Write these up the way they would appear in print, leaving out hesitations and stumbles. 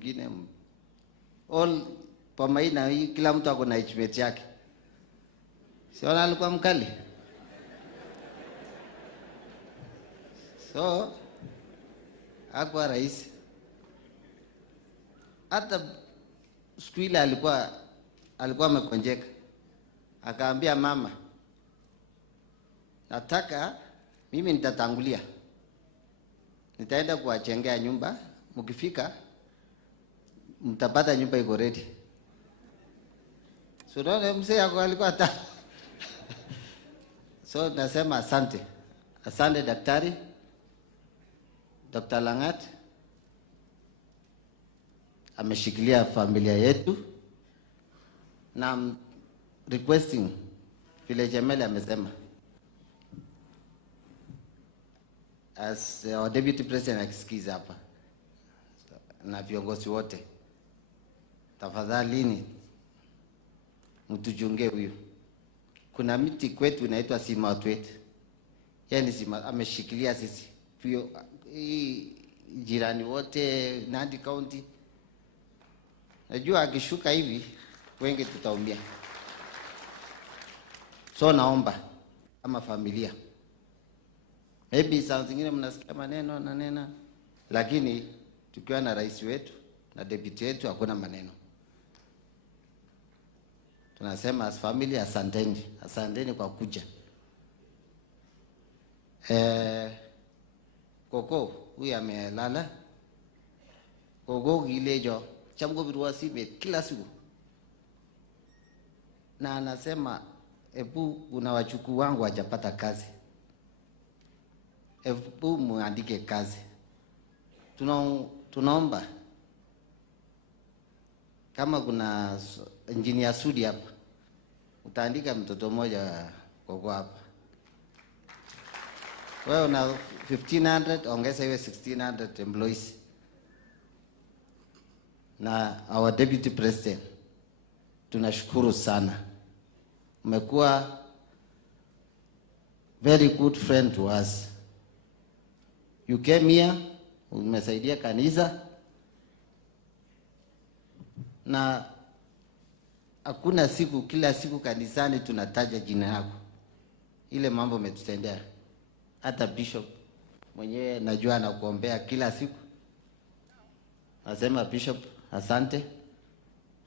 mwingine, all Pamaina hii kila mtu ako na age yake. Siona alikuwa mkali. So hakuwa rais. Hata siku ile alikuwa amekonjeka. Akaambia mama, nataka mimi nitatangulia. Nitaenda kuwajengea nyumba, mkifika mtapata nyumba iko ready. So ndio mzee yako alikuwa So nasema asante. Asante daktari, Dr. Langat ameshikilia familia yetu, na I'm requesting vile Jemele amesema, as our deputy president akisikiza hapa na viongozi wote, tafadhalini mtujunge huyu. Kuna miti kwetu inaitwa Simatwet. Yaani ameshikilia sisi. Hii jirani wote Nandi County. Najua akishuka hivi wengi tutaumia. So naomba kama familia, maybe saa zingine mnasikia maneno na nena, lakini tukiwa na rais wetu na deputy wetu hakuna maneno. Tunasema as family asanteni. Asanteni kwa kuja. Koko huyu amelala. Koko gilejo chamgo birwa sibe kila siku. Na anasema ebu una wachukuu wangu hajapata kazi. Ebu muandike kazi. Tunaomba kama kuna engineer Sudi hapa, utaandika mtoto mmoja Koko hapa. Wewe una 1500, ongeza iwe 1600 employees. Na our deputy president, tunashukuru sana. Umekuwa very good friend to us. You came here, umesaidia kanisa, na hakuna siku, kila siku kanisani tunataja jina lako. Ile mambo umetutendea. Hata bishop mwenyewe najua anakuombea kila siku. Nasema bishop asante.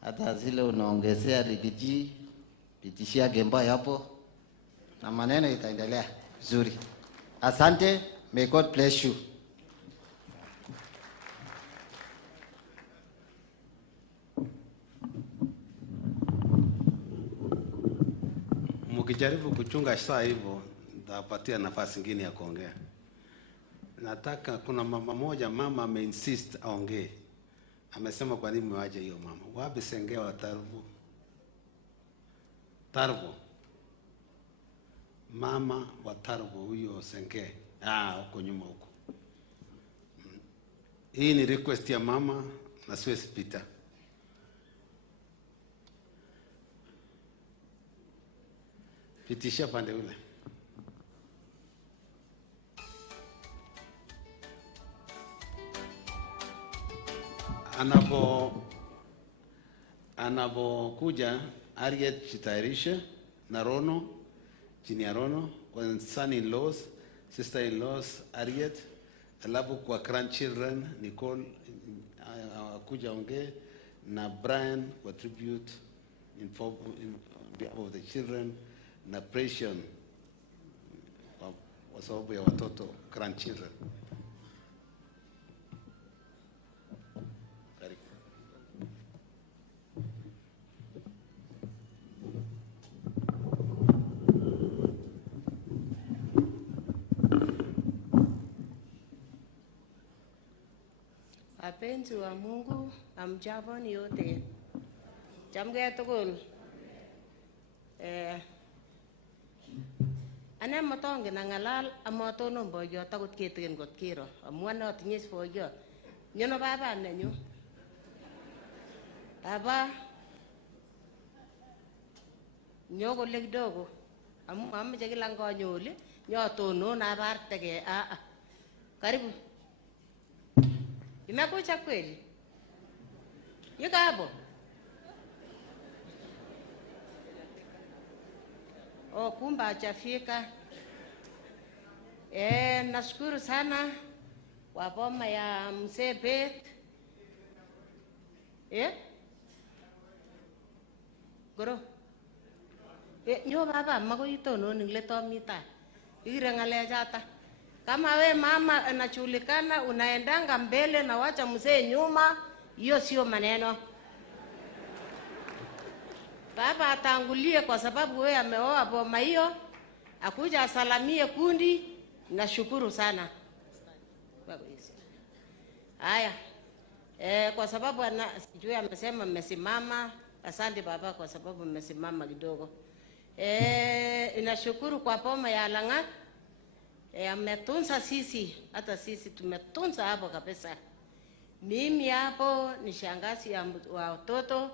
Hata zile unaongezea ligiji, pitishia gemba hapo, na maneno itaendelea vizuri. Asante. May God bless you. Mkijaribu kuchunga saa hivyo, nitapatia nafasi nyingine ya kuongea. Nataka kuna mama ameinsist aongee. Amesema kwa nini mwaje hiyo mama? Wapi Sengea wa Tarbo? Tarbo. Mama wa Tarbo huyo Sengea. Huko nyuma huko. Hii ni request ya mama na siwezi pita. Pitisha pande ule. Anapokuja Harriet jitayarishe na Rono, chini ya Rono, kwa son-in-laws, sister-in-laws Harriet, alafu kwa grandchildren Nicole kuja ongee, na Brian kwa tribute in behalf of the children, na Precious kwa sababu ya watoto grandchildren. Wapenzi wa Mungu, amjambo yote. Chamgee tugul. Ane matongen angalal amatonon boyot akot kitikin kot kiro. Amu ane atinye boyot. Nyono baba nenyu. Baba nyo kole kidogo. Amu ameche kila ngonyoli nyotonon abartege. Karibu. Imekuja kweli? Yuko hapo? Oh, kumbe hajafika. Nashukuru sana kwa boma ya mzee Beth. Goro. Nyo baba magoi itono ningleto mita. Igire ngalecha. Kama we mama anajulikana unaendanga mbele na wacha mzee nyuma, hiyo sio maneno. Baba atangulie kwa sababu wewe ameoa boma hiyo, akuja asalamie kundi, nashukuru sana. Haya. Kwa sababu sijui amesema mmesimama, asante baba kwa sababu mmesimama kidogo. Inashukuru kwa boma ya Lang'at. Ametunza sisi, hata sisi tumetunza hapo kabisa. Mimi hapo ni shangazi ya watoto.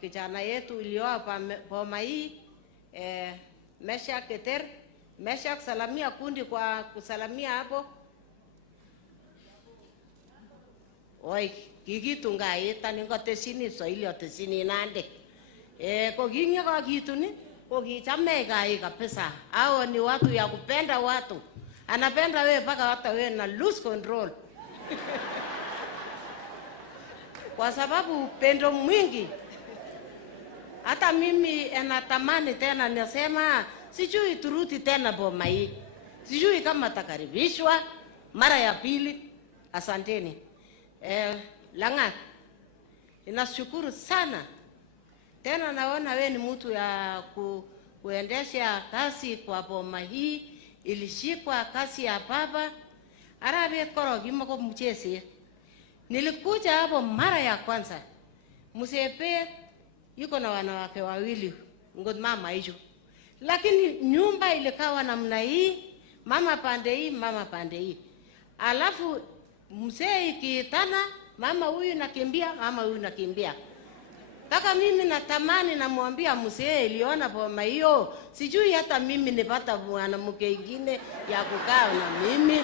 Kijana yetu ilioa boma hii, Meshak Keter. Meshak salamia kundi kwa kusalamia hapo. Oi, kikitunga ita ningo tesini Swahili o tesini Nandi. Koginye kwa kitu ni kokichame gai kabisa. Hao ni watu ya kupenda watu. Anapenda wewe mpaka hata wewe na lose control. Kwa sababu upendo mwingi. Hata mimi natamani tena nasema sijui turuti tena boma hii. Sijui kama takaribishwa mara ya pili. Asanteni. Lang'at, inashukuru sana. Tena naona we ni mtu ya kuendesha kazi kwa boma hii. Ilishikwa kazi ya baba. Arabet korogi mako mchesi. Nilikuja hapo mara ya kwanza. Mzee yuko na wanawake wawili. Ngod mama hiyo. Lakini nyumba ilikawa namna hii. Mama pande hii, mama pande hii. Alafu mzee ikitana, mama huyu nakimbia, mama huyu nakimbia. Taka mimi natamani namwambia mzee iliona boma hiyo, sijui hata mimi nipata mwanamke mwingine ya kukaa na mimi.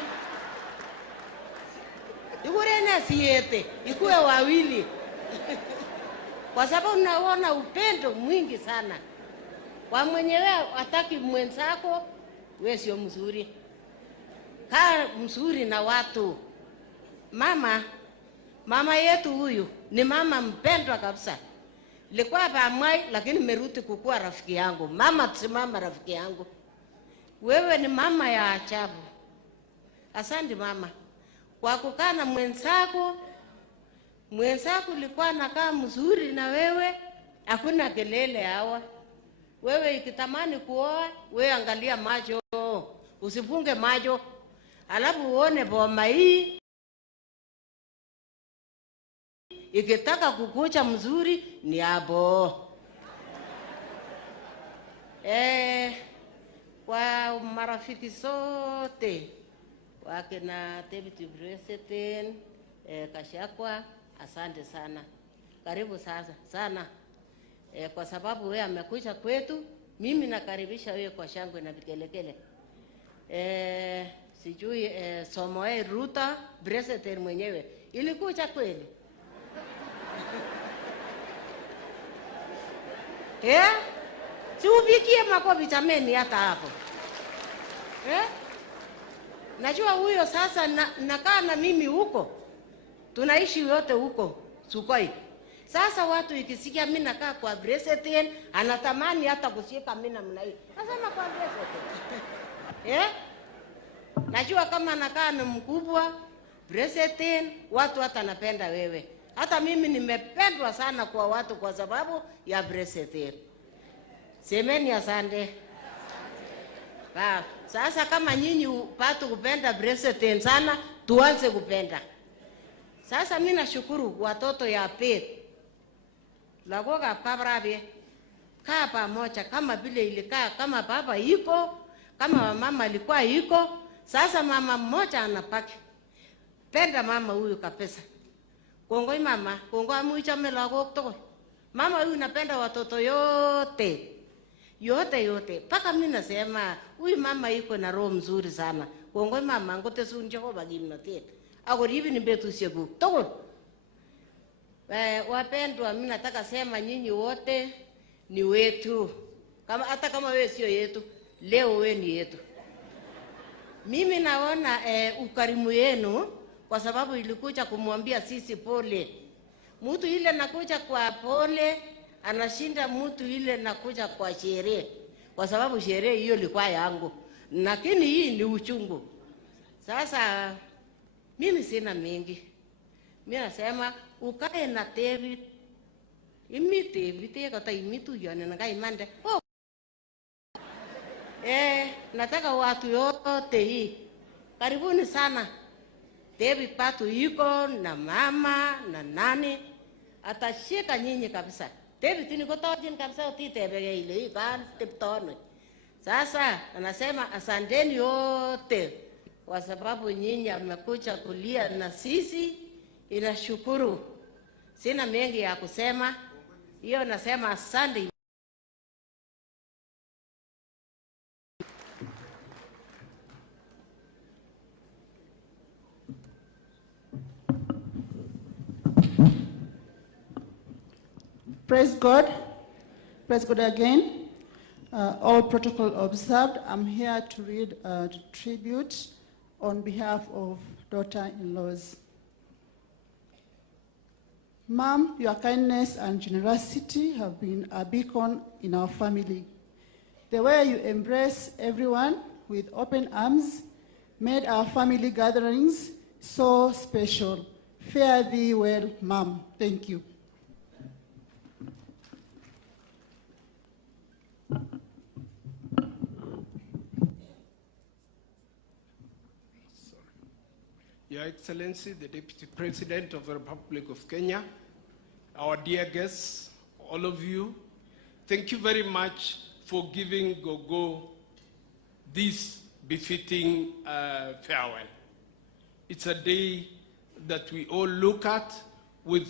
Ikurene siete, ikuwe wawili. Kwa sababu naona upendo mwingi sana. Kwa mwenyewe hataki mwenzako, wewe sio mzuri. Kaa mzuri na watu. Mama yetu huyu ni mama mpendwa kabisa. Likuwa pamwai lakini meruti kukua rafiki yangu. Mama tusimama rafiki yangu. Wewe ni mama ya ajabu. Asante mama. Kwa kukaa na mwenzako likuwa nakaa mzuri na wewe, hakuna kelele hawa. Wewe ikitamani kuoa, wewe angalia macho, usifunge macho. Alafu uone boma hii ikitaka kukucha mzuri ni hapo. Kwa marafiki sote wake na Deputy President Kashakwa, asante sana. Karibu sasa sana. Kwa sababu wewe amekuja kwetu, mimi nakaribisha wewe kwa shangwe na vikelekele. Sijui Somoe Ruta President mwenyewe ilikuja kweli? Si upigie makofi jameni hata hapo. Najua huyo sasa nakaa na mimi huko. Tunaishi yote huko Sukoi. Sasa watu ikisikia mimi nakaa kwa President, anatamani hata kushika mimi namna hii. Nasema kwa President. Najua kama nakaa na mkubwa President, watu hata napenda wewe. Hata mimi nimependwa sana kwa watu kwa sababu ya President. Semeni asante. Sasa kama nyinyi upatu kupenda President sana, tuanze kupenda. Sasa mimi nashukuru watoto ya Beth. Lagoga pabrabe. Kaa pamoja kama vile ilikaa, kama baba yuko, kama mama alikuwa yuko. Sasa mama mmoja anapaki. Penda mama huyu kabisa. Kongoi mama, kongoi amuichame lagok toko. Mama huyu napenda watoto yote. Yote. Paka mimi nasema, huyu mama yuko na roho mzuri sana. Kongoi mama, ngote sunje kwa bagimnatet. Ako ribi ni betu siegu. Toko. Wapendwa, mimi nataka sema nyinyi wote ni wetu. Hata kama wewe sio yetu, leo wewe ni yetu. Mimi naona ukarimu yenu kwa sababu ilikuja kumwambia sisi pole. Mtu ile nakuja kwa pole anashinda mtu ile nakuja kwa sherehe. Kwa sababu sherehe hiyo ilikuwa yangu. Lakini hii ni uchungu. Sasa mimi sina mengi. Mimi nasema ukae na David. Imiti viteka ta imitu yone na kaimande. Oh. Nataka watu yote hii. Karibuni sana. David Patu yuko na mama na nani. Atashika nyinyi kabisa. David niko tojin kabisa utitebege ile ikan tiptono. Sasa anasema asanteni yote kwa sababu nyinyi mmekuja kulia na sisi, inashukuru. Sina mengi ya kusema. Hiyo nasema asante. Praise God. Praise God again. All protocol observed. I'm here to read a tribute on behalf of daughter-in-laws. Mom, your kindness and generosity have been a beacon in our family. The way you embrace everyone with open arms made our family gatherings so special. Fare thee well, Mom. Thank you. Your Excellency, the Deputy President of the Republic of Kenya, our dear guests, all of you, thank you very much for giving Gogo this befitting farewell. It's a day that we all look at with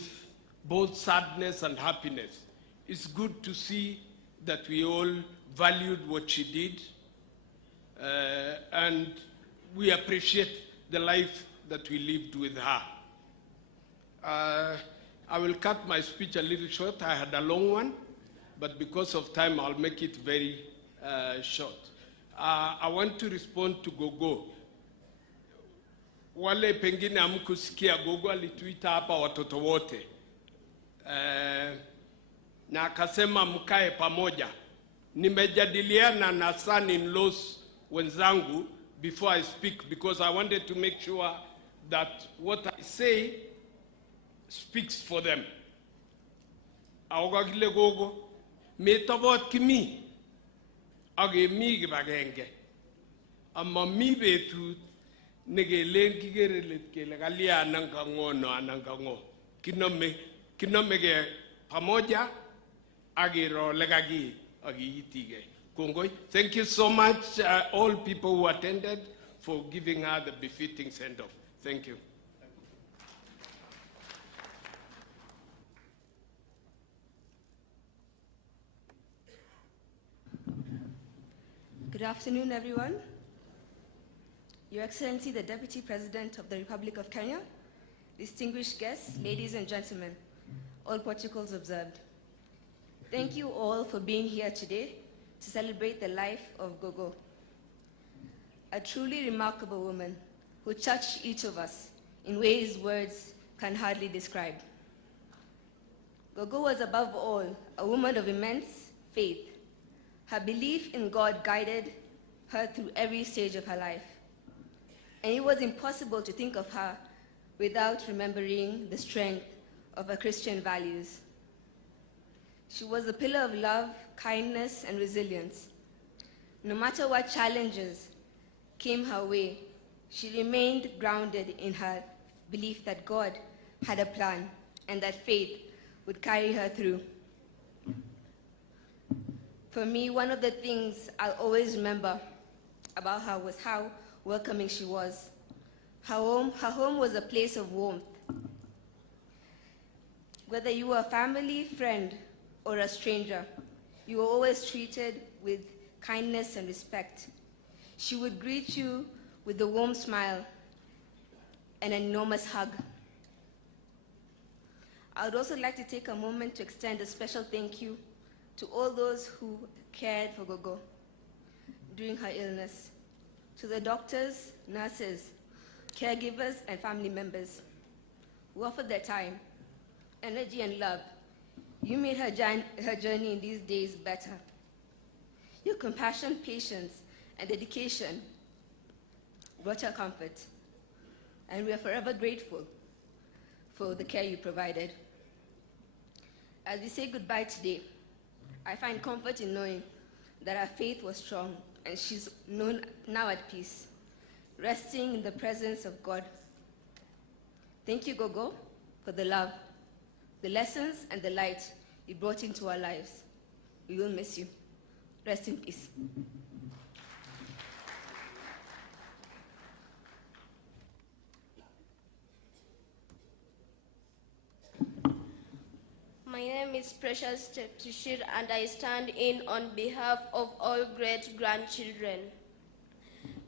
both sadness and happiness. It's good to see that we all valued what she did, and we appreciate the life that we lived with her. I will cut my speech a little short. I had a long one, but because of time, I'll make it very short. I want to respond to Gogo. Wale pengine hamkusikia, Gogo alituita hapa watoto wote. Na akasema mkae pamoja. Nimejadiliana na son-in-laws wenzangu before I speak, because I wanted to make sure that what I say speaks for them. Awagile Gogo, metabot kimi, age mi gibagenge. Amma mi betu nege lengi gerelet ke legalia anangango no anangango. Kinome ge pamoja agiro legagi agi itige. Kongoi. Thank you so much, all people who attended, for giving her the befitting send-off. Thank you. Good afternoon, everyone. Your Excellency, the Deputy President of the Republic of Kenya, distinguished guests, ladies and gentlemen, all protocols observed. Thank you all for being here today to celebrate the life of Gogo, a truly remarkable woman who touched each of us in ways words can hardly describe. Gogo was above all a woman of immense faith. Her belief in God guided her through every stage of her life. And it was impossible to think of her without remembering the strength of her Christian values. She was a pillar of love, kindness, and resilience. No matter what challenges came her way, she remained grounded in her belief that God had a plan and that faith would carry her through. For me, one of the things I'll always remember about her was how welcoming she was. Her home was a place of warmth. Whether you were a family, friend, or a stranger, you were always treated with kindness and respect. She would greet you with a warm smile and an enormous hug. I would also like to take a moment to extend a special thank you to all those who cared for Gogo during her illness, to the doctors, nurses, caregivers, and family members who offered their time, energy, and love. You made her journey in these days better. Your compassion, patience, and dedication brought her comfort, and we are forever grateful for the care you provided. As we say goodbye today, I find comfort in knowing that her faith was strong and she's now at peace, resting in the presence of God. Thank you, Gogo, for the love, the lessons, and the light you brought into our lives. We will miss you. Rest in peace. My name is Precious Tishir, and I stand in on behalf of all great-grandchildren.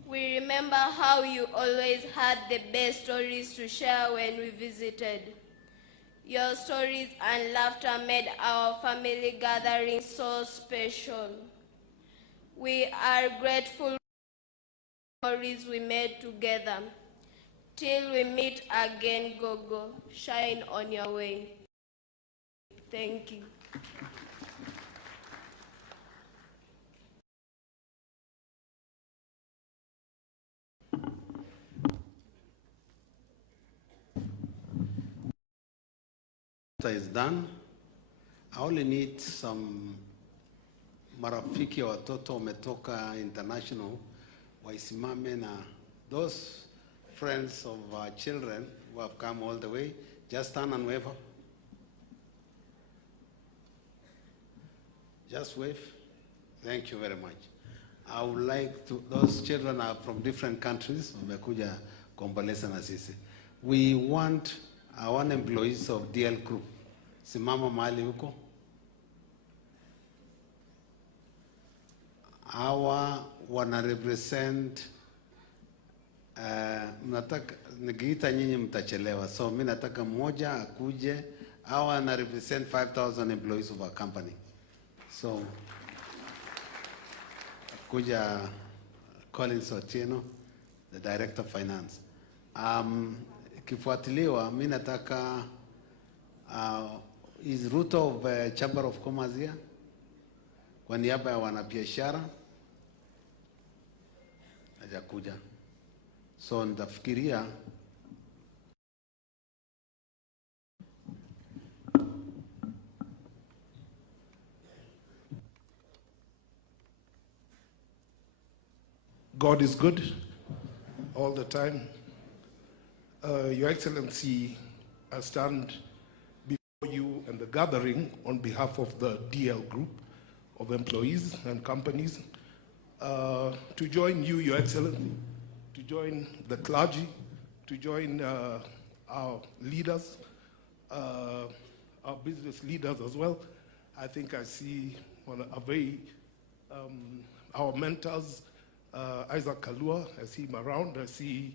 We remember how you always had the best stories to share when we visited. Your stories and laughter made our family gathering so special. We are grateful for the memories we made together. Till we meet again, Gogo, shine on your way. Thank you. Is done. I only need some marafiki watoto wametoka international waisimame na those friends of our children who have come all the way, just stand and wave. Just wave. Thank you very much. I would like to, those children are from different countries, wamekuja kuomboleza na sisi. We want our employees of DL Group. Simama mahali huko. Hawa wana represent, nataka, nikiita nyinyi mtachelewa. So mimi nataka mmoja akuje. Hawa wana represent 5,000 employees of our company. So, kuja Collins Otieno, the Director of Finance. Kifuatiliwa, mimi nataka is Ruto of Chamber of Commerce here, kwa niaba ya wanabiashara, hajakuja. So, nitafikiria God is good all the time. Your Excellency, I stand before you and the gathering on behalf of the DL Group of employees and companies to join you, Your Excellency, to join the clergy, to join our leaders, our business leaders as well. I think I see our mentors, Isaac Kalua, I see him around, I see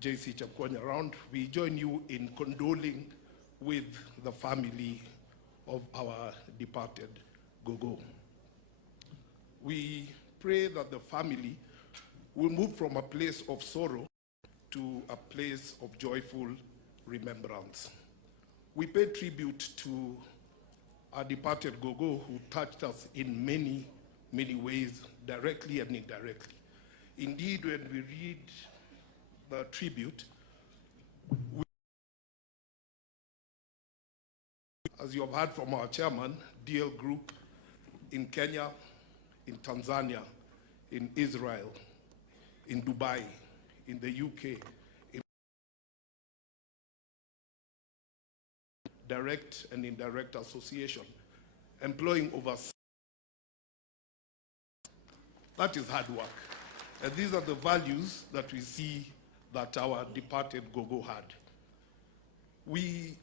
JC Chapkwanya around. We join you in condoling with the family of our departed Gogo. We pray that the family will move from a place of sorrow to a place of joyful remembrance. We pay tribute to our departed Gogo, who touched us in many, many ways, directly and indirectly. Indeed, when we read the tribute, as you have heard from our chairman, DL Group in Kenya, in Tanzania, in Israel, in Dubai, in the UK, in direct and indirect association, employing over. That is hard work. And these are the values that we see that our departed Gogo had. We,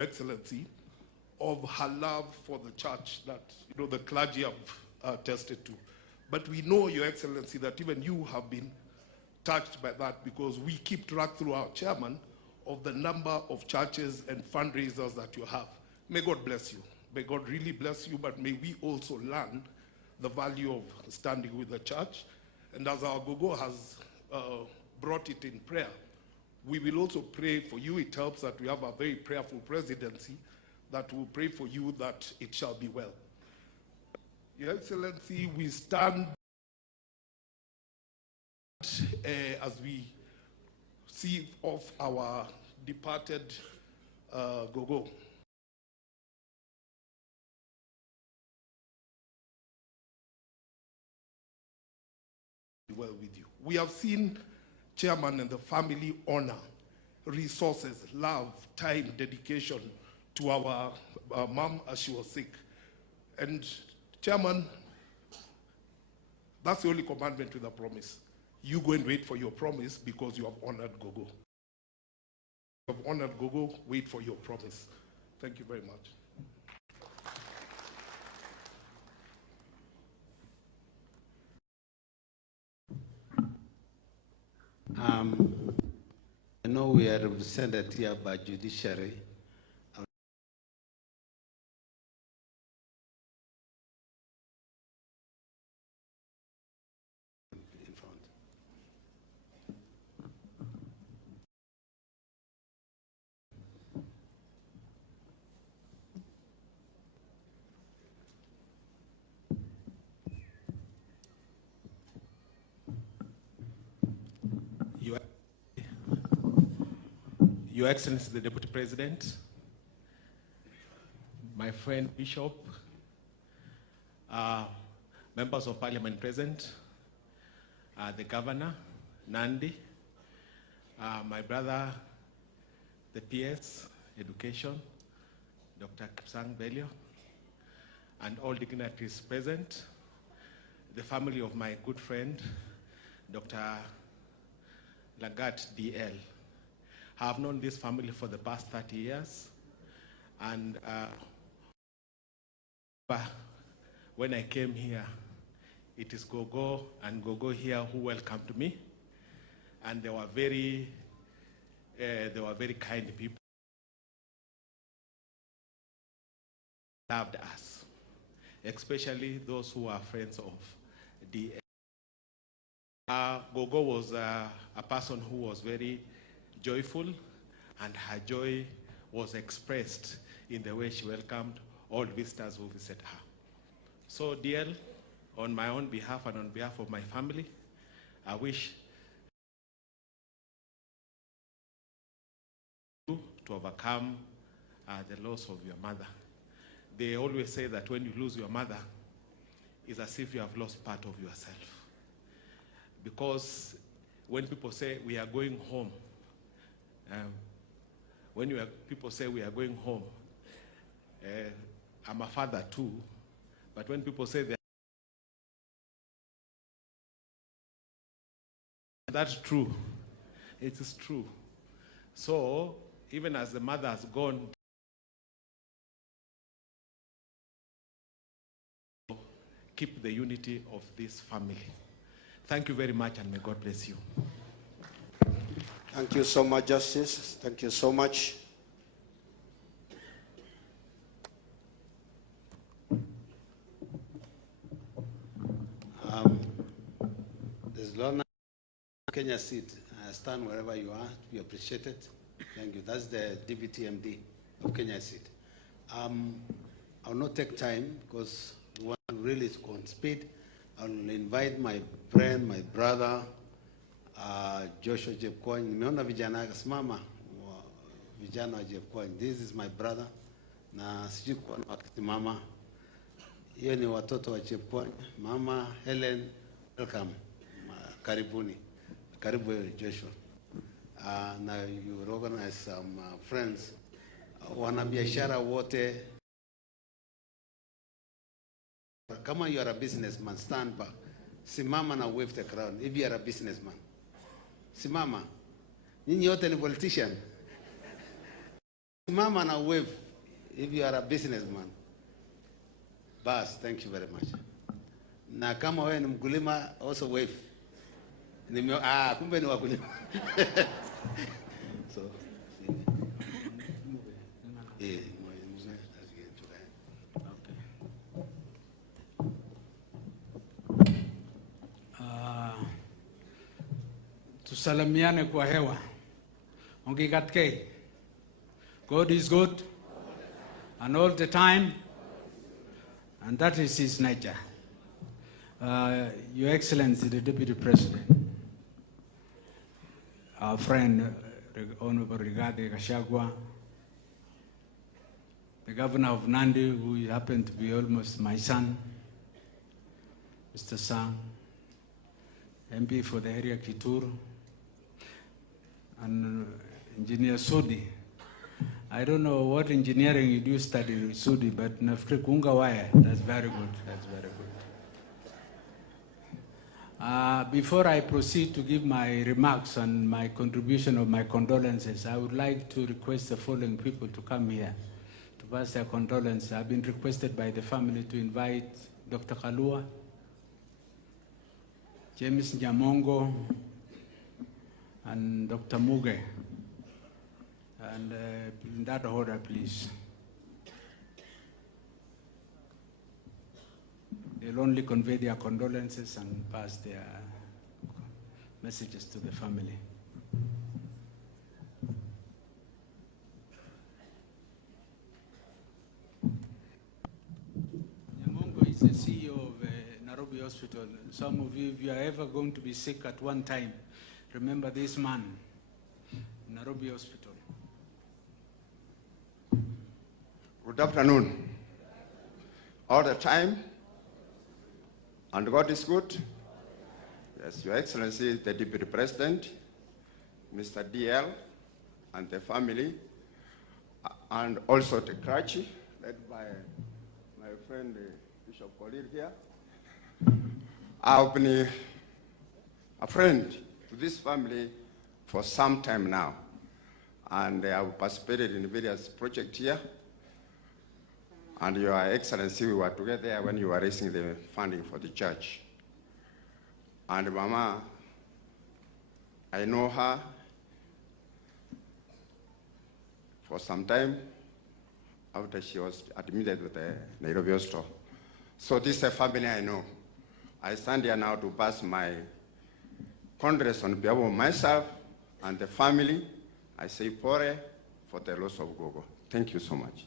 Excellency, of her love for the church that the clergy have attested to. But we know, Your Excellency, that even you have been touched by that, because we keep track through our chairman of the number of churches and fundraisers that you have. May God bless you. May God really bless you, but may we also learn the value of standing with the church. And as our Gogo has brought it in prayer, we will also pray for you. It helps that we have a very prayerful presidency that will pray for you that it shall be well. Your Excellency, we stand as we see off our departed Gogo. Well with you. We have seen Chairman and the family honor resources, love, time, dedication to our mom as she was sick. And Chairman, that's the only commandment with a promise. You go and wait for your promise because you have honored Gogo. You have honored Gogo, wait for your promise. Thank you very much. I know we are represented here by judiciary. In front. Your Excellency, the Deputy President, my friend Bishop, members of Parliament present, the Governor, Nandi, my brother, the PS, Education, Dr. Kipsang Belio, and all dignitaries present, the family of my good friend, Dr. Lagat DL. I have known this family for the past 30 years, and when I came here, it is Gogo and Gogo here who welcomed me, and they were very kind people. Loved us, especially those who are friends of DL. Gogo was a person who was very joyful, and her joy was expressed in the way she welcomed all visitors who visited her. So DL, on my own behalf and on behalf of my family, I wish you to overcome the loss of your mother. They always say that when you lose your mother, it's as if you have lost part of yourself. Because when people say we are going home, people say we are going home, I'm a father too, but when people say that, that's true. It is true. So even as the mother has gone, keep the unity of this family. Thank you very much, and may God bless you. Thank you so much, Justice. Thank you so much. There's Lorna, Kenya seat. Stand wherever you are to be appreciated. Thank you. That's the Deputy MD of Kenya seat. I'll not take time because we want to really go on speed. I'll invite my friend, my brother, Joshua Jepkwony. Nimeona vijana akasimama vijana wa Jepkwony. This is my brother. Na sijui kwa wakisimama. Hiyo ni watoto wa Jepkwony. Mama Helen, welcome. Karibuni. Karibu Joshua. Now you organize some friends. Wanabiashara wote. Kama you are a businessman, stand back. Simama na wave the crowd. If you are a businessman. Simama. Nyinyi wote ni politician. Simama na wave if you are a businessman. Bas, thank you very much. Na kama wewe ni mkulima, also wave. Kumbe ni wakulima. So, Tusalamiane kwa hewa. Ongigatke. God is good. And all the time. And that is his nature. Your Excellency, the Deputy President, our friend, Honorable Rigathi Gachagua, the Governor of Nandi, who happened to be almost my son, Mr. Sang, MP for the area Kituru, and Engineer Sudi. I don't know what engineering you do study, Sudi, but nafikiri kuunga wire, that's very good, that's very good. Before I proceed to give my remarks and my contribution of my condolences, I would like to request the following people to come here to pass their condolences. I've been requested by the family to invite Dr. Kalua, James Nyamongo, and Dr. Muge. And in that order, please. They'll only convey their condolences and pass their messages to the family. Nyamongo is the CEO of Nairobi Hospital. Some of you, if you are ever going to be sick at one time, remember this man, Nairobi Hospital. Good afternoon. All the time, and God is good. Yes, Your Excellency, the Deputy President, Mr. DL, and the family, and also the clergy, led by my friend Bishop Khalil here. I've been a friend to this family for some time now, and I've participated in various projects here. And Your Excellency, we were together when you were raising the funding for the church. And Mama, I know her for some time after she was admitted with the Nairobi Hospital. So this is a family I know. I stand here now to pass my condolences on behalf of myself and the family. I say pore for the loss of Gogo. Thank you so much.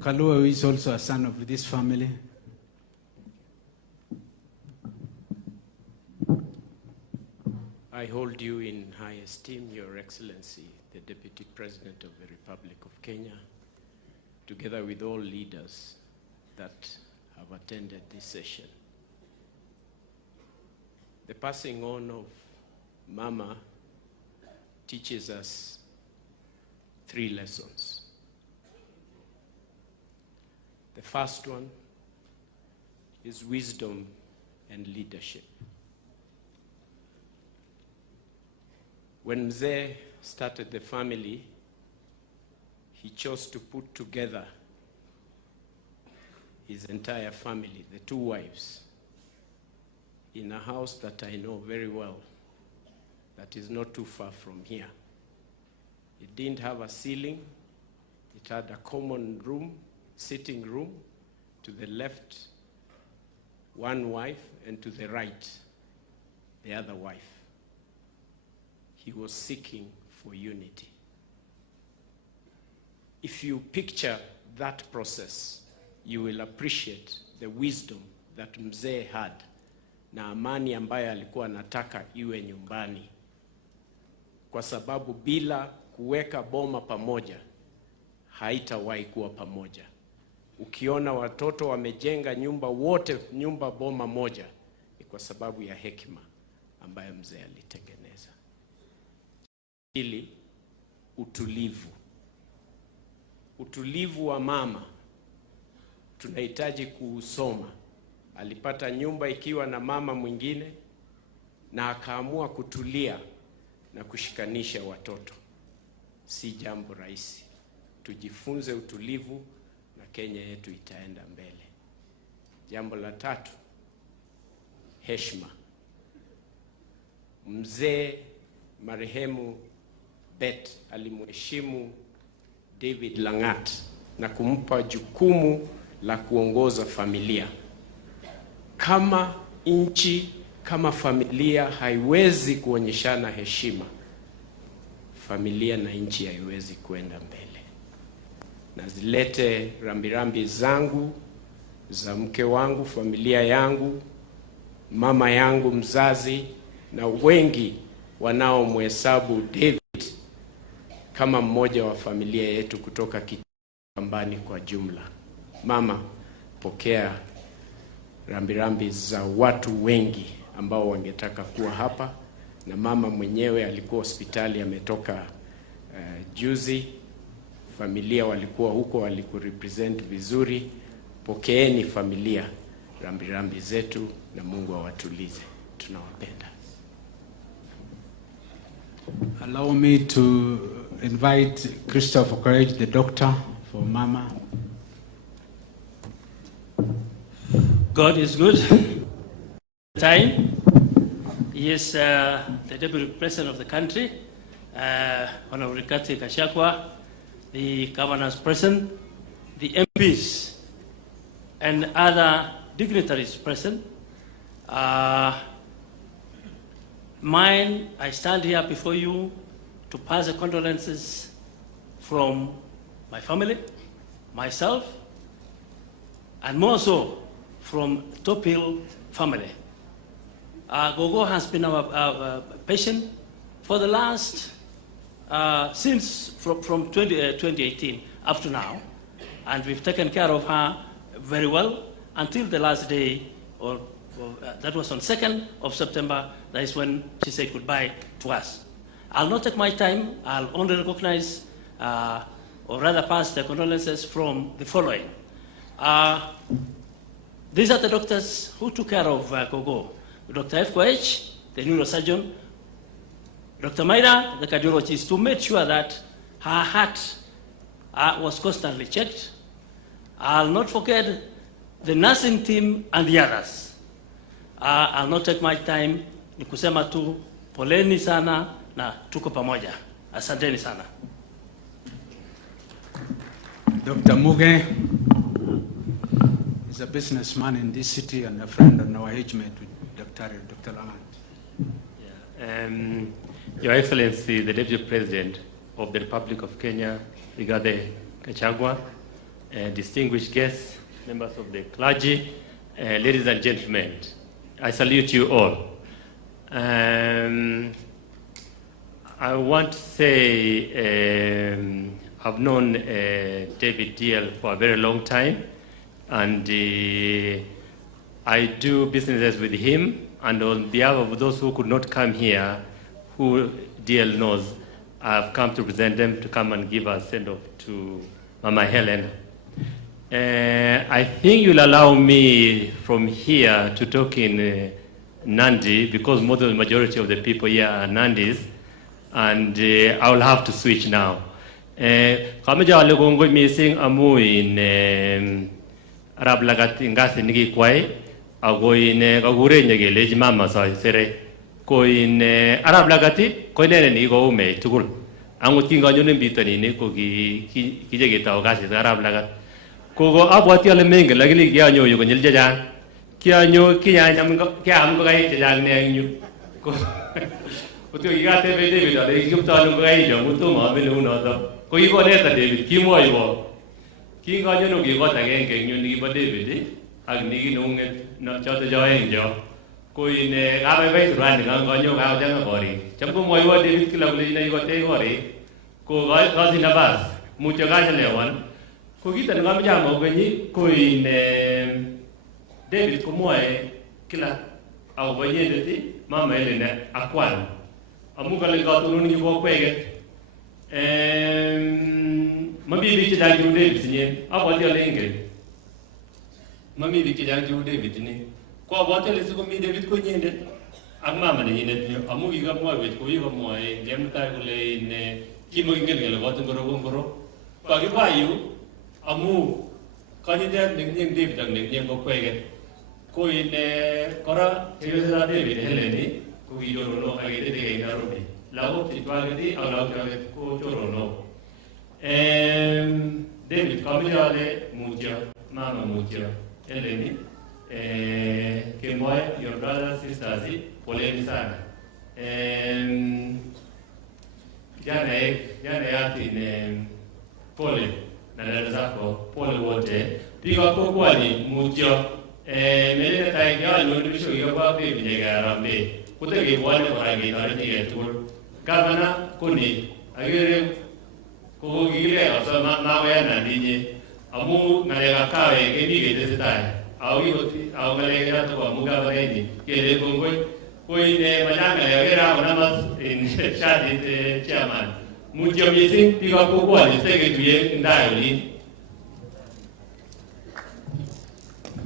Kalua is also a son of this family. I hold you in high esteem, Your Excellency, the Deputy President of the Republic of Kenya, together with all leaders that have attended this session. The passing on of Mama teaches us 3 lessons. The first one is wisdom and leadership. When Mzee started the family, he chose to put together his entire family, the 2 wives, in a house that I know very well, that is not too far from here. It didn't have a ceiling. It had a common room, sitting room, to the left, 1 wife, and to the right, the other wife. He was seeking for unity. If you picture that process, you will appreciate the wisdom that Mzee had na amani ambayo alikuwa anataka iwe nyumbani. Kwa sababu bila kuweka boma pamoja, haitawahi kuwa pamoja. Ukiona watoto wamejenga nyumba wote, nyumba boma moja, ni kwa sababu ya hekima ambayo Mzee alitengeneza. Pili, utulivu. Utulivu wa mama tunahitaji kuusoma. Alipata nyumba ikiwa na mama mwingine na akaamua kutulia na kushikanisha watoto. Si jambo rahisi. Tujifunze utulivu na Kenya yetu itaenda mbele. Jambo la 3, heshima. Mzee marehemu Bet alimheshimu David Langat na kumpa jukumu la kuongoza familia. Kama nchi, kama familia haiwezi kuonyeshana heshima, familia na nchi haiwezi kwenda mbele. Na zilete rambirambi zangu, za mke wangu, familia yangu, mama yangu mzazi, na wengi wanaomhesabu David kama mmoja wa familia yetu kutoka Kambani kwa jumla. Mama, pokea rambirambi za watu wengi ambao wangetaka kuwa hapa, na mama mwenyewe alikuwa hospitali, ametoka juzi. Familia walikuwa huko, walikurepresent vizuri. Pokeeni familia rambirambi zetu, na Mungu awatulize. Tunawapenda. Allow me to invite Christopher Courage, the doctor, for Mama. God is good. Time. He is the Deputy President of the country, Honorable Rigathi Gachagua, the Governor's present, the MPs, and other dignitaries present. I stand here before you to pass the condolences from my family, myself, and more so from Top Hill family. Gogo has been our patient for the last, since from 2018 up to now, and we've taken care of her very well until the last day, or that was on 2nd of September, that is when she said goodbye to us. I'll not take my time, I'll only recognize, or rather pass the condolences from the following. These are the doctors who took care of Gogo. Dr. F. Koech, the neurosurgeon, Dr. Maida, the cardiologist, to make sure that her heart was constantly checked. I'll not forget the nursing team and the others. I'll not take my time, ni kusema tu poleni sana na tuko pamoja. Asanteni sana. Dr. Muge is a businessman in this city and a friend and our age mate with Dr. Langat. Your Excellency, the Deputy President of the Republic of Kenya, Rigathi Gachagua, distinguished guests, members of the clergy, ladies and gentlemen, I salute you all. I want to say I've known David DL for a very long time, and I do businesses with him, and on behalf of those who could not come here, who DL knows, I've come to present them to come and give a send-off to Mama Helen. I think you'll allow me from here to talk in Nandi, because most of the majority of the people here are Nandis, and I will have to switch now. Kamaja alekongoi missing amu in Arab lagat ingasi nigi kwai ago in kagure nyegele mama sa sere ko in Arab lagati ko nene ni go ume tukul angut kinga nyone bitani ne ko ki jegeta ogasi Arab lagat ko go abwati ale menge lagili kya nyo yo nyel jajan kya nyo kya nyam kya am ko gai jajan ne nyu ko to igate be David ale igupta no gai jo mutu ma be no no ko igo ne ta David ki mo yo kinga nyo no ki go ta gen gen nyu ni ba David ag ni no nge no cho to jo en jo ko ine ga be be ran ga go nyo ga ja go ri cham ko mo yo David ki lag le nei go te go ri ko ga si na bas mucho ga le wan ko kita nga mja mo gani ko ine David ko mo e kila au ba yende ti mama ele ne akwan amu ga le ga to ni bo kwege mami bi ti da ju David ni abo ti ole ngel mami bi ti da ju David ni ko abo ti le su ko mi David ko nyende ak mama ne yende ni amu ga mo we ko yo mo e jem ta ko le ne ki mo ngel ngel go to ngoro pa gi ba yu amu kani den ning David ang ning ko kwege ko ine kora David Heleni ko i do no agi de de ngaro bi lagok chechwaget ak lagok chwaget ko choronok. David kamile ale mutyo, mama mutyo. Eleni, Kemoy, your brothers, sisters, poleni sana. Jana yatin pole na dada zako, pole wote. Piga pokwani mutyo. Mele tai kya nondisho yaba pe vinega rambe. Kutege bwane orangi tarati yetur. Gavana kuni agere ko gile asa mawe na ninye. Amu ngalega kawe kebi gete tai. Awi oti aw ngalega to amu gavana ni. Kele kongoi koi ne majanga yagera onamas in shadi chairman. Mutyo missing piga pokwani sege tuye ndayoli.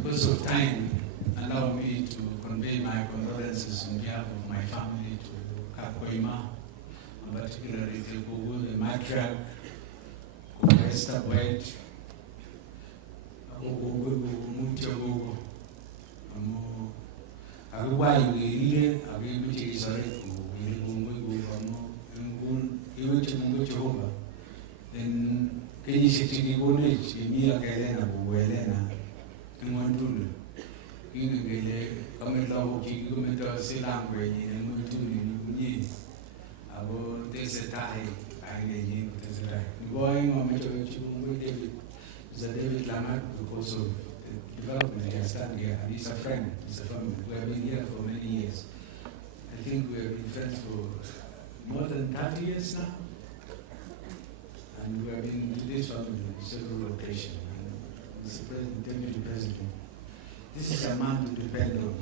Because of time, allow me to convey my condolences on behalf of my family to Kakoima, particularly the Gugu, the matriarch, Esther White, Mutyo Gugu, Aguay, Wili, Aguibuchi Isare, Wili, Iwichi Jehovah. Then, can you see the village, Emia Galena, Buelena? Ngondulu ingele kamela ki kumeta silangwe ni ngondulu ni abo tesetai aineni tesetai going on meto chungu David David Lamat because of development he has done here, and he's a friend, he's a family. We have been here for many years. I think we have been friends for more than 30 years now, and we have been to this family on several occasions. Mr. President, Deputy President, this is a man to depend on.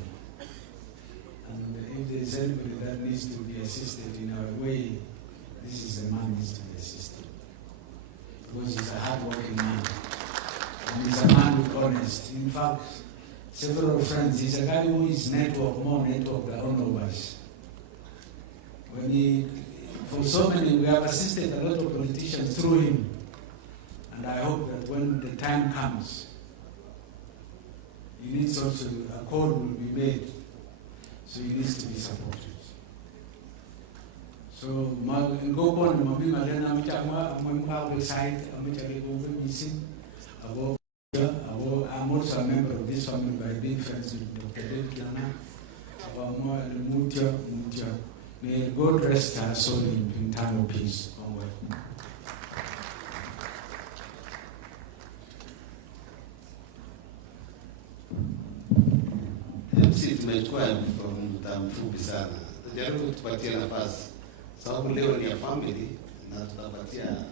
And if there is anybody that needs to be assisted in our way, this is a man who needs to be assisted. Because he's a hard-working man. And he's a man with honesty. In fact, several friends, he's a guy who is more network than all of us. For so many, we have assisted a lot of politicians through him. And I hope that when the time comes, he needs also, a call will be made, so he needs to be supported. So, I'm also a member of this family by being friends with Dr. David Lana. May God rest her soul in eternal peace. MC tumechukua muda mfupi sana. Jaribu tupatie nafasi. Sababu leo ni ya family na tutapatia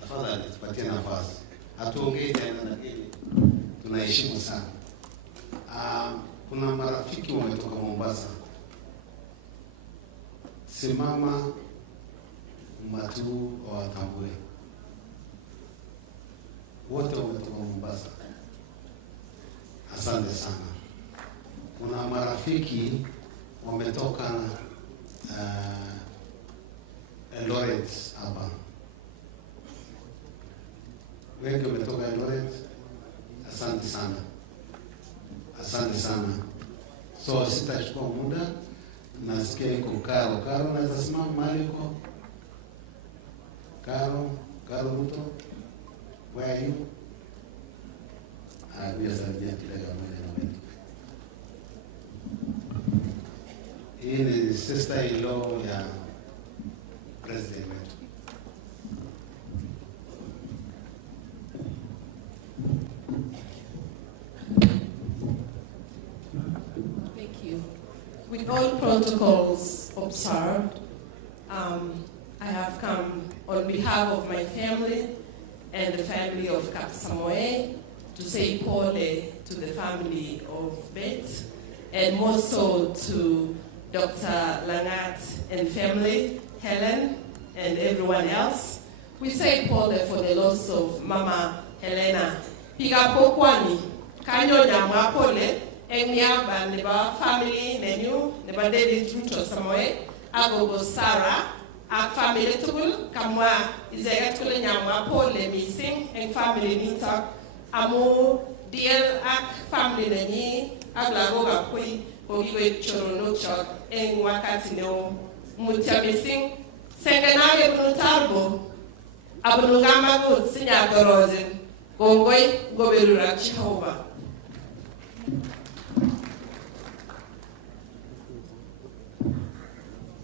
tafadhali tupatie nafasi. Hatuongei tena lakini tunaheshimu sana. Kuna marafiki wametoka Mombasa. Simama Matu watambue. Wote wametoka Mombasa. Asante sana. Kuna marafiki wametoka Eldoret hapa. Wengi wametoka Eldoret. Asante sana. Asante sana. So sitachukua muda. Nasikia iko Karo. Karo naweza simama mahali uko? Karo Ruto. Where are you? Salimia kidogo pamoja na wewe. Hii ni sister-in-law ya president wetu. Thank you. With all protocols observed, I have come on behalf of my family and the family of Kapsamoe to say pole to the family of Beth, and more so to Dr. Langat and family, Helen, and everyone else. We say pole for the loss of Mama Helena. Piga pokwani, kanyo nyama pole, Emiaba neba family nenu, neba David Ruto Samoe, Agogo Sarah, a family tukul, kamwa, izega tukule nyama pole missing, and family nita, amu, deal ak family neni, agla roga kui, ogiwe chorono chok, en wakati neo, mutia missing sengenage bunu tarbo abunu ngama bu sinya goroze kongoi goberura Jehova.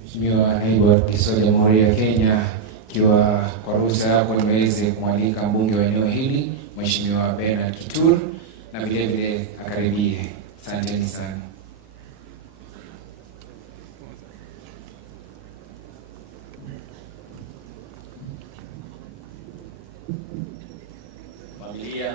Mheshimiwa Naibu wa Rais wa Jamhuri ya Kenya, ikiwa kwa ruhusa yako niweze kumwalika mbunge wa eneo hili Mheshimiwa Bernard Kitur na vile vile akaribie. Asanteni sana. Familia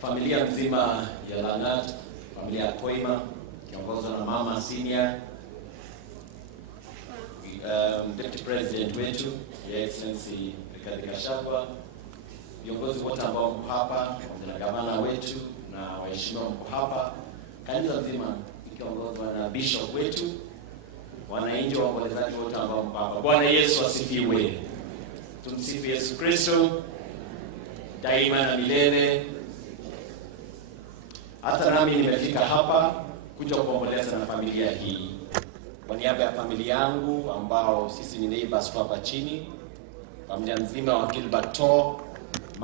familia mzima ya Langat, familia ya Koima kiongozwa na mama senior, Deputy President wetu Your Excellency Rigathi Gachagua, viongozi wote ambao mko hapa, na gavana wetu na waheshimiwa mko hapa, kanisa nzima ikiongozwa na bishop wetu, wananchi waombolezaji wote ambao mko hapa. Bwana Yesu asifiwe. Tumsifu Yesu Kristo daima na milele. Hata nami nimefika hapa kuja kuomboleza na familia hii. Kwa niaba ya familia yangu ambao sisi ni neighbors hapa chini, familia nzima wa Gilbert To,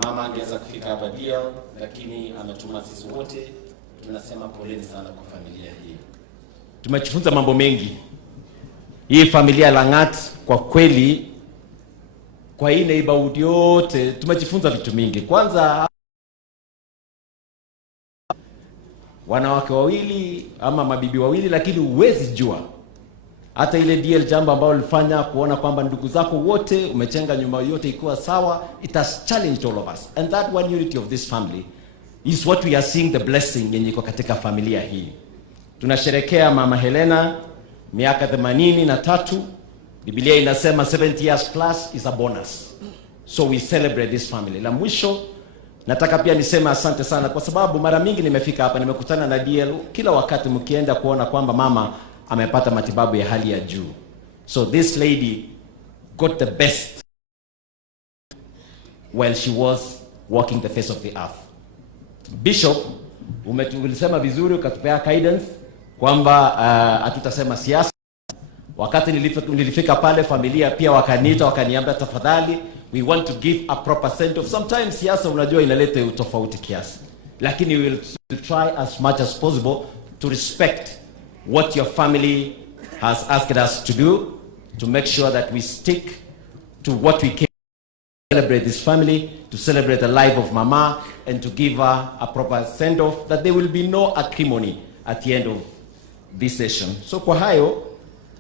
mama angeweza kufika hapa dia, lakini ametuma sisi wote. Tunasema poleni sana kwa familia hii. Tumejifunza mambo mengi. Hii familia Langat kwa kweli, kwa hii neighborhood yote tumejifunza vitu mingi. Kwanza, wanawake wawili ama mabibi wawili, lakini huwezi jua hata ile DL jambo ambao ulifanya kuona kwamba ndugu zako wote umechenga nyumba yote ikiwa sawa. It has challenged all of us, and that one unity of this family is what we are seeing, the blessing yenye iko katika familia hii. Tunasherekea mama Helena miaka 83. Biblia inasema 70 years plus is a bonus, so we celebrate this family. La mwisho nataka pia niseme asante sana, kwa sababu mara mingi nimefika hapa, nimekutana na DL kila wakati mkienda kuona kwamba mama amepata matibabu ya hali ya juu. So this lady got the best while she was walking the face of the earth. Bishop, umetulisema vizuri, ukatupea guidance kwamba hatutasema siasa. Wakati nilifika pale, familia pia wakaniita, wakaniambia tafadhali, we want to give a proper send off. Sometimes siasa unajua inaleta utofauti kiasi, lakini we will try as much as possible to respect what your family has asked us to do, to make sure that we stick to what we came to celebrate this family, to celebrate the life of mama, and to give her a proper send off, that there will be no acrimony at the end of this session. So kwa hayo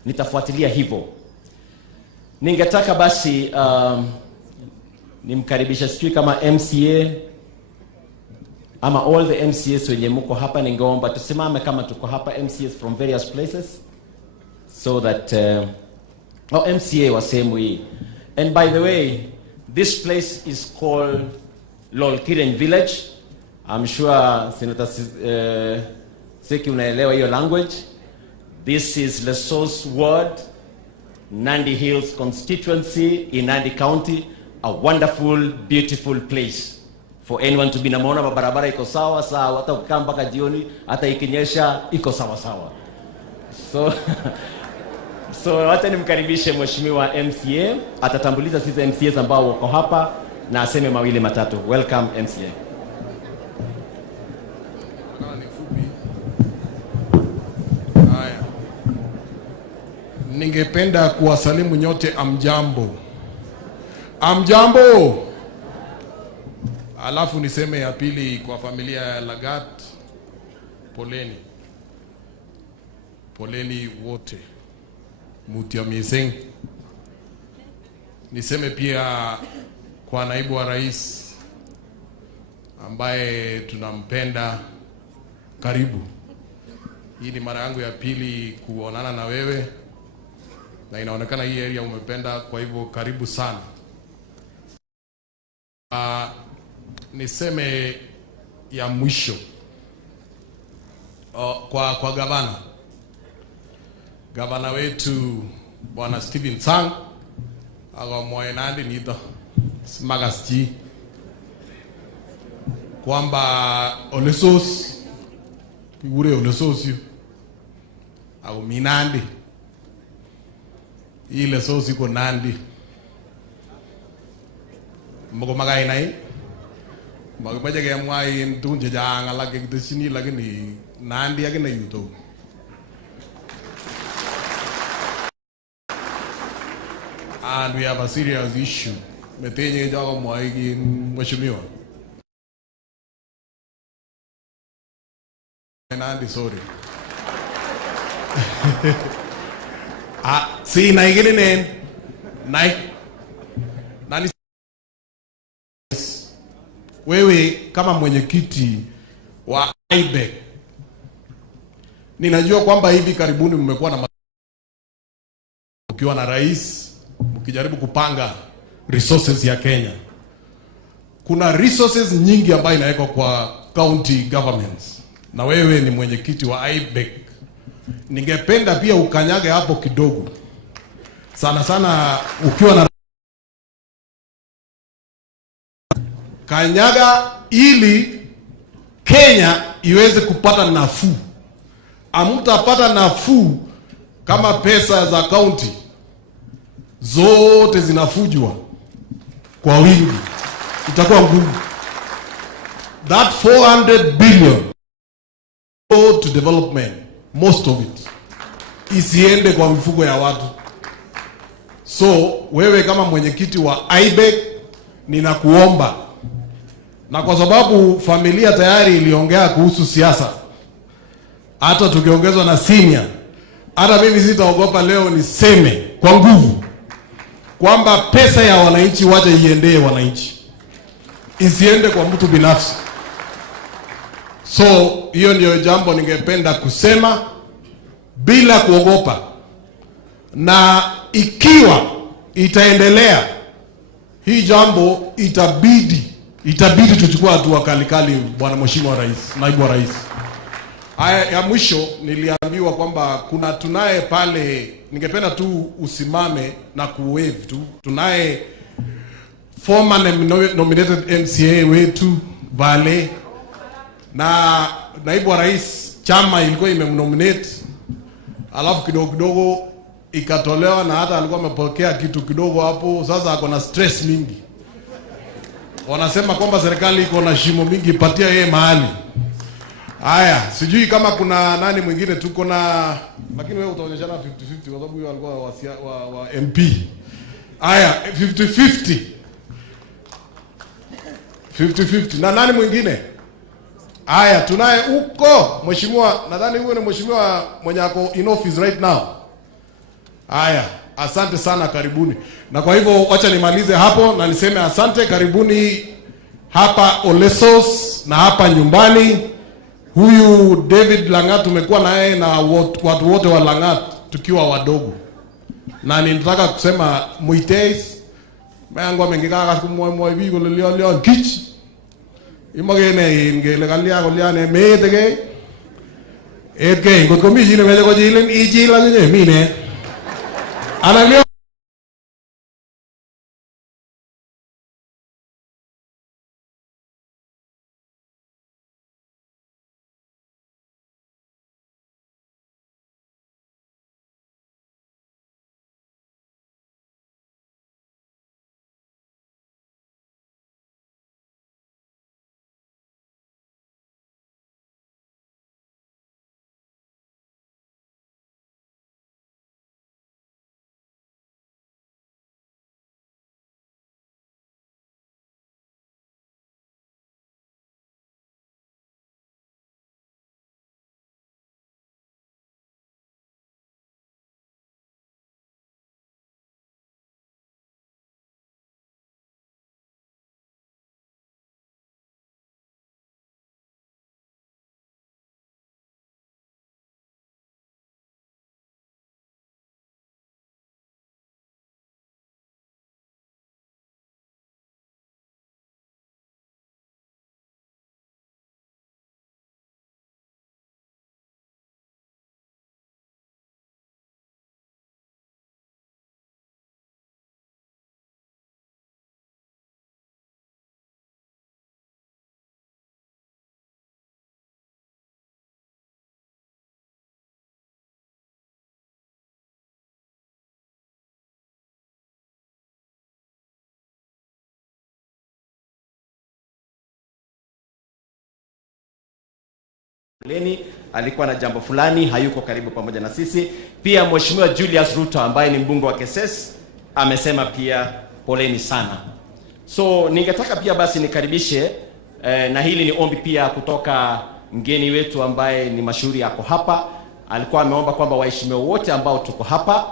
nitafuatilia hivyo. Ningetaka basi nimkaribisha, sijui kama MCA ama all the MCAs wenye mko hapa, ningeomba tusimame kama tuko hapa, MCAs from various places, so that MCA wa sehemu hii. And by the way, this place is called Lolkiren Village. I'm sure Senator Seki unaelewa hiyo language. This is Lesos Ward, Nandi Hills constituency in Nandi County, a wonderful, beautiful place for anyone to be. Naona barabara iko sawa sawa, hata ukikaa mpaka jioni, hata ikinyesha iko sawa sawa. So hata nimkaribishe mheshimiwa MCA, atatambuliza sisi MCAs ambao wako hapa na aseme mawili matatu. Welcome MCA. Ningependa kuwasalimu nyote amjambo. Amjambo. Alafu niseme ya pili kwa familia ya Lagat, poleni. Poleni wote. Mutia miseng. Niseme pia kwa naibu wa rais ambaye tunampenda, karibu. Hii ni mara yangu ya pili kuonana na wewe, na inaonekana hii area umependa, kwa hivyo karibu sana. Niseme ya mwisho, kwa gavana wetu Bwana Stephen Sang akamwae Nandi nito magasji kwamba olesos kigure olesos yu ako mi Nandi ile sosi ko Nandi moko magai nai makimache kemwa in tugun chechang alak chekiteshini lakini Nandi akine yuto. And we have a serious issue. Metenye jago mwaigi mheshimiwa. Nandi, sorry. Si naigini nen. Nani wewe kama mwenyekiti wa IBEC, ninajua kwamba hivi karibuni mmekuwa na ukiwa na rais mkijaribu kupanga resources ya Kenya. Kuna resources nyingi ambayo inawekwa kwa county governments, na wewe ni mwenyekiti wa IBEC. Ningependa pia ukanyage hapo kidogo, sana sana ukiwa na kanyaga ili Kenya iweze kupata nafuu. Amutapata nafuu kama pesa za county zote zinafujwa kwa wingi, itakuwa ngumu. That 400 billion go to development, most of it isiende kwa mifugo ya watu. So wewe kama mwenyekiti wa IBEC ninakuomba, na kwa sababu familia tayari iliongea kuhusu siasa, hata tukiongezwa na senior, hata mimi sitaogopa leo niseme kwa nguvu kwamba pesa ya wananchi waje iendee wananchi, isiende kwa mtu binafsi. So hiyo ndio jambo ningependa kusema bila kuogopa, na ikiwa itaendelea hii jambo itabidi tuchukue hatua kali, bwana mheshimiwa rais, naibu wa rais. Haya ya mwisho niliambiwa kwamba tunaye pale, ningependa tu usimame na kuwave tu. Tunaye former nominated MCA wetu Vale, na naibu wa rais chama ilikuwa imemnominate, alafu kidogo ikatolewa, na hata alikuwa amepokea kitu kidogo hapo. Sasa ako na stress mingi, wanasema kwamba serikali iko na shimo mingi, patia yeye mahali. Haya, sijui kama kuna nani mwingine tuko na, lakini wewe utaonyeshana 50-50 kwa sababu huyo alikuwa wa MP. Haya, 50-50 na nani mwingine? Haya, tunaye huko mheshimiwa, nadhani huyo ni mheshimiwa mwenye ako in office right now. Haya, asante sana, karibuni. Na kwa hivyo wacha nimalize hapo na niseme asante, karibuni hapa Olesos na hapa nyumbani. Huyu David Langat tumekuwa naye na watu wote wa Langat tukiwa wadogo, na ninataka kusema muiteis mayango mengika kumwa bigo leo kich imagene ngele kalia koliane metege etge ngotko mi jine meje ko jilen ijila nyenye mine ana Leni alikuwa na jambo fulani, hayuko karibu pamoja na sisi. Pia Mheshimiwa Julius Ruto ambaye ni mbunge wa Keses amesema pia poleni sana. So ningetaka pia basi nikaribishe na hili ni ombi pia kutoka mgeni wetu ambaye ni mashuhuri yako hapa. Alikuwa ameomba kwamba waheshimiwa wote ambao tuko hapa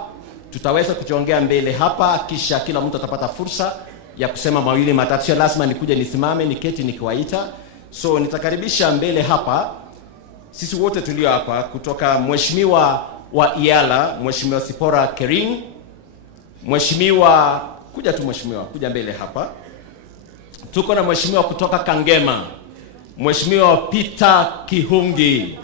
tutaweza kujiongea mbele hapa, kisha kila mtu atapata fursa ya kusema mawili matatu. Sio lazima nikuje nisimame niketi nikiwaita. So nitakaribisha mbele hapa sisi wote tulio hapa, kutoka Mheshimiwa wa Iala, Mheshimiwa Zipporah Kering. Mheshimiwa, kuja tu mheshimiwa, kuja mbele hapa. Tuko na mheshimiwa kutoka Kangema, Mheshimiwa Peter Kihungi.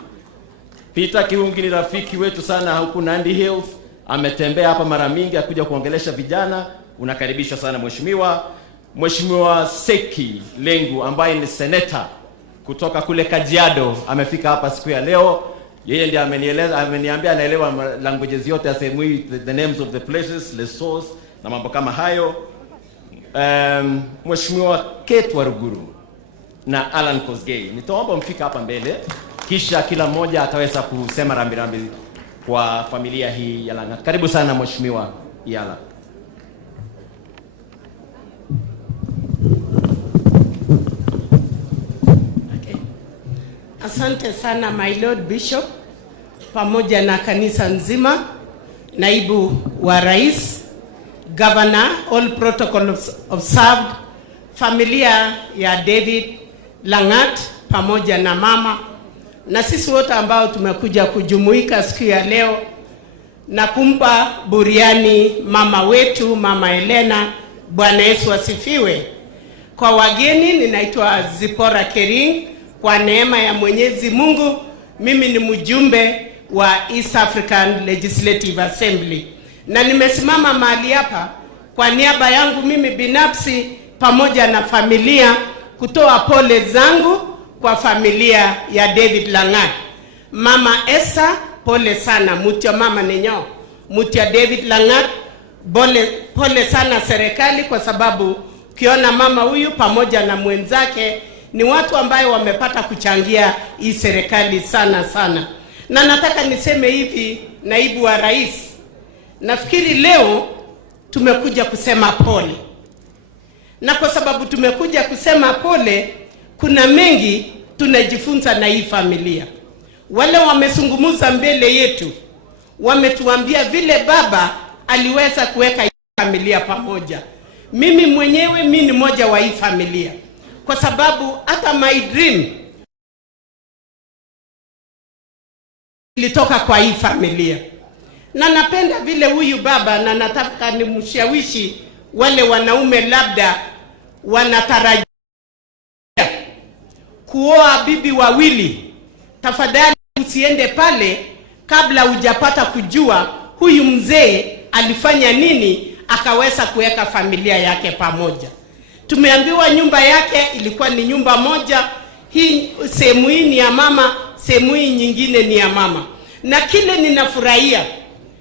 Peter Kihungi ni rafiki wetu sana huku Nandi Hills. Ametembea hapa mara mingi akuja kuongelesha vijana. Unakaribishwa sana mheshimiwa. Mheshimiwa Seki Lengu ambaye ni senator kutoka kule Kajiado amefika hapa siku ya leo. Yeye ndiye ameniambia anaelewa languages yote ya sehemu hii, the names of the places, Lesos na mambo kama hayo. Mheshimiwa Kate Waruguru na Alan Kosgei. Nitaomba mfika hapa mbele, kisha kila mmoja ataweza kusema rambirambi kwa familia hii ya Langat. Karibu sana mheshimiwa Iala. Asante sana my Lord Bishop, pamoja na kanisa nzima, naibu wa rais, governor, all protocols observed, familia ya David Langat pamoja na mama, na sisi wote ambao tumekuja kujumuika siku ya leo na kumpa buriani mama wetu, Mama Elena. Bwana Yesu asifiwe. Kwa wageni, ninaitwa Zipporah Kering. Kwa neema ya Mwenyezi Mungu, mimi ni mjumbe wa East African Legislative Assembly, na nimesimama mahali hapa kwa niaba yangu mimi binafsi pamoja na familia kutoa pole zangu kwa familia ya David Langat. Mama Esther, pole sana. Mutia mama ninyo, mutia David Langat, pole sana serikali, kwa sababu ukiona mama huyu pamoja na mwenzake ni watu ambayo wamepata kuchangia hii serikali sana sana. Na nataka niseme hivi, naibu wa rais, nafikiri leo tumekuja kusema pole. Na kwa sababu tumekuja kusema pole, kuna mengi tunajifunza na hii familia. Wale wamezungumza mbele yetu, wametuambia vile baba aliweza kuweka hii familia pamoja. Mimi mwenyewe mimi ni moja wa hii familia, kwa sababu hata my dream ilitoka kwa hii familia. Na napenda vile huyu baba, na nataka nimshawishi wale wanaume labda wanatarajia kuoa bibi wawili, tafadhali usiende pale kabla hujapata kujua huyu mzee alifanya nini akaweza kuweka familia yake pamoja. Tumeambiwa nyumba yake ilikuwa ni nyumba moja, hii sehemu hii ni ya mama, sehemu hii nyingine ni ya mama. Na kile ninafurahia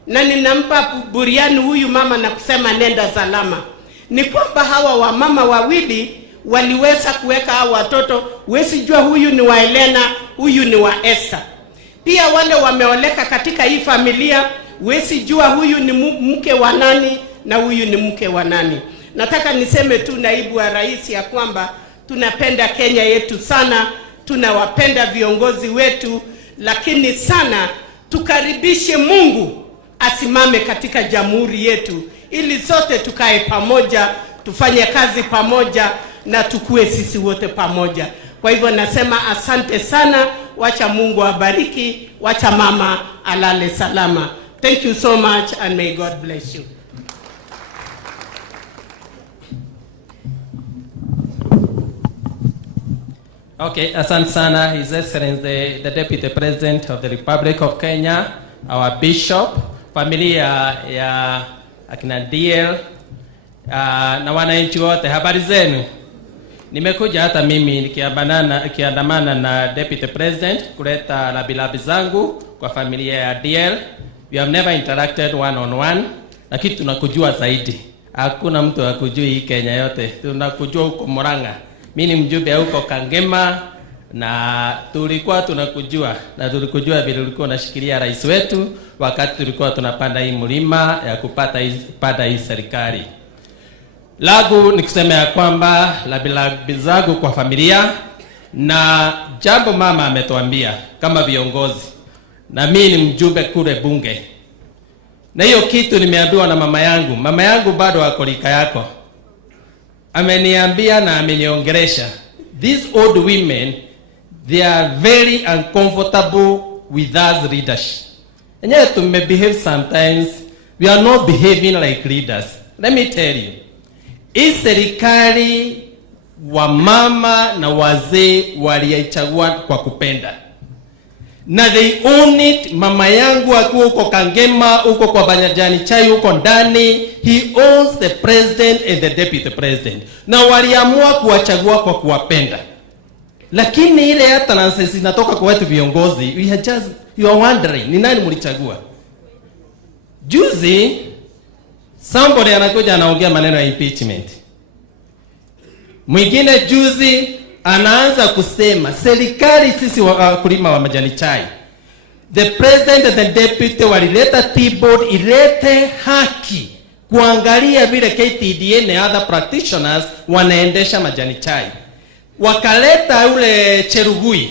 na ninampa buriani huyu mama na kusema nenda salama, ni kwamba hawa wamama wawili waliweza kuweka hawa watoto. Huwezi jua huyu ni wa Elena, huyu ni wa Esther. Pia wale wameoleka katika hii familia, huwezi jua huyu ni mke wa nani na huyu ni mke wa nani. Nataka niseme tu naibu wa rais ya kwamba tunapenda Kenya yetu sana, tunawapenda viongozi wetu, lakini sana tukaribishe Mungu asimame katika jamhuri yetu, ili sote tukae pamoja, tufanye kazi pamoja na tukue sisi wote pamoja. Kwa hivyo nasema asante sana, wacha Mungu awabariki, wacha mama alale salama. Thank you so much and may God bless you. Okay, asante sana, His Excellency the Deputy President of the Republic of Kenya, our Bishop, familia ya akina DL, na wananchi wote, habari zenu? Nimekuja hata mimi nikiandamana na Deputy President kuleta labilabi zangu kwa familia ya DL. We have never interacted one on one, lakini tunakujua zaidi. Hakuna mtu akujui hii Kenya yote, tunakujua huko Murang'a. Mimi ni mjumbe huko Kangema, na tulikuwa tunakujua na tulikujua vile ulikuwa unashikilia rais wetu wakati tulikuwa tunapanda hii mlima ya kupata hii serikali. Lagu ni kusema ya kwamba labilabi zangu kwa familia na jambo mama ametuambia kama viongozi, na mimi ni mjumbe kule bunge, na hiyo kitu nimeambiwa na mama yangu. Mama yangu bado ako rika yako, ameniambia na ameniongelesha, these old women, they are very uncomfortable with us leaders. And yet to behave sometimes, we are not behaving like leaders. Let me tell you, hii serikali wa mama na wazee waliichagua kwa kupenda, na they own it. Mama yangu akiwa uko Kangema, uko kwa Banyajani Chai, uko ndani, he owns the president and the deputy president, na waliamua kuwachagua kwa kuwapenda. Lakini ile hata nonsense inatoka kwa watu viongozi, we are just, you are wondering ni nani mlichagua. Juzi somebody anakuja anaongea maneno ya impeachment, mwingine juzi anaanza kusema serikali sisi wakulima wa majani chai, the president and the deputy walileta T-board ilete haki kuangalia vile KTDA na other practitioners wanaendesha majani chai. Wakaleta ule Cherugui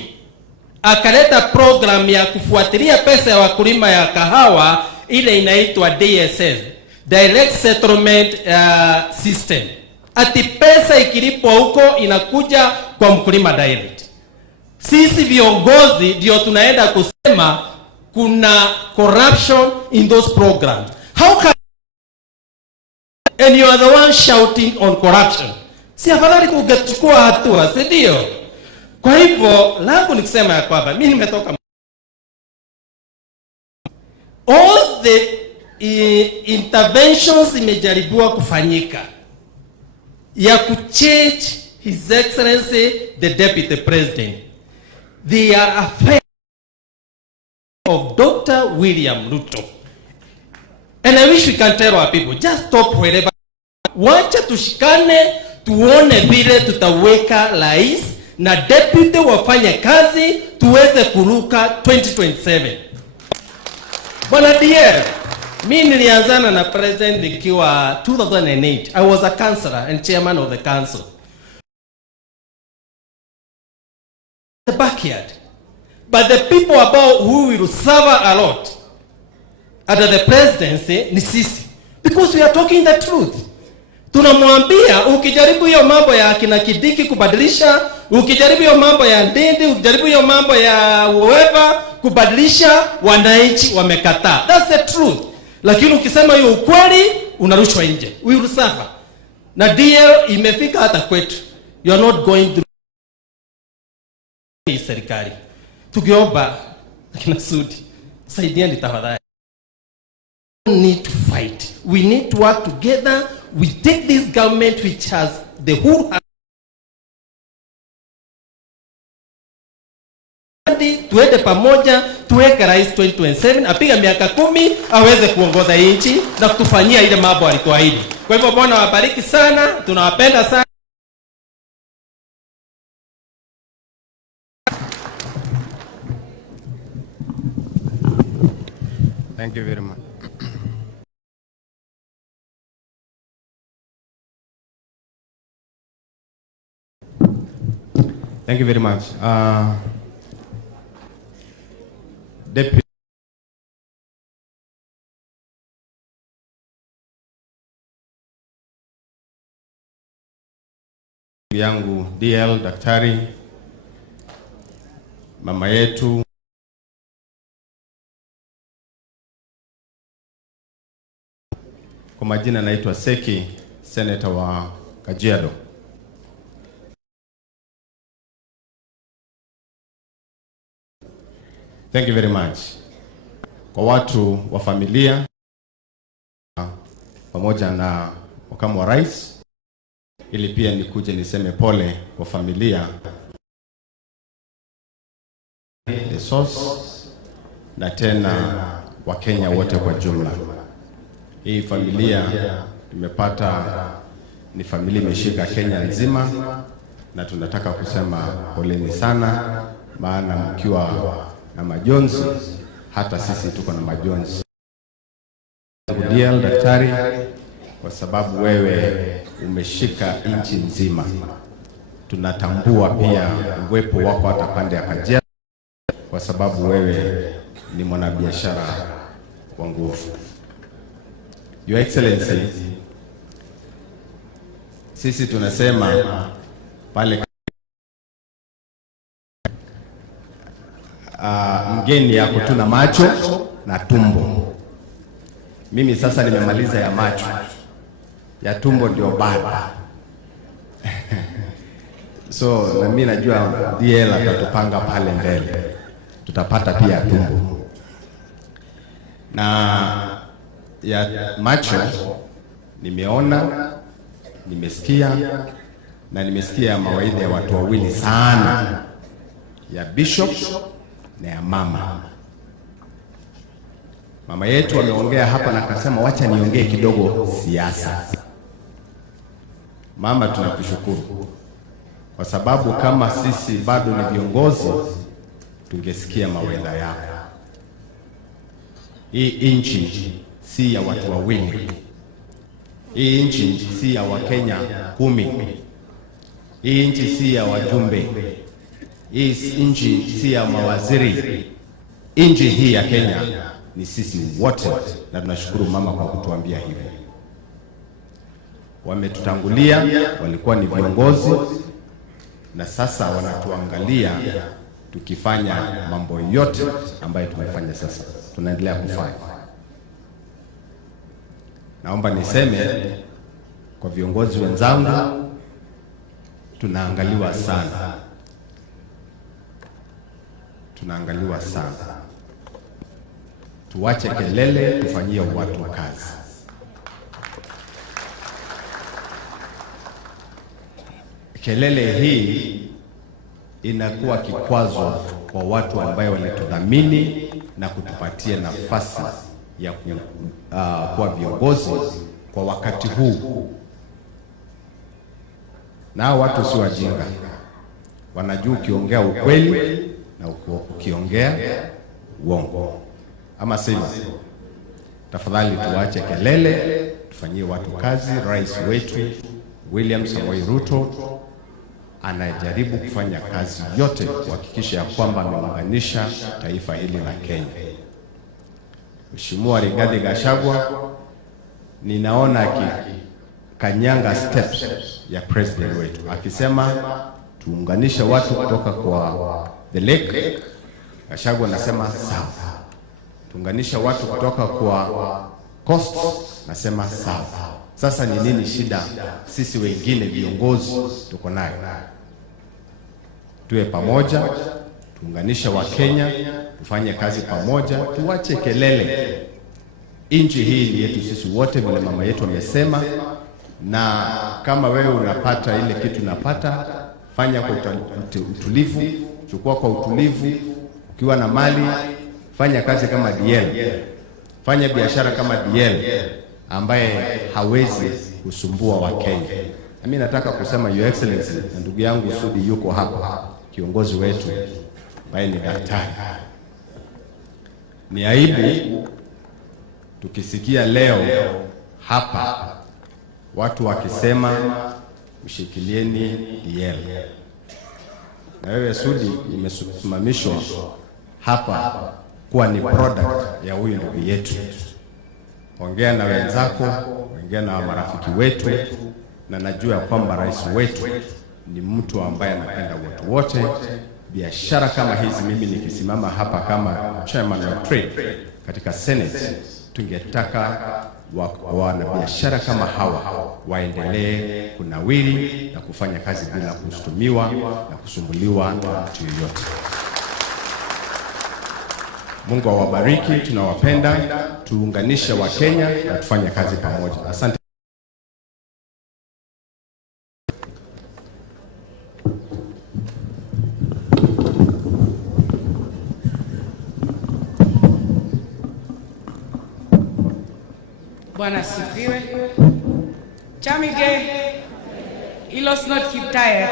akaleta program ya kufuatilia pesa ya wakulima ya kahawa, ile inaitwa DSS, Direct Settlement System. Ati pesa ikilipwa huko inakuja kwa mkulima direct. Sisi viongozi ndio tunaenda kusema kuna corruption in those programs. How can, and you are the one shouting on corruption? Si afadhali kungechukua hatua, si ndio? Kwa hivyo langu ni kusema ya kwamba mimi nimetoka, all the interventions imejaribiwa kufanyika ya kuchange His Excellency the Deputy President. They are affair of Dr. William Ruto. And I wish we can tell our people, just stop wherever. Wacha tushikane, tuone vile tutaweka rais na deputy wafanye kazi, tuweze kuruka 2027. Bwana DL, mimi nilianzana na president ikiwa 2008. I was a councillor and chairman of the council. The backyard. But the people about who will suffer a lot under the presidency ni sisi. Because we are talking the truth. Tunamwambia ukijaribu hiyo mambo ya kina Kidiki kubadilisha, ukijaribu hiyo mambo ya Ndindi, ukijaribu hiyo mambo ya whoever kubadilisha, wananchi wamekataa. That's the truth. Lakini ukisema hiyo ukweli unarushwa nje. We will suffer. Na DL imefika hata kwetu. You are not going through hii serikali. Tukiomba kina Sudi, saidieni tafadhali. We need to fight. We need to work together. We take this government which has the whole tuende pamoja, tuweke rais 2027 apiga miaka 10 aweze kuongoza nchi na kutufanyia ile mambo alituahidi. Kwa hivyo Bwana wabariki sana, tunawapenda sana. Thank you very much. Thank you very much. Deputy yangu DL Daktari, mama yetu kwa majina naitwa Seki, senator wa Kajiado. Thank you very much. Kwa watu wa familia pamoja na makamu wa rais, ili pia nikuje niseme pole kwa familia the source na tena Wakenya wote kwa jumla. Hii familia tumepata ni familia imeshika Kenya nzima na tunataka kusema poleni sana, maana mkiwa na majonzi, hata sisi tuko na majonzi. DL daktari, kwa sababu wewe umeshika nchi nzima. Tunatambua pia uwepo wako hata pande ya Kajiado, kwa sababu wewe ni mwanabiashara wa nguvu. Your Excellency, sisi tunasema pale mgeni yako tuna macho na tumbo. Mimi sasa nimemaliza ya macho, ya tumbo ndio bado. So na mimi najua DL atatupanga pale mbele, tutapata pia tumbo. Na ya macho nimeona, nimesikia, na nimesikia mawaidha ya watu wawili sana, ya Bishop na ya mama. Mama yetu ameongea hapa na akasema wacha niongee kidogo siasa. Mama, tunakushukuru kwa sababu kama sisi bado ni viongozi tungesikia mawaidha yako. Hii nchi si ya watu wawili. Hii nchi si ya Wakenya 10. Hii nchi si ya wajumbe. Hii nchi si ya mawaziri. Nchi hii ya Kenya ni sisi wote, na tunashukuru mama kwa kutuambia hivyo. Wametutangulia, walikuwa ni viongozi, na sasa wanatuangalia tukifanya mambo yote ambayo tumefanya sasa, tunaendelea kufanya. Naomba niseme kwa viongozi wenzangu, tunaangaliwa sana. Tunaangaliwa sana. Tuwache kelele, tufanyie watu kazi. Kelele hii inakuwa kikwazo kwa watu ambao walitudhamini na kutupatia nafasi ya kuwa viongozi kwa wakati huu. Na watu si wajinga, wanajua ukiongea ukweli na ukiongea uongo. Ama sema, tafadhali tuache kelele, tufanyie watu kazi. Rais wetu William Samoei Ruto anajaribu kufanya kazi yote kuhakikisha ya kwamba ameunganisha taifa hili la Kenya. Mheshimiwa Rigathi Gachagua, ninaona kanyanga steps ya president wetu akisema tuunganishe watu kutoka kwa the lake. Gachagua anasema sawa. Tuunganisha watu kutoka kwa coast, nasema sawa. Sasa ni nini shida? Sisi wengine viongozi tuko nayo. Tuwe pamoja, tuunganisha wa Kenya, tufanye kazi pamoja, tuache kelele. Nchi hii ni yetu sisi wote, vile mama yetu amesema. Na kama wewe unapata ile kitu unapata, fanya kwa utulivu, chukua kwa utulivu. Ukiwa na mali, fanya kazi kama DL, fanya biashara kama DL ambaye hawezi kusumbua wa Kenya. Mimi nataka kusema Your Excellency, na ndugu yangu Sudi yuko hapa, kiongozi wetu ambaye ni daktari. Ni aibu tukisikia leo hapa watu wakisema mshikilieni DL. Na wewe Sudi, imesimamishwa hapa kuwa ni product ya huyu ndugu yetu. Ongea na wenzako, ongea na marafiki wetu, na najua kwamba rais wetu ni mtu ambaye anapenda watu wote. Biashara kama hizi, mimi nikisimama hapa kama chairman of trade katika Senate, tungetaka wana biashara kama hawa waendelee kunawiri na kufanya kazi bila kushtumiwa na kusumbuliwa na mtu yoyote. Mungu awabariki, tunawapenda, tuunganishe wa Kenya na tufanye kazi pamoja. Asante. Bwana sifiwe. Chamige, Ilos not keep tired.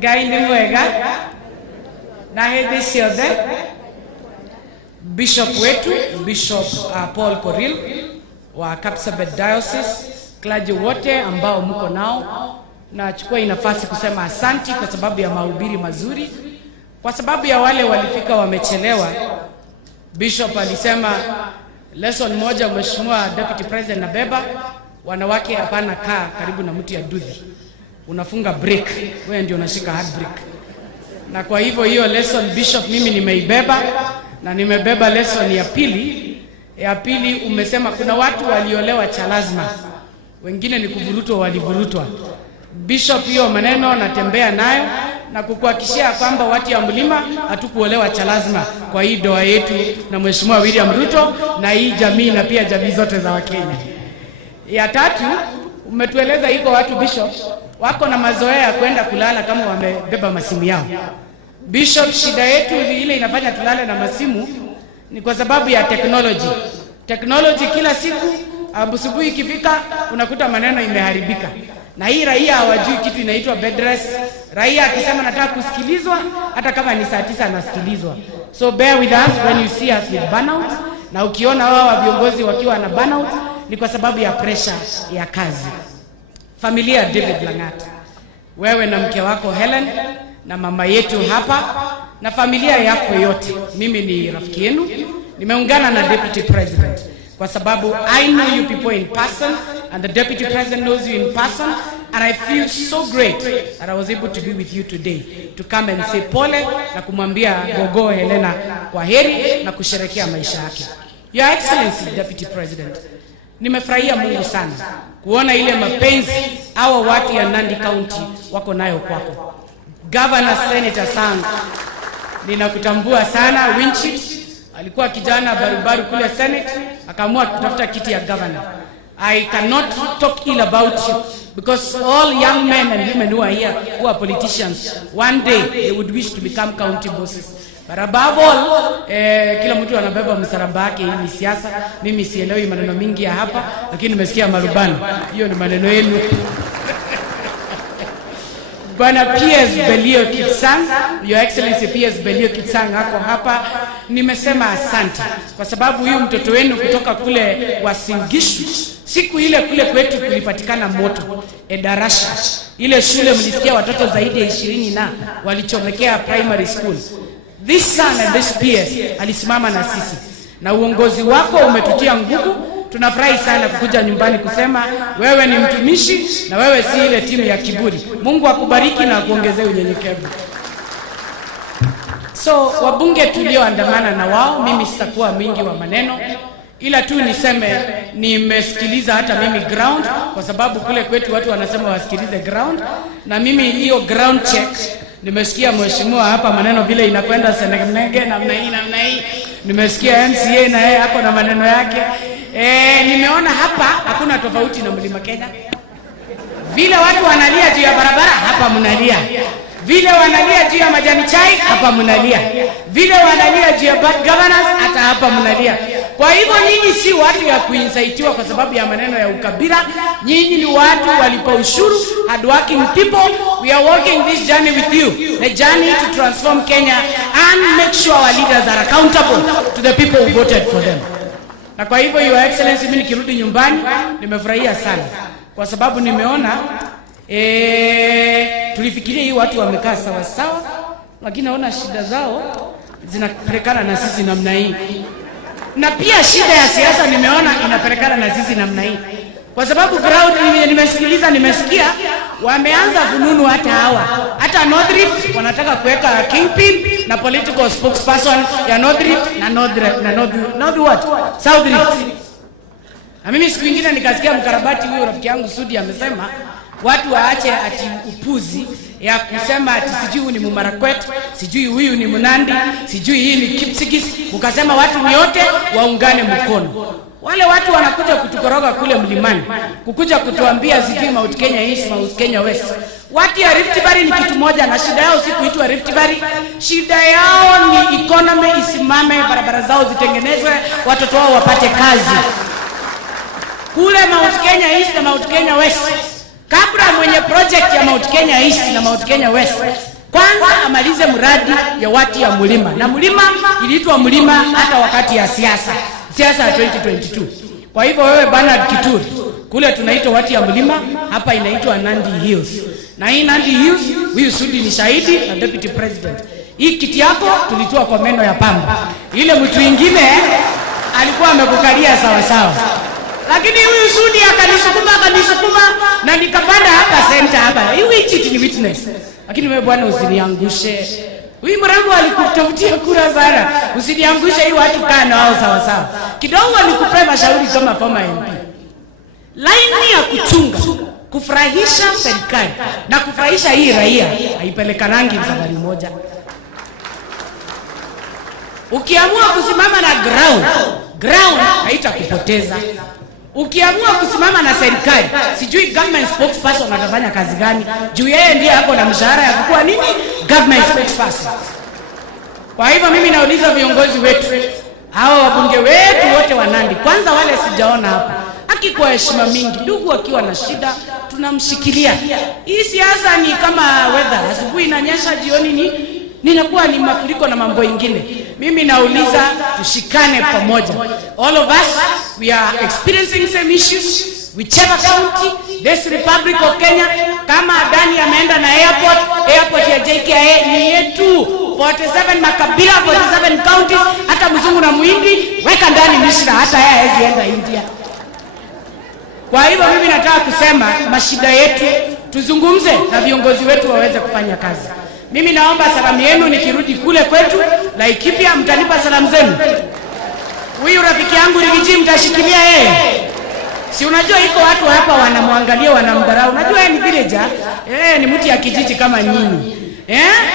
Gaini mwega na hedi siode Bishop wetu Bishop Paul Koril wa Kapsabet Diocese, clergy wote ambao mko nao, na chukua nafasi kusema asanti kwa sababu ya mahubiri mazuri. Kwa sababu ya wale walifika wamechelewa, Bishop alisema lesson moja, Mheshimiwa Deputy President nabeba, wanawake hapana kaa karibu na mti ya duthi, unafunga break, wewe ndio unashika hard break. Na kwa hivyo hiyo lesson Bishop mimi nimeibeba, na nimebeba lesson ya pili. Ya pili umesema kuna watu waliolewa cha lazima, wengine ni kuvurutwa, walivurutwa. Bishop hiyo maneno natembea nayo na kukuhakikishia kwamba watu ya mlima hatukuolewa cha lazima kwa hii doa yetu na Mheshimiwa William Ruto na hii jamii na pia jamii zote za Wakenya. Ya tatu umetueleza iko watu Bishop wako na mazoea ya kwenda kulala kama wamebeba masimu yao. Bishop, shida yetu ile inafanya tulale na masimu ni kwa sababu ya technology. Technology kila siku asubuhi ikifika unakuta maneno imeharibika. Na hii raia hawajui kitu inaitwa bed rest. Raia akisema nataka kusikilizwa hata kama ni saa 9 anasikilizwa. So bear with us when you see us with burnout. Na ukiona wao viongozi wakiwa na burnout ni kwa sababu ya pressure ya kazi. Familia David Langat, wewe na mke wako Helen na mama yetu hapa na familia yako yote, mimi ni rafiki yenu. Nimeungana na Deputy President kwa sababu I know you people in person and the Deputy President knows you in person, and I feel so great that I was able to be with you today to come and say pole na kumwambia gogo Helena kwa heri na kusherehekea maisha yake. Your Excellency Deputy President, nimefurahia Mungu sana kuona ile mapenzi hawa watu ya Nandi County wako nayo kwako. Governor Senator Sang, ninakutambua sana. Winchit alikuwa kijana barubaru kule Senate, akaamua kutafuta kiti ya governor. I cannot talk ill about you because all young men and women who are here who are politicians, one day they would wish to become county bosses. But above all, kila mtu anabeba msalaba wake. Hii ni siasa, mimi sielewi maneno mingi ya hapa, lakini nimesikia marubani, hiyo ni maneno yenu. Bwana PS Belio Kipsang, Your Excellency PS Belio Kipsang hako hapa, nimesema asante kwa sababu huyu mtoto wenu kutoka kule Wasingishu, siku ile kule kwetu kulipatikana moto Edarasha, ile shule mlisikia watoto zaidi ya 20 na walichomekea primary school. This son and this PS alisimama na sisi, na uongozi wako umetutia nguvu. Tunafurahi sana kukuja nyumbani kusema wewe ni mtumishi na wewe si ile timu ya kiburi. Mungu akubariki na akuongezee unyenyekevu. So wabunge tulioandamana na wao, mimi sitakuwa mwingi wa maneno, ila tu niseme nimesikiliza hata mimi ground, kwa sababu kule kwetu watu wanasema wasikilize ground, na mimi hiyo ground check nimesikia mheshimiwa hapa maneno vile inakwenda Senegenge namna hii. Nimesikia MCA na yeye hapo na maneno yake. Nimeona hapa hakuna tofauti na Mlima Kenya. Vile watu wanalia juu ya barabara, hapa mnalia. Vile wanalia juu ya majani chai, hapa mnalia. Vile wanalia juu ya bad governance, hata hapa mnalia. Kwa hivyo nyinyi si watu ya kuinsaitiwa kwa sababu ya maneno ya ukabila. Nyinyi ni watu walipa ushuru, hardworking people. We are walking this journey with you, the journey to transform Kenya and make sure our leaders are accountable to the people who voted for them. Na kwa hivyo Your Excellency, mimi nikirudi nyumbani nimefurahia sana kwa sababu nimeona tulifikiria hii watu wamekaa sawa sawa, lakini naona shida zao zinapelekana na sisi namna hii. Na pia shida ya siasa nimeona inapelekana na sisi namna hii. Kwa sababu crowd nimesikia wameanza fununu hata hawa. Hata North Rift wanataka kuweka kingpin na political spokesperson ya North Rift na North what? South Rift. Na mimi siku nyingine nikasikia mkarabati huyo rafiki yangu Sudi amesema watu waache ati upuzi ya kusema ati sijui huyu ni Mumarakwet, sijui huyu ni Munandi, sijui hii ni Kipsigis. Ukasema watu wote waungane mkono. Wale watu wanakuja kutukoroga kule mlimani, kukuja kutuambia sijui Mount Kenya East, Mount Kenya West. Watu ya Rift Valley ni kitu moja, na shida yao si kuitwa Rift Valley. Shida yao ni economy isimame, barabara zao zitengenezwe, watoto wao wapate kazi. Kule Mount Kenya East na Mount Kenya West Kabla mwenye project ya Mount Kenya East na Mount Kenya West, kwanza amalize mradi ya watu ya mlima. Na mlima iliitwa mlima hata wakati ya siasa ya 2022. Kwa hivyo wewe Bernard Kithure, kule tunaitwa watu ya mlima, hapa inaitwa Nandi Hills. Na hii Nandi Hills, huyu Sudi ni shahidi na deputy president. Hii kiti yako tulitoa kwa meno ya pamba. Ile mtu mwingine alikuwa amekukalia sawa sawa. Lakini huyu Sudi akanisukuma na nikapanda hapa center hapa. Hii kiti ni witness. Lakini wewe bwana usiniangushe. Huyu mrango alikutafutia kura sana. Usiniangushe hii watu kana wao sawa sawa. Kidogo nikupe mashauri kama former MP. Laini ya kuchunga, kufurahisha serikali na kufurahisha hii raia haipeleka rangi safari moja. Ukiamua kusimama na ground haitakupoteza. Ukiamua kusimama na serikali, sijui government spokesperson atafanya kazi gani, juu yeye ndiye hapo na mshahara ya kuwa nini government spokesperson. Kwa hivyo mimi nauliza viongozi wetu, hawa wabunge wetu wote wa Nandi, kwanza wale sijaona hapa, akikuwa heshima mingi, ndugu akiwa na shida tunamshikilia. Hii siasa ni kama weather, asubuhi inanyesha, jioni ninakuwa ni mafuriko na mambo ingine. Mimi nauliza tushikane pamoja. All of us, we are experiencing same issues, whichever county, this Republic of Kenya. Kama Adani ameenda na airport ya JKIA ni yetu. 47 makabila, 47 counties, hata mzungu na muhindi, weka ndani Mishra, hata yeye hawezi enda India. Kwa hivyo mimi nataka kusema mashida yetu tuzungumze na viongozi wetu waweze kufanya kazi. Mimi naomba salamu yenu nikirudi kule kwetu Laikipia, mtanipa salamu zenu. Huyu rafiki yangu Rigiji mtashikilia yeye. Si unajua iko watu hapa wanamwangalia wanamdharau. Unajua yeye ni villager, ni mtu ya kijiji kama nyinyi.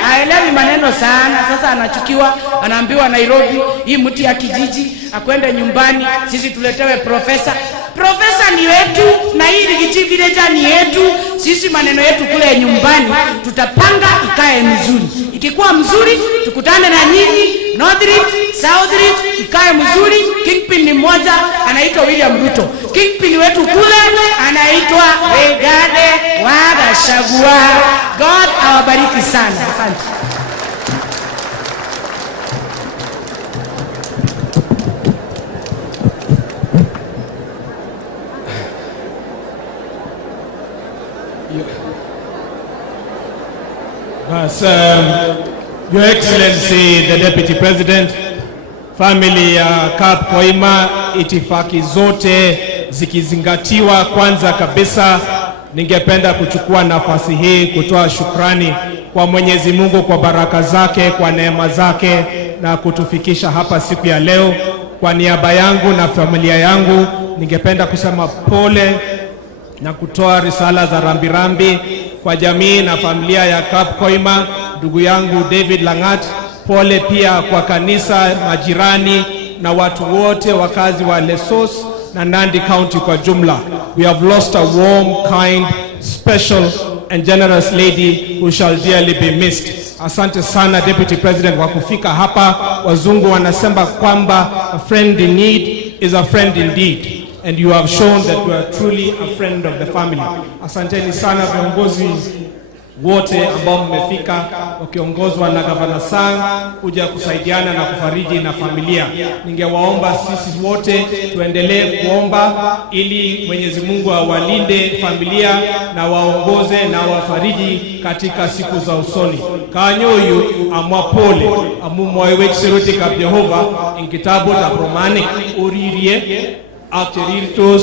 Haelewi maneno sana. Sasa anachukiwa, anaambiwa Nairobi, hii mtu ya kijiji akwende nyumbani, sisi tuletewe profesa. Profesa ni wetu na hii Rigiji villager ni yetu. Sisi maneno yetu kule nyumbani tutapanga ikae mzuri. Ikikuwa mzuri tukutane na nyinyi North Rift, South Rift, ikae mzuri. Kingpin ni mmoja anaitwa William Ruto. Kingpin wetu kule anaitwa Rigathi wa Gachagua. God awabariki sana. Asante. Your Excellency, the Deputy President, family ya Kap Koima, itifaki zote zikizingatiwa, kwanza kabisa ningependa kuchukua nafasi hii kutoa shukrani kwa Mwenyezi Mungu kwa baraka zake, kwa neema zake na kutufikisha hapa siku ya leo. Kwa niaba yangu na familia yangu ningependa kusema pole na kutoa risala za rambirambi kwa jamii na familia ya Kap Koima. Ndugu yangu David Langat, pole pia kwa kanisa, majirani na watu wote wakazi wa Lesos na Nandi County kwa jumla. We have lost a warm, kind, special and generous lady who shall dearly be missed. Asante sana Deputy President kwa kufika hapa. Wazungu wanasema kwamba a friend in need is a friend indeed. And you have shown that you are truly a friend of the family. Asanteni sana viongozi wote ambao mmefika wakiongozwa na Gavana Sang kuja kusaidiana na kufariji na familia. Ningewaomba sisi wote tuendelee kuomba ili Mwenyezi Mungu awalinde familia na waongoze na wafariji katika siku za usoni. Kanyoyu amwapole amumwaiwe chiserote kap Jehova inkitabo ta Romani uririe Acherirtos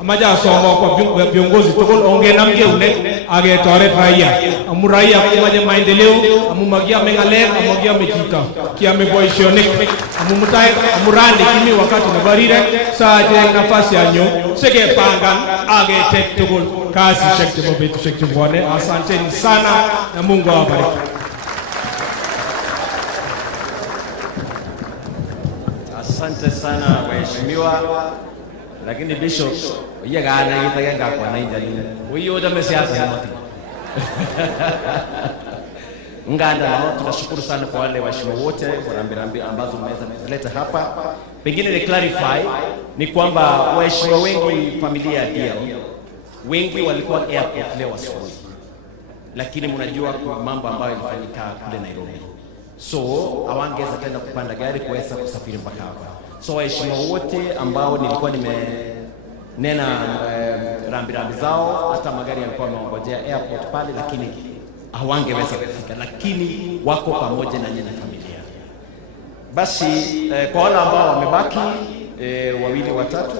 amaja asoma kwa viongozi tukul onge namge ule age tore raia amuraia kumaje maendeleo amumagia mengale amumagia mejita kiame boishonik amumutai amurandi kimi wakati na barire saje nafasi anyo sege pangan age tek tukul kasi shekte bobetu shekte bwane. Asanteni sana na Mungu awabariki. Asante sana waheshimiwa. Lakini Bishop, yeye gana yitaka kwa na injali. Huyo ndio mesiasa yote. Nganda nao tunashukuru sana kwa wale waheshimiwa wote kwa rambirambi ambazo mmeweza kuleta hapa. Pengine ni clarify ni kwamba waheshimiwa wengi familia ya DL Wengi walikuwa airport leo asubuhi, lakini mnajua mambo ambayo ilifanyika kule Nairobi, so hawangeweza tena kupanda gari kuweza kusafiri mpaka hapa. So waheshimiwa wote ambao nilikuwa nimenena rambirambi zao, hata magari yalikuwa yameongojea airport pale, lakini hawangeweza kufika, lakini wako pamoja na nyinyi familia. Basi kwa wale ambao wamebaki, wawili watatu,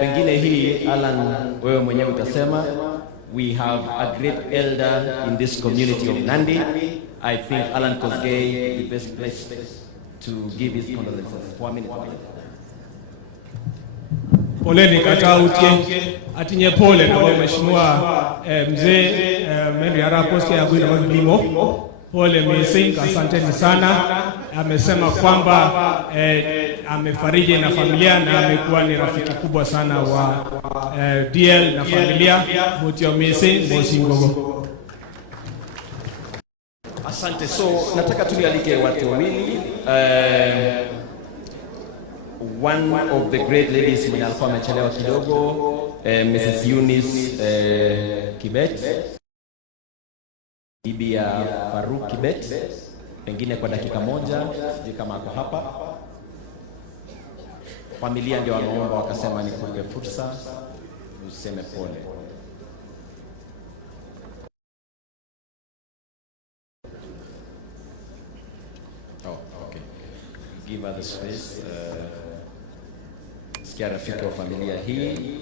pengine hii Alan wewe mwenyewe utasema, we have a great elder in this community of Nandi. I think Alan Kosgei is the best place to give his condolences. 4 minutes. Poleni kata utie atinye pole na mheshimiwa mzee Mary Araposke ya Gwina Mlimo. Pole msingi, asanteni sana. Amesema kwamba amefariji na familia na amekuwa ni rafiki kubwa sana wa DL na familia. Mutio msingi mosingogo. Asante. So nataka tulialike watu wawili. One of the great ladies mwenye alikuwa amechelewa kidogo, Mrs. Eunice Kibet, bibi ya Faruk Kibet, pengine kwa dakika moja, sijui kama ako hapa. Familia ndio wanaomba, wakasema nikupe fursa useme pole. Oh, okay. Give her the space. Sikia rafiki wa familia hii,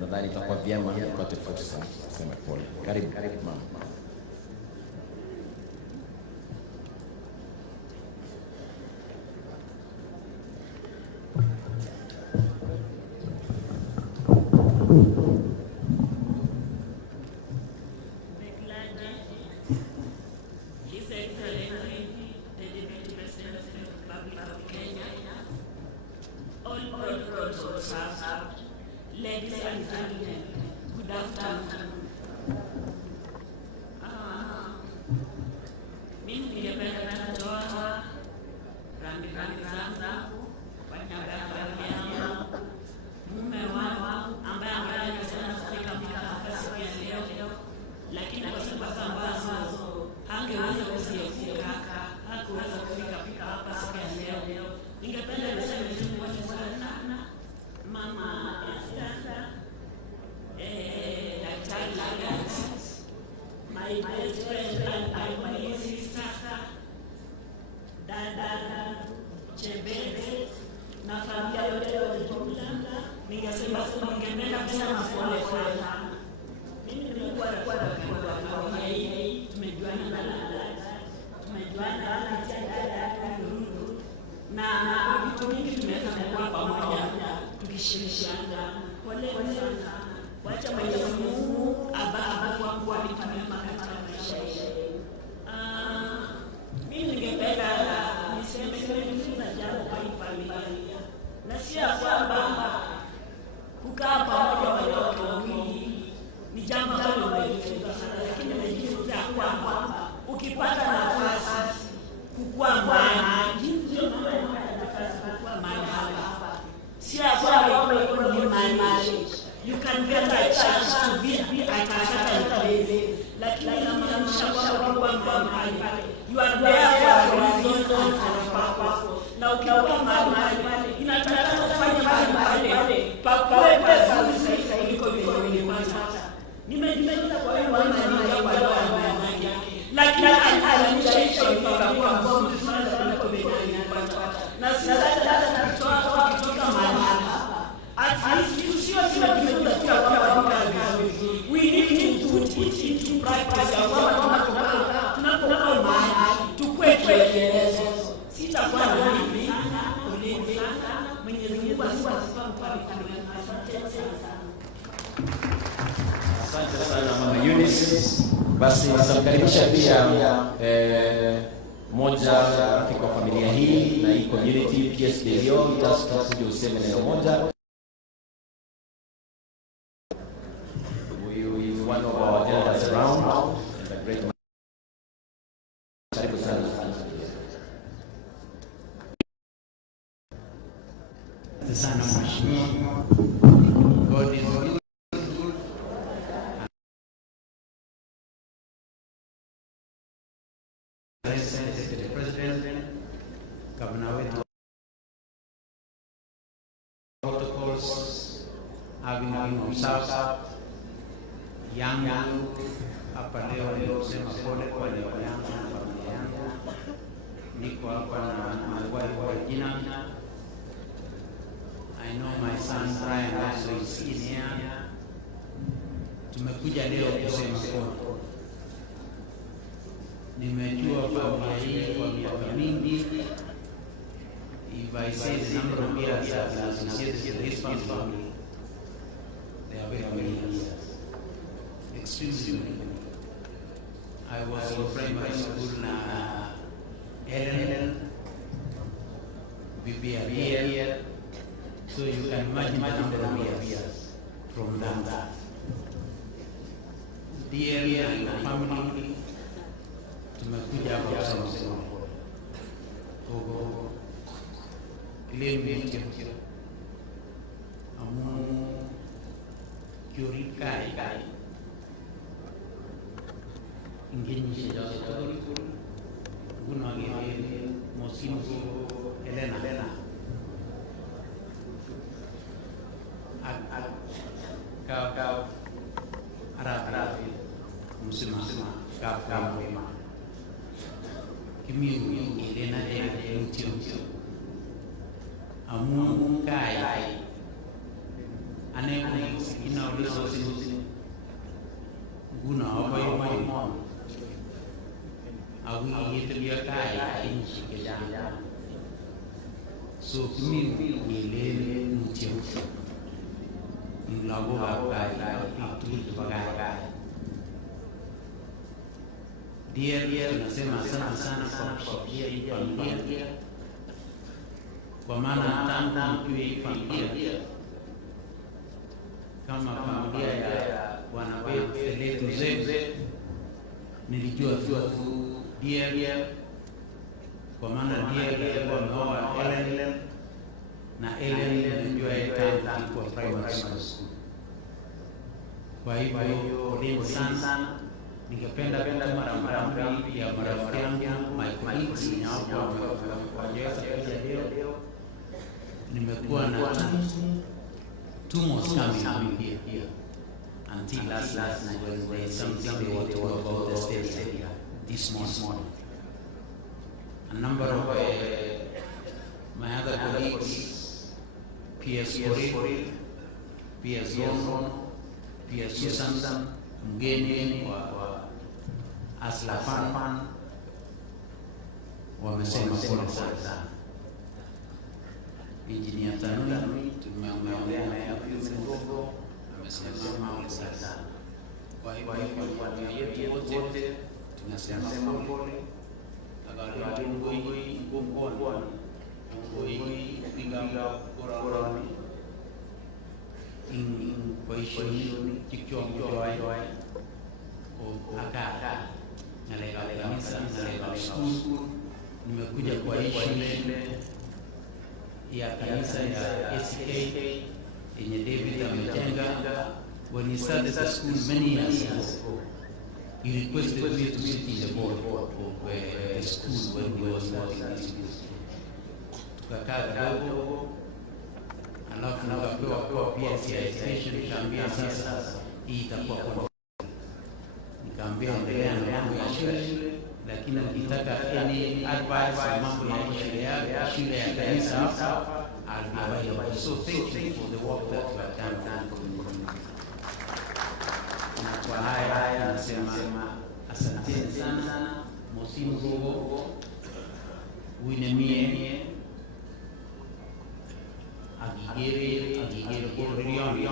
nadhani itakuwa vyema upate fursa kusema pole. Karibu mama. Ladies and gentlemen, good afternoon. Mimi ningependa kutoa rambirambi zangu kwa niaba ya familia yangu, mume wangu ambaye angesema kufika hapa siku ya leo, lakini kwa sababu ambazo hangeweza kuzifika, hakuweza kufika hapa siku ya leo. Ningependa kusema kitu sana mama Daktari Lagat, my best friend and my sister, dada Chebet na familia yote kwa ujumla. Ningesema ningependa kusema pole sana. Mimi nilikuwa kwa familia hii, tumejuana na Lagat, tumejuana na dada na vitu vingi tumeweza kuwa pamoja tukishirikiana. Pole sana. Wacha Mwenyezi Mungu abariki kwa vitu katika maisha yetu. Mimi ningependa niseme kitu jambo kwa familia. Na si kwamba kukaa pamoja watu wawili ni jambo ambalo nimejifunza sana, lakini nimejifunza kwamba ukipata nafasi kukua mahali, ndio nafasi kukua mahali. Si kwamba ni mahali. You can get a chance to be at a certain place. Lakini inamaanisha kwamba you are there for a reason and for a purpose. Na ukiwa mahali inataka kufanya mahali pakuwe pazuri zaidi kuliko vile kwanza. Nimejifunza kwa hiyo mahali kwa leo lakini alianisha hicho ikakuwa mzuri sana kuliko vile kwanza. Na sasa tunatoa kutoka mahali at least we need to put it into practice. Tunapokuwa mahali tukue kielelezo. Sitakuwa na mimi sana. Mwenyezi Mungu Asante sana mama Eunice. Basi nakaribisha pia moja rafiki wa familia hii na hii community PS Delio, just useme neno moja. One of our elders around and a great man. Karibu sana. Sana mheshimiwa. God is good. Deputy President, Governor wetu protocols having been observed, yangu hapa leo nilisema pole kwa leo yangu na familia yangu. Niko hapa na my wife Regina. I know my son Brian also is in here. Tumekuja leo kusema pole. Nimejua familia hii kwa miaka mingi. If I say the number of years I've been associated with this family, they are very many years. Extremely many. I was in primary school na Ellen, BBL, so you can imagine the number of years from that. Dear and family, tumekuja hapa kusema Ogo Clement Amu Kyurikai Ingeni Jazatori Gunagere Mosimbo Elena Kau Arabi Musima Kau Kimi Elena de Mutio Amu Kai Ane Ina Resources Guna Obai Mom Awi Yetulia Kai in Shikajana So Kimi Elena Mutio in Lago Kai to Bagai. Dear, tunasema sana kwa kushikia hii familia. Kwa maana tangu mkiwe hii familia kama familia ya wanawetu zetu, nilijua tu Dear, kwa maana Dear wameoa Ellen na Ellen nilijua tangu kwa primary school. Kwa hivyo poleni sana. Ningependa kutuma rambirambi ya marafiki yangu, my colleagues hapo wajaweza kuja leo. Nimekuwa na two months coming here until last night when there is something they want to know about the state area this morning. A number of my other colleagues, P.S. Corey, P.S. Gon, P.S. Susan, mgeni wa Aslafan wamesema pole sana. Engineer Tanui tumeongea naye hapo kidogo, amesema pole sana. Kwa hivyo yetu wote tunasema pole. Agarwa ngoi ngombo ngoi pinga korani in poishoni kichwa Aka nalega kanisa nalega school. Nimekuja kwa hii shule ya kanisa ya ACK yenye David amejenga. When he started the school many years ago, he requested me to sit in the board of the school when he was starting this school. Tukakaa kidogo, alafu nikapewa pia education, nikaambia sasa hii itakuwa kwa nikaambia endelea na mambo ya shule, lakini ukitaka any advice ya mambo ya shule ya kanisa hapa, I'll be available. So thank you for the work that you have done. Na kwa haya nasema asanteni sana. Mosimbo Winemie Agigere Kororioni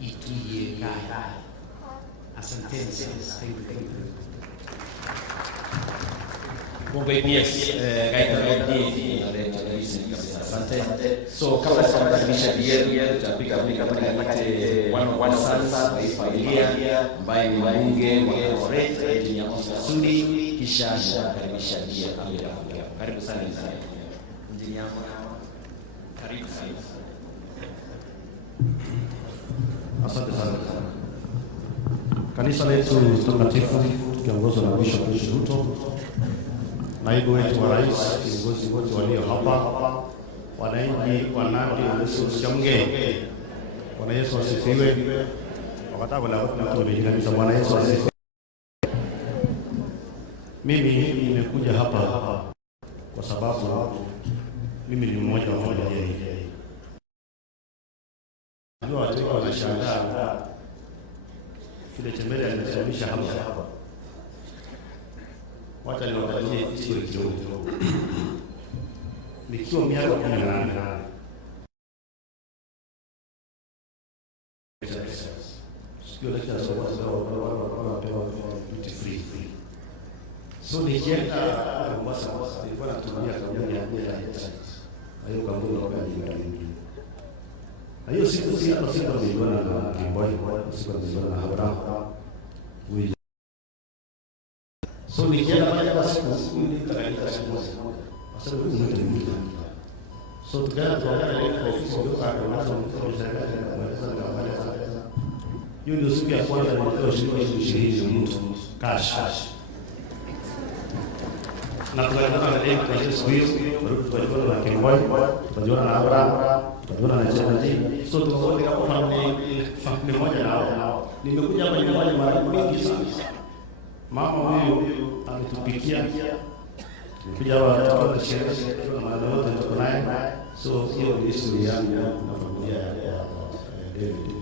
Ituye Kai. Asanteni sana. Thank you. Yes, asante. So kabla sijakaribisha Diel, tutapika one sons wa familia ambaye ni mbunge wa Eldoret, Engineer Oscar Sudi, kisha nitakaribisha Diel. Karibu sana injini yako. Karibu sana. Asante sana. Kanisa letu takatifu tukiongozwa na Bishop Ruto, naibu wetu wa rais, viongozi wote walio hapa, wananchi wa Nandi usiamge. Bwana Yesu asifiwe. Wakati wala tumejiganisha, Bwana Yesu asifiwe. Mimi nimekuja hapa kwa sababu mimi ni mmoja wa yeye. Ndio watu wanashangaa vile Tembele alisimamisha hapa. Wacha niwapatie historia kidogo. Nikiwa miaka 18 sikio la sababu duty free. So nikienda Mombasa nilikuwa natumia kampuni ya exercise. Hayo kampuni kwa nyingi. Na hiyo siku hapa sasa niliona na Kimboy, siku niliona na Abraham. So nikienda pale basi nilitaka siku moja. Sasa huyu mtu ni mtu. So tukaenda tuangalia ile ofisi ndio kwa hiyo ndio siku ya kwanza nilitoa shilingi 20 mtu cash. Na tukaenda na ile kwa siku hiyo tukajiona na Kimboy, tukajiona na Abraham, tukajiona na Chanaji. So tukaona kama family moja nao. Nimekuja hapa nyumbani mara mingi sana. Mama huyu ametupikia. Nimekuja hapa tukawa sherehe na mama yote tuko naye. So hiyo ni historia yangu na familia ya David.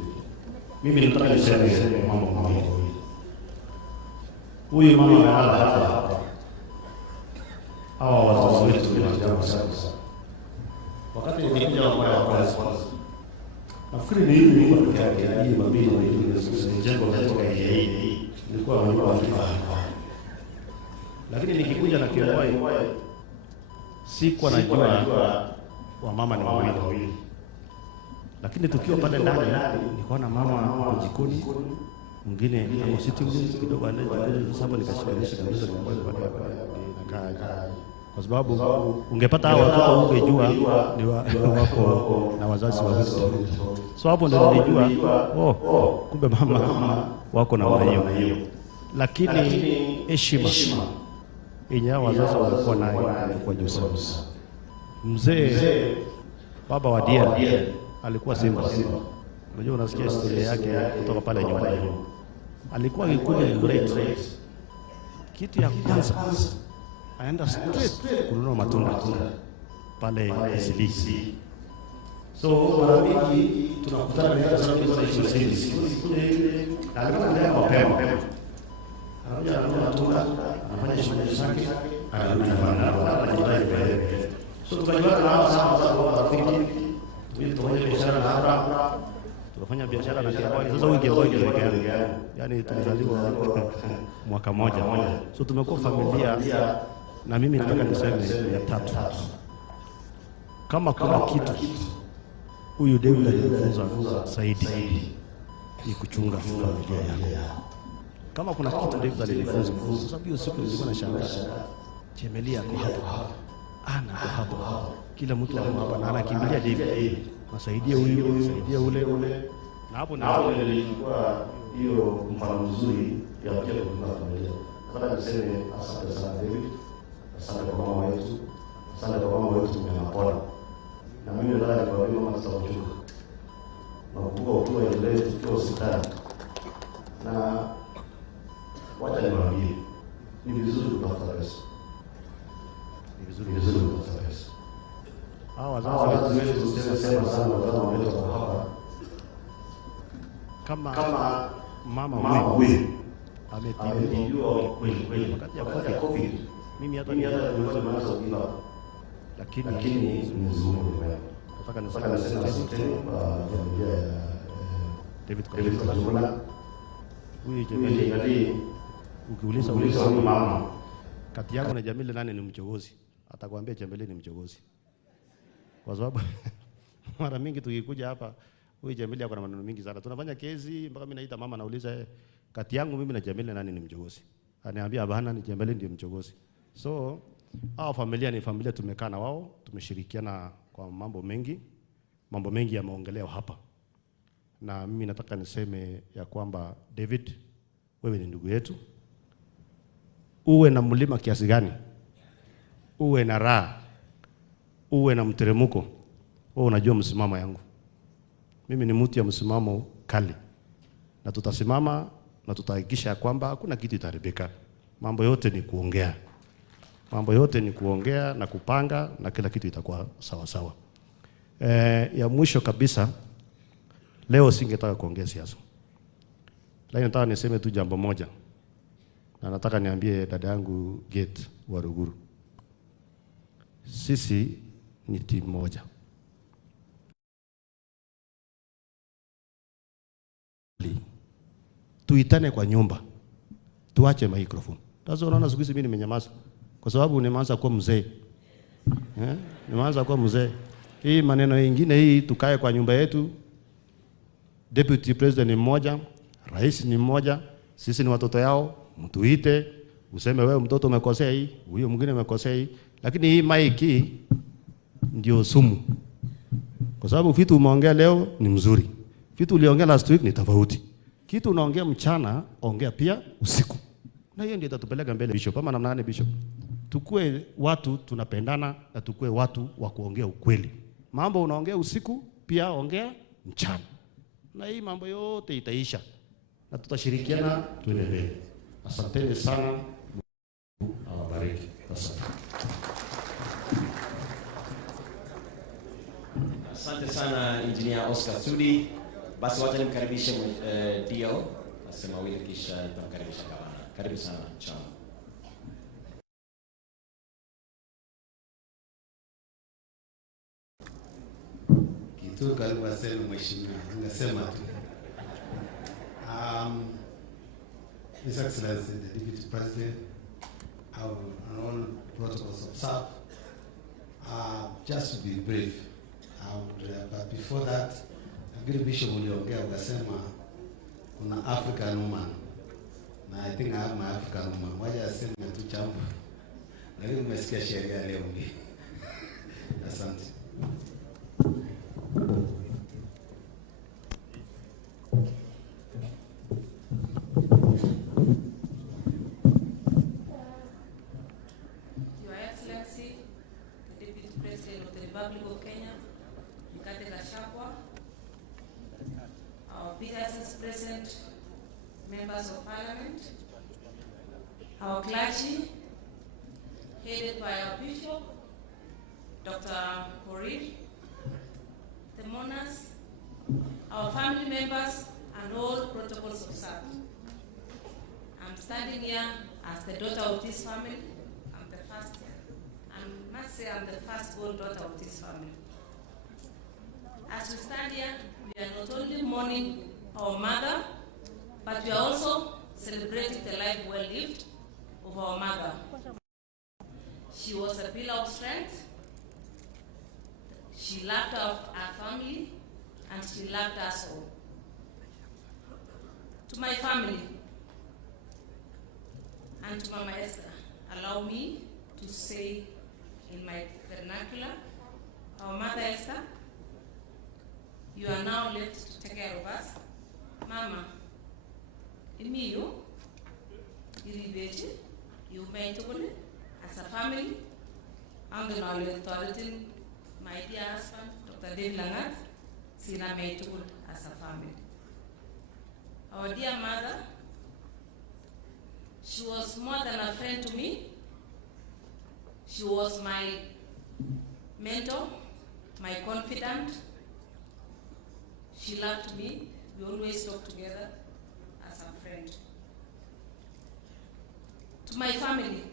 Mimi nataka niseme mambo mawili. Huyu mama amelala hapa. Hawa wazazi wetu ni ajabu sana. Wakati nilikuja kwa mara ya kwanza, nafikiri ni hii nyumba pekee yake, hii mabili na hii jengo kutoka hii. Nilikuwa nyumba ya kifahari. Lakini nikikuja na Kimboy sikuwa najua wa mama ni wawili. Lakini tukiwa pale ndani nikaona mama kwa jikoni, mwingine kama sitting room kidogo anaenda sababu nikashikanisha kabisa Kimboy pale nakaa. Kwa sababu ungepata hao watoto ungejua ni wako na wazazi wawili. So hapo ndio nilijua kumbe mama wako na hiyo. Lakini heshima yenye wazazi walikuwa nayo kwa juu sana. Mzee baba wa Diel alikuwa Simba. Unajua unasikia historia yake kutoka pale nyumbani. Alikuwa akikuja late. Kitu ya kwanza aenda straight kununua matunda pale SBC. So mara mingi tunakutana na sana kwa SBC. Na alikuwa anaenda mapema. Anakuja anunua matunda, anafanya shughuli zake, anarudi nyumbani. So tukajiona na hao sana rafiki. Tulifanya biashara na Abraham. Tunafanya biashara na Kimboy. Sasa huyu Kimboy ndio yake. Yaani tulizaliwa mwaka moja. So tumekuwa familia. Na mimi nataka niseme ya tatu. Kama kuna kitu huyu David alifunza zaidi ni kuchunga familia yako. Kama kuna kitu David alifunza, sababu hiyo siku nilikuwa nashangaa. Chemelia yako hapo. Ana hapo. Kila mtu hapa na anakimbilia David. Masaidie huyu, saidia ule. Na hapo nilikuwa hiyo mfano mzuri ya kujenga familia. Nataka niseme asante sana David. Asante kwa mama wetu. Asante kwa mama wetu mnapona. Na mimi nataka kuambia mama sitachoka. Na kutoka ukiwa ile tukiwa hospitali. Na wacha niwaambie ni vizuri kupata pesa. Ni vizuri kupata pesa. Hawa wazazi wetu sema sana kama wetu hapa. Kama mama huyu ametibiwa kweli wakati ya COVID. Mimi hata niweza kuanza bila. Lakini Mwenyezi Mungu nataka niseme familia David Kalumba. Huyu Jamili ukiuliza mama kati yangu na Jamili nani ni mchogozi? Atakwambia Jamili ni mchogozi. Kwa sababu mara mingi tukikuja hapa huyu Jamili ako na maneno mingi sana. Tunafanya kesi mpaka mimi naita mama nauliza kati yangu mimi na Jamili nani ni mchogozi? Aniambia bana ni Jamili ndiye mchogozi. So Hao familia ni familia tumekaa na wao, tumeshirikiana kwa mambo mengi. Mambo mengi yameongelewa hapa. Na mimi nataka niseme ya kwamba David, wewe ni ndugu yetu. Uwe na mlima kiasi gani, uwe na raha, uwe na mteremko, wewe unajua msimamo yangu. Mimi ni mtu ya msimamo kali. Na tutasimama na tutahakikisha kwamba hakuna kitu itaribika. Mambo yote ni kuongea. Mambo yote ni kuongea na kupanga na kila kitu itakuwa sawa sawa. Ya mwisho kabisa, leo singetaka kuongea siasa. Lakini nataka niseme tu jambo moja. Na nataka niambie dada yangu Gate wa Ruguru. Sisi ni timu moja. Tuitane kwa nyumba. Tuache microphone. Sasa unaona siku hizi mimi nimenyamaza kwa sababu nimeanza kuwa mzee. Nimeanza kuwa mzee. Hii maneno mengine hii tukae kwa nyumba yetu. Deputy President ni mmoja, rais ni mmoja, sisi ni watoto yao, mtuite, useme wewe mtoto umekosea hii, huyo mwingine umekosea hii, lakini hii maiki ndio sumu. Kwa sababu vitu umeongea leo ni mzuri. Vitu uliongea last week ni tofauti. Kitu unaongea mchana, ongea pia usiku. Na hiyo ndio itatupeleka mbele Bishop. Kama namna gani Bishop? Tukue watu tunapendana na tukue watu wa kuongea ukweli. Mambo unaongea usiku, pia ongea mchana. Na hii mambo yote itaisha. Na tutashirikiana tuende mbele. Asanteni sana. Mungu awabariki. Asante. Asante sana Engineer Oscar Sudi. Basi wacha nimkaribishe DL asema wili kisha nitamkaribisha gavana. Karibu sana chama. Kitu karibu aseme mheshimiwa, ningesema tu. His Excellency the Deputy President, and all protocols observed. Just to be brief, but before that, Agri Bishop uliongea ukasema kuna African woman. Na I think I have my African woman. Waje aseme tu chambo. Na leo umesikia sheria leo mbi. Asante. Your Excellency, the Deputy President of the Republic of Kenya, Mkate Gachagua, our Peterson's present, members of Parliament, our clergy, headed by our Bishop, Dr. Korir, the monarchs, our family members, and all protocols observed. I'm standing here as the daughter of this family. I'm the first. I must say I'm the first-born daughter of this family. As we stand here, we are not only mourning our mother, but we are also celebrating the life well lived of our mother. She was a pillar of strength. She loved our family, and she loved us all. To my family, and to Mama Esther, allow me to say in my vernacular, our Mother Esther, you are now left to take care of us. Mama, imiyo, iribeji, you may as a family, I'm the knowledge my dear husband, Dr. Dave Langat, Sina Maitul as a family. Our dear mother, she was more than a friend to me. She was my mentor, my confidant. She loved me. We always talked together as a friend. To my family,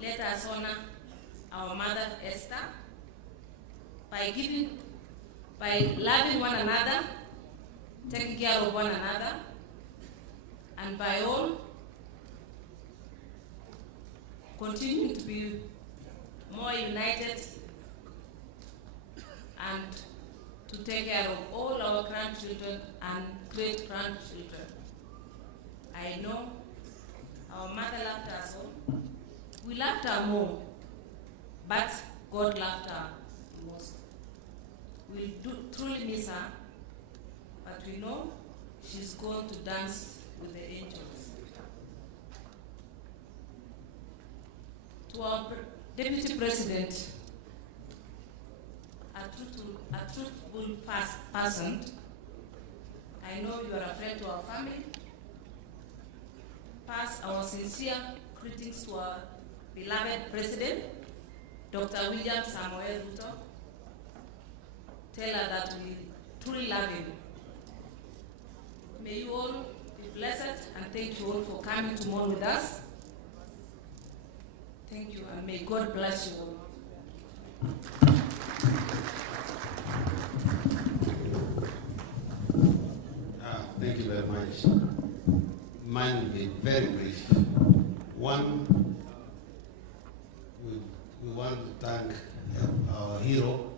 let us honor our mother Esther by loving one another, taking care of one another, and by all continuing to be more united and to take care of all our grandchildren and great-grandchildren. I know our mother loved us all, We loved her more, but God loved her most. We'll truly miss her, but we know she's going to dance with the angels. To our Deputy President, a truthful person, I know you are a friend to our family. Pass our sincere greetings to our beloved President, Dr. William Samoei Ruto. Tell her that we truly love him. May you all be blessed, and thank you all for coming to mourn with us. Thank you, and may God bless you all. Thank you very much. Mine will be very brief. One, we want to thank our hero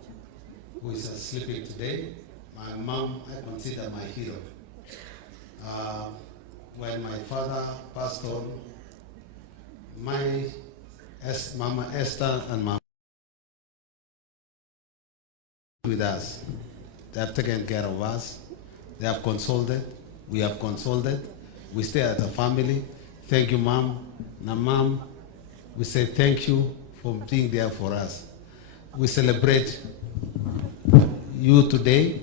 who is sleeping today. My mom, I consider my hero. When my father passed on, my Mama Esther and Mama with us. They have taken care of us. They have consulted. We have consulted. We stay as a family. Thank you, Mom. Now, Mom, we say thank you for being there for us. We celebrate you today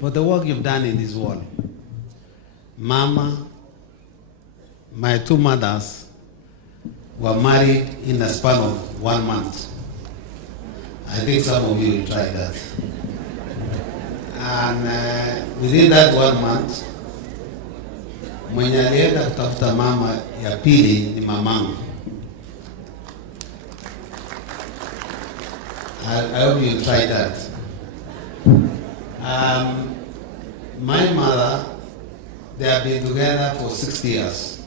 for the work you've done in this world. Mama, my two mothers were married in a span of 1 month. I think some of you will try that. And within that 1 month, mwenye alienda kutafuta mama ya pili ni mamangu. I hope you'll try that. My mother, they have been together for 60 years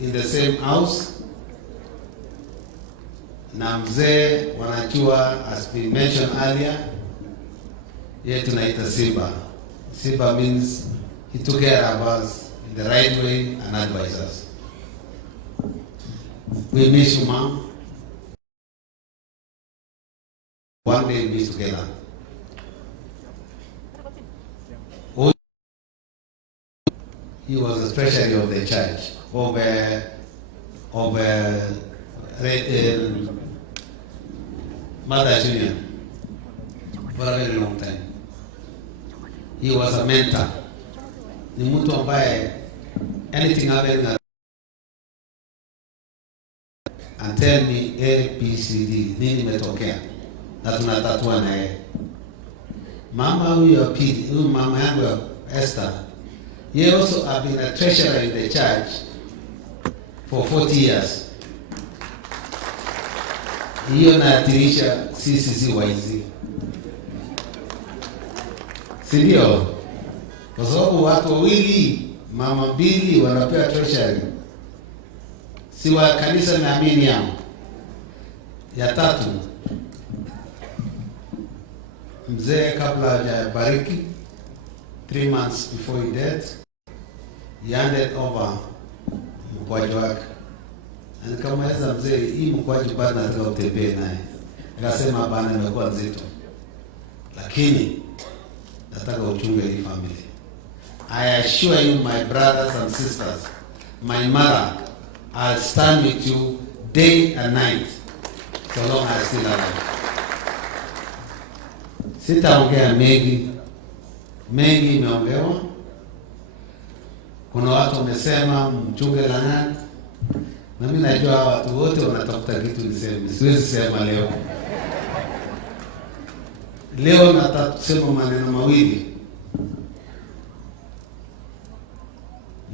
in the same house. Na mzee wanajua, has been mentioned earlier, yeye tunaita Simba. Simba means he took care of us in the right way and advised us. We miss you, Mom. One day we meet together. He was the treasury of the church, of Mother Junior for a very long time. He was a mentor. Ni mtu ambaye anything happening and tell me ABCD nini imetokea na tunatatua na yeye. Mama huyu ya pili, huyu mama yangu ya Esther, he also have been a treasurer in the church for 40 years. Hiyo naatirisha sisi si waizi, si ndio? Kwa sababu watu wawili, mama mbili wanapewa treasury, si wa kanisa naamini yao. Ya tatu, mzee kabla hajabariki 3 months before he died, he handed over mkwaju wake. Nikamweleza mzee, hii mkwaju bado nataka utembee naye. Akasema bana, imekuwa nzito, lakini nataka uchunge hii family. I assure you, my brothers and sisters, my mother, I'll stand with you day and night so long as I'm still alive. Sitaongea mengi imeongewa. Kuna watu wamesema mchunge la nani, na mimi najua watu wote wanatafuta kitu niseme, siwezi sema leo. Leo nataka kusema maneno mawili.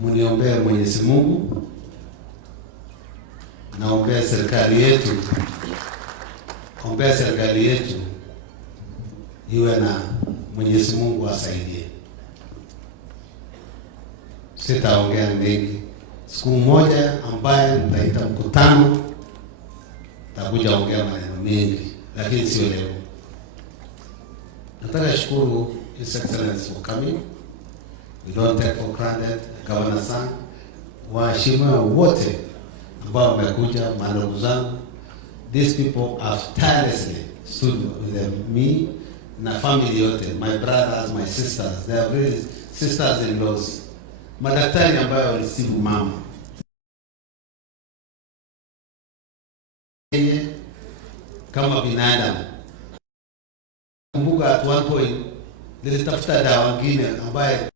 Muniombee Mwenyezi Mungu, naombea serikali yetu, ombea serikali yetu iwe na Mwenyezi Mungu asaidie. Sitaongea mengi. Siku moja ambaye nitaita mkutano, takuja ongea maneno mengi, lakini sio leo. Nataka shukuru His Excellency for coming. We don't take for granted Governor Sang, waheshimiwa wote ambao wamekuja, mandugu zangu. These people have tirelessly stood with me na family yote, my brothers, my sisters, they are really sisters-in-laws, madaktari ambayo walisibu mama. Kama binadamu, kumbuka at one point nilitafuta dawa nyingine ambaye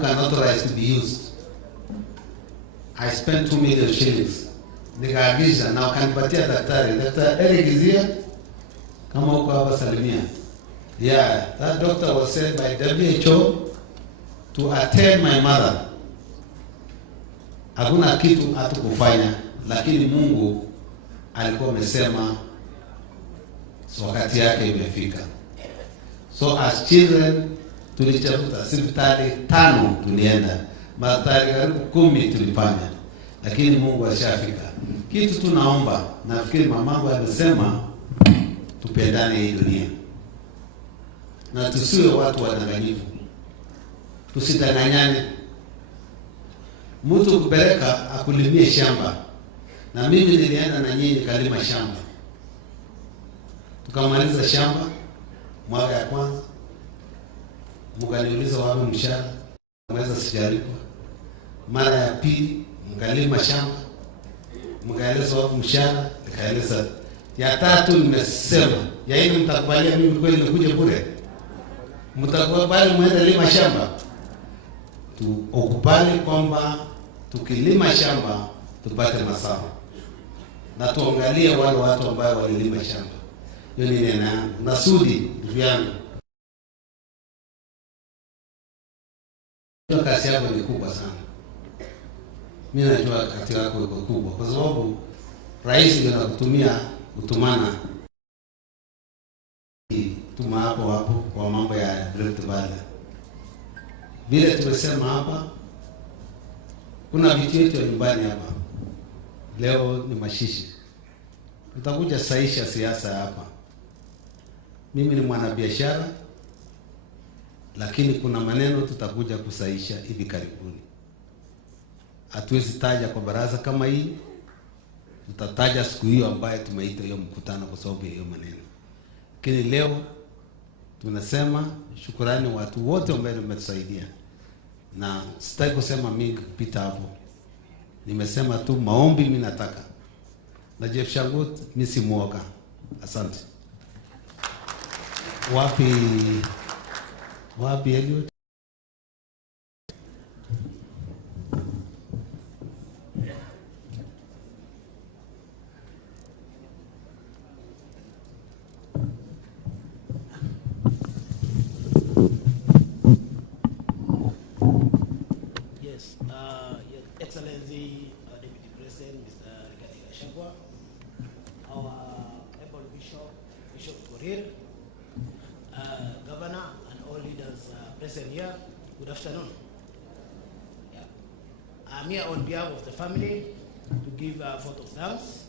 cannot authorized to be used. I spent 2 million shillings. Nikaagiza na wakanipatia daktari, Dr. Eric Gizia, kama uko hapa salimia. Yeah, that doctor was sent by WHO to attend my mother. Hakuna kitu hatukufanya, lakini Mungu alikuwa amesema wakati yake imefika. So as children tulichafuta hospitali 5 tulienda, madaktari karibu 10 tulifanya, lakini Mungu ashafika. Kitu tunaomba, nafikiri mamangu amesema tupendane hii dunia. Na tusiwe watu wadanganyifu. Tusidanganyane. Mtu kupeleka akulimie shamba. Na mimi nilienda na nyinyi kalima shamba. Tukamaliza shamba mwaka ya kwanza. Mkaniuliza wapi mshahara? Mweza sijalipwa. Mara ya pili mkalima shamba. Mkaeleza wapi mshahara? Nikaeleza. Ya tatu nimesema, ya nne mtakubalia mimi kweli nikuje bure? Mtakubali muende lima shamba? Tukubali kwamba tukilima shamba tupate mazao. Na tuangalie wale watu ambao walilima shamba. Hiyo ni neno yangu. Na Sudi, ndugu yangu. Hiyo kazi yako ni kubwa sana. Mimi najua kazi yako iko kubwa kwa sababu rais ndio anakutumia kutumana tuma hapo kwa mambo ya Rift Valley. Vile tumesema hapa, kuna vitu yetu ya nyumbani hapa. Leo ni mashishi. Tutakuja saisha siasa hapa. Mimi ni mwanabiashara, lakini kuna maneno tutakuja kusaisha hivi karibuni. Hatuwezi taja kwa baraza kama hii. Tutataja siku hiyo ambaye tumeita hiyo mkutano kwa sababu ya hiyo maneno. Lakini leo tunasema shukrani watu wote ambao wametusaidia. Na sitaki kusema mingi kupita hapo. Nimesema tu maombi mimi nataka. Na Jeff Shangut mimi si muoga. Asante. Wapi Eliud? Yes, Your Excellency, Deputy President, Mr. Rigathi Gachagua, our able Bishop Korir, Governor, and all leaders present here. Good afternoon. Yeah. I'm here on behalf of the family to give a vote of thanks.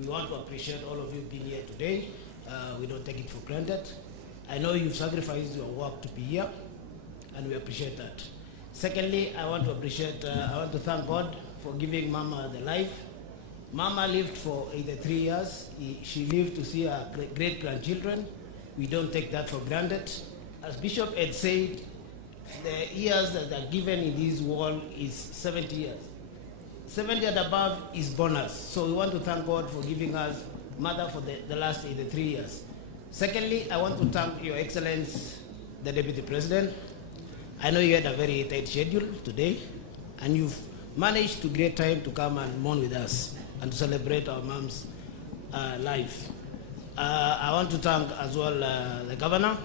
We want to appreciate all of you being here today. We don't take it for granted. I know you've sacrificed your work to be here, and we appreciate that. Secondly, I want to thank God for giving Mama the life. Mama lived for 83 years. She lived to see her great-grandchildren. We don't take that for granted. As Bishop had said, the years that are given in this world is 70 years. 70 and above is bonus. So we want to thank God for giving us Mother for the last 83 years. Secondly, I want to thank Your Excellency, the Deputy President. I know you had a very tight schedule today, and you've managed to get time to come and mourn with us and to celebrate our mom's life. I want to thank as well the Governor.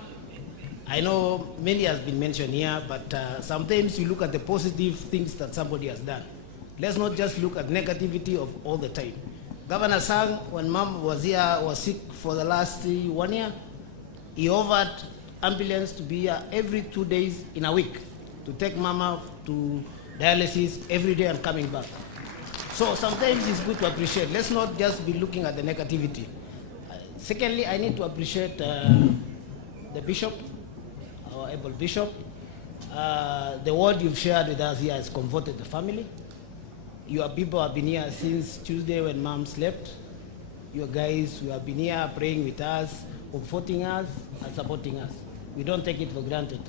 I know many has been mentioned here, but sometimes you look at the positive things that somebody has done. Let's not just look at negativity of all the time. Governor Sang, when Mom was here, was sick for the last 1 year, he offered ambulance to be here every 2 days in a week to take Mama to dialysis every day and coming back. So sometimes it's good to appreciate. Let's not just be looking at the negativity. Secondly, I need to appreciate the Bishop, our able Bishop. The word you've shared with us here has comforted the family. Your people have been here since Tuesday when Mom slept. You guys who have been here praying with us, comforting us, and supporting us. We don't take it for granted.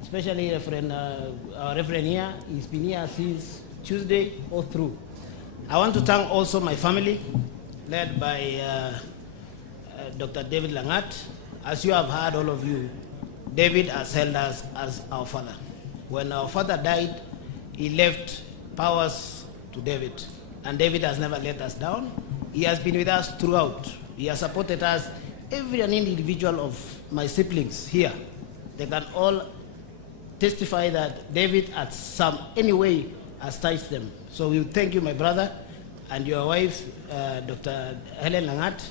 Especially our Reverend here, he's been here since Tuesday all through. I want to thank also my family, led by Dr. David Langat. As you have heard, all of you, David has held us as our father. When our father died, he left powers to David, and David has never let us down. He has been with us throughout. He has supported us, every individual of my siblings here. They can all testify that David at any way has touched them. So we thank you, my brother, and your wife, Dr. Helen Langat.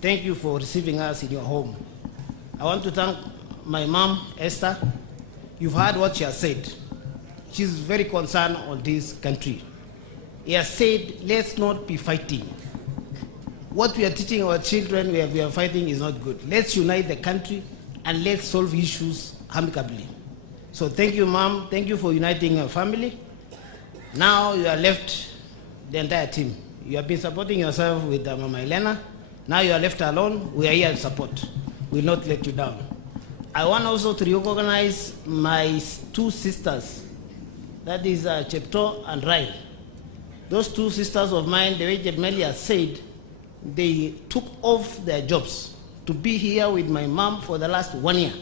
Thank you for receiving us in your home. I want to thank my mom, Esther. You've heard what she has said. She's very concerned on this country. He has said, let's not be fighting. What we are teaching our children we are fighting is not good. Let's unite the country and let's solve issues amicably. So thank you, Mom. Thank you for uniting your family. Now you are left the entire team. You have been supporting yourself with Mama Elena. Now you are left alone. We are here to support. We will not let you down. I want also to recognize my two sisters. That is Chepto and Rai. Those two sisters of mine, the way Jemeli has said, they took off their jobs to be here with my mom for the last 1 year,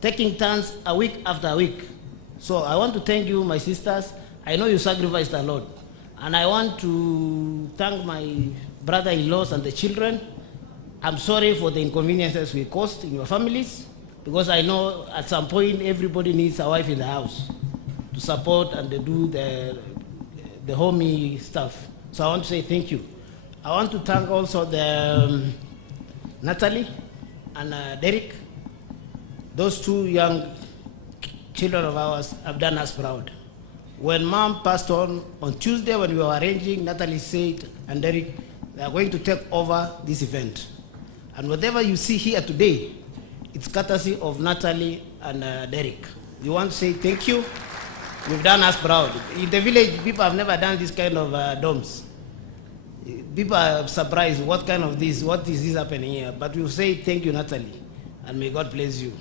taking turns a week after week. So I want to thank you, my sisters. I know you sacrificed a lot. And I want to thank my brother-in-laws and the children. I'm sorry for the inconveniences we caused in your families, because I know at some point everybody needs a wife in the house to support and to do the homey stuff. So I want to say thank you. I want to thank also the Natalie and Derek. Those two young children of ours have done us proud. When Mom passed on Tuesday, when we were arranging, Natalie said and Derek, they are going to take over this event. And whatever you see here today, it's courtesy of Natalie and Derek. We want to say thank you. You've done us proud. In the village, people have never done this kind of domes. People are surprised, what is this happening here? But we say thank you, Natalie, and may God bless you.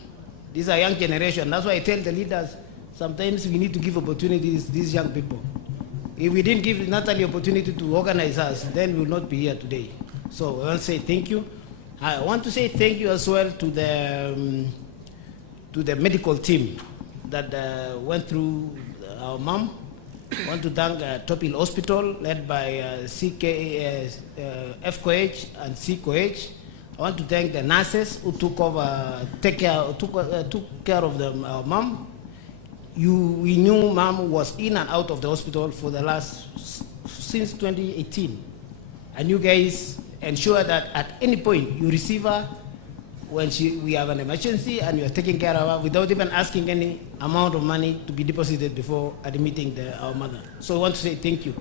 These are young generation. That's why I tell the leaders, sometimes we need to give opportunities to these young people. If we didn't give Natalie opportunity to organize us, then we will not be here today. So I want to say thank you. I want to say thank you as well to the medical team that went through our mom. I want to thank Topil Hospital, led by FCOH and CCOH. I want to thank the nurses who took care of our mom. We knew Mom was in and out of the hospital for since 2018. And you guys ensure that at any point you receive her when we have an emergency and you are taking care of her without even asking any amount of money to be deposited before admitting our mother. So I want to say thank you.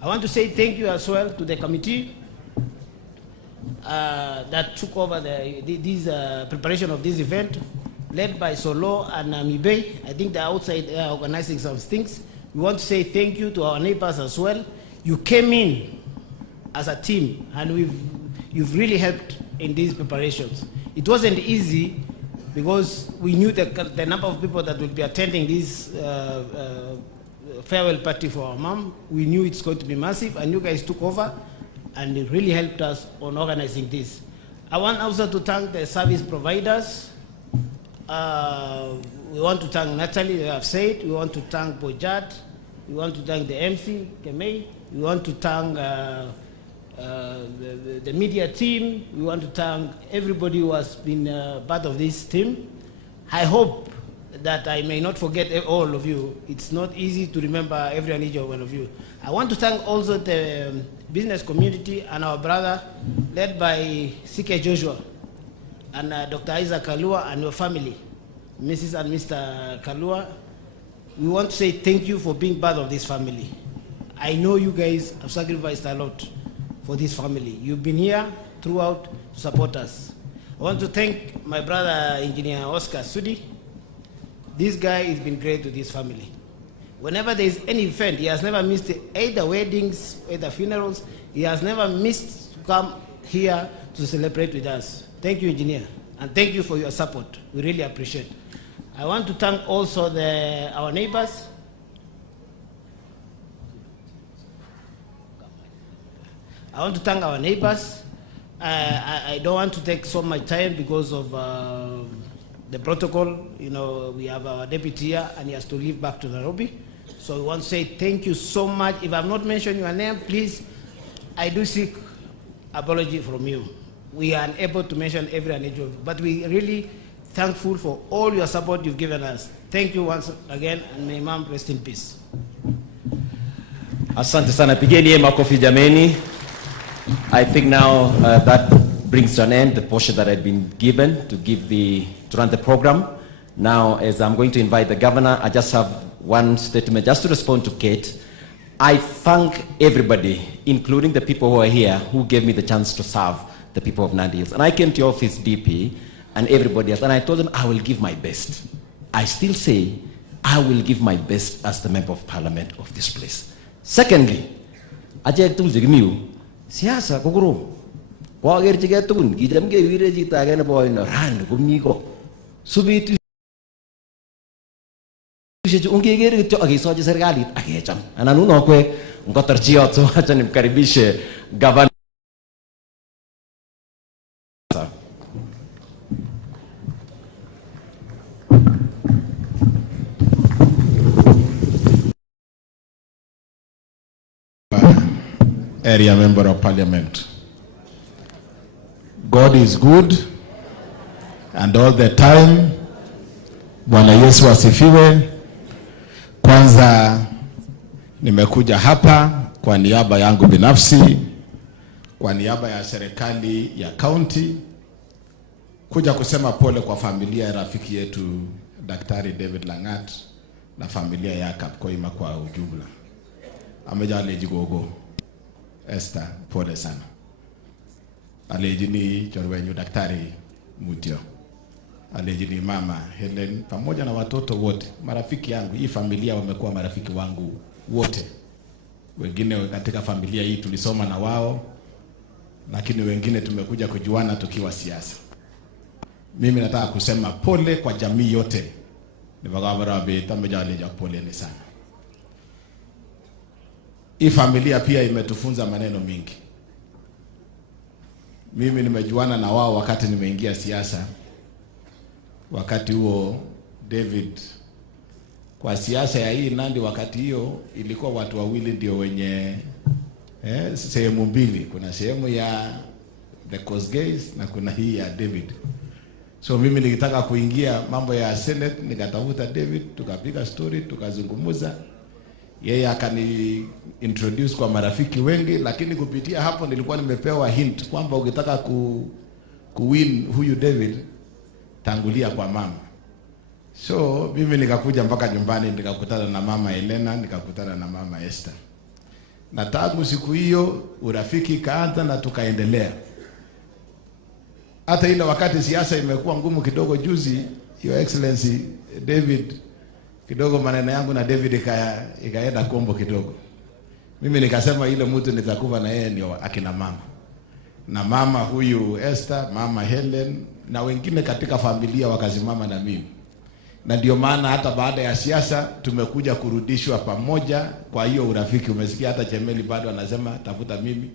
I want to say thank you as well to the committee that took over this preparation of this event, led by Solo and Mibei. I think they're outside organizing some things. We want to say thank you to our neighbors as well. You came in as a team, and you've really helped in these preparations. It wasn't easy because we knew the number of people that will be attending this farewell party for our mom. We knew it's going to be massive, and you guys took over, and it really helped us on organizing this. I want also to thank the service providers. We want to thank Natalie, they have said. We want to thank Bojat. We want to thank the MC, Kemei. We want to thank the media team. We want to thank everybody who has been part of this team. I hope that I may not forget all of you. It's not easy to remember every and each one of you. I want to thank also the business community and our brother, led by CK Joshua and Dr. Isaac Kalua and your family, Mrs. and Mr. Kalua. We want to say thank you for being part of this family. I know you guys have sacrificed a lot for this family. You've been here throughout to support us. I want to thank my brother, Engineer Oscar Sudi. This guy has been great to this family. Whenever there is any event, he has never missed either weddings, either funerals. He has never missed to come here to celebrate with us. Thank you, engineer, and thank you for your support. We really appreciate it. I want to thank also our neighbors. I want to thank our neighbors. I don't want to take so much time because of the protocol. You know, we have our deputy here and he has to leave back to Nairobi. So we want to say thank you so much. If I have not mentioned your name, please, I do seek apology from you. We are unable to mention every individual, but we really thankful for all your support you've given us. Thank you once again, and may Imam rest in peace. Asante sana, pigeni makofi jameni. I think now that brings to an end the portion that had been given to run the program. Now, as I'm going to invite the governor, I just have one statement just to respond to Kate. I thank everybody, including the people who are here, who gave me the chance to serve the people of Nandi Hills. And I came to your office, DP, and everybody else, and I told them I will give my best. I still say I will give my best as the member of parliament of this place. Secondly, ajay tul jigmiu siyasa kokoro kwa ger jige tukun gidam ge wire ji ta ga boy no ran gumni ko subitu je unge ger to agi soje serikali akecham ananu no kwe ngotarjio to acha nimkaribishe governor. Area member of parliament. God is good and all the time. Bwana Yesu asifiwe. Kwanza nimekuja hapa kwa niaba yangu binafsi, kwa niaba ya serikali ya county, kuja kusema pole kwa familia ya rafiki yetu Daktari David Langat na familia ya Kapkoima kwa ujumla. Amejali jigogo. Esther, pole sana. Alejini chorwenyu Daktari Mutio. Alejini mama Helen pamoja na watoto wote. Marafiki yangu, hii familia wamekuwa marafiki wangu wote. Wengine katika familia hii tulisoma na wao, lakini wengine tumekuja kujuana tukiwa siasa. Mimi nataka kusema pole kwa jamii yote. Nibagabara beta mejaleja pole ni sana. Hii familia pia imetufunza maneno mingi. Mimi nimejuana na wao wakati nimeingia siasa. Wakati huo David kwa siasa ya hii Nandi wakati hiyo ilikuwa watu wawili ndio wenye sehemu mbili. Kuna sehemu ya the Kosgeis na kuna hii ya David. So mimi nikitaka kuingia mambo ya Senate nikatafuta David, tukapiga story, tukazungumza. Yeye akani introduce kwa marafiki wengi, lakini kupitia hapo nilikuwa nimepewa hint kwamba ukitaka kuwin huyu David tangulia kwa mama. So mimi nikakuja mpaka nyumbani nikakutana na mama Elena, nikakutana na mama Esther. Na tangu siku hiyo urafiki kaanza na tukaendelea. Hata ile wakati siasa imekuwa ngumu kidogo juzi, Your Excellency David, kidogo maneno yangu na David ikaenda kombo kidogo. Mimi nikasema ile mtu nitakuwa na yeye ndio akina mama. Na mama huyu Esther, mama Helen na wengine katika familia wakasimama na mimi. Na ndio maana hata baada ya siasa tumekuja kurudishwa pamoja kwa hiyo urafiki. Umesikia hata Chemeli bado anasema tafuta mimi.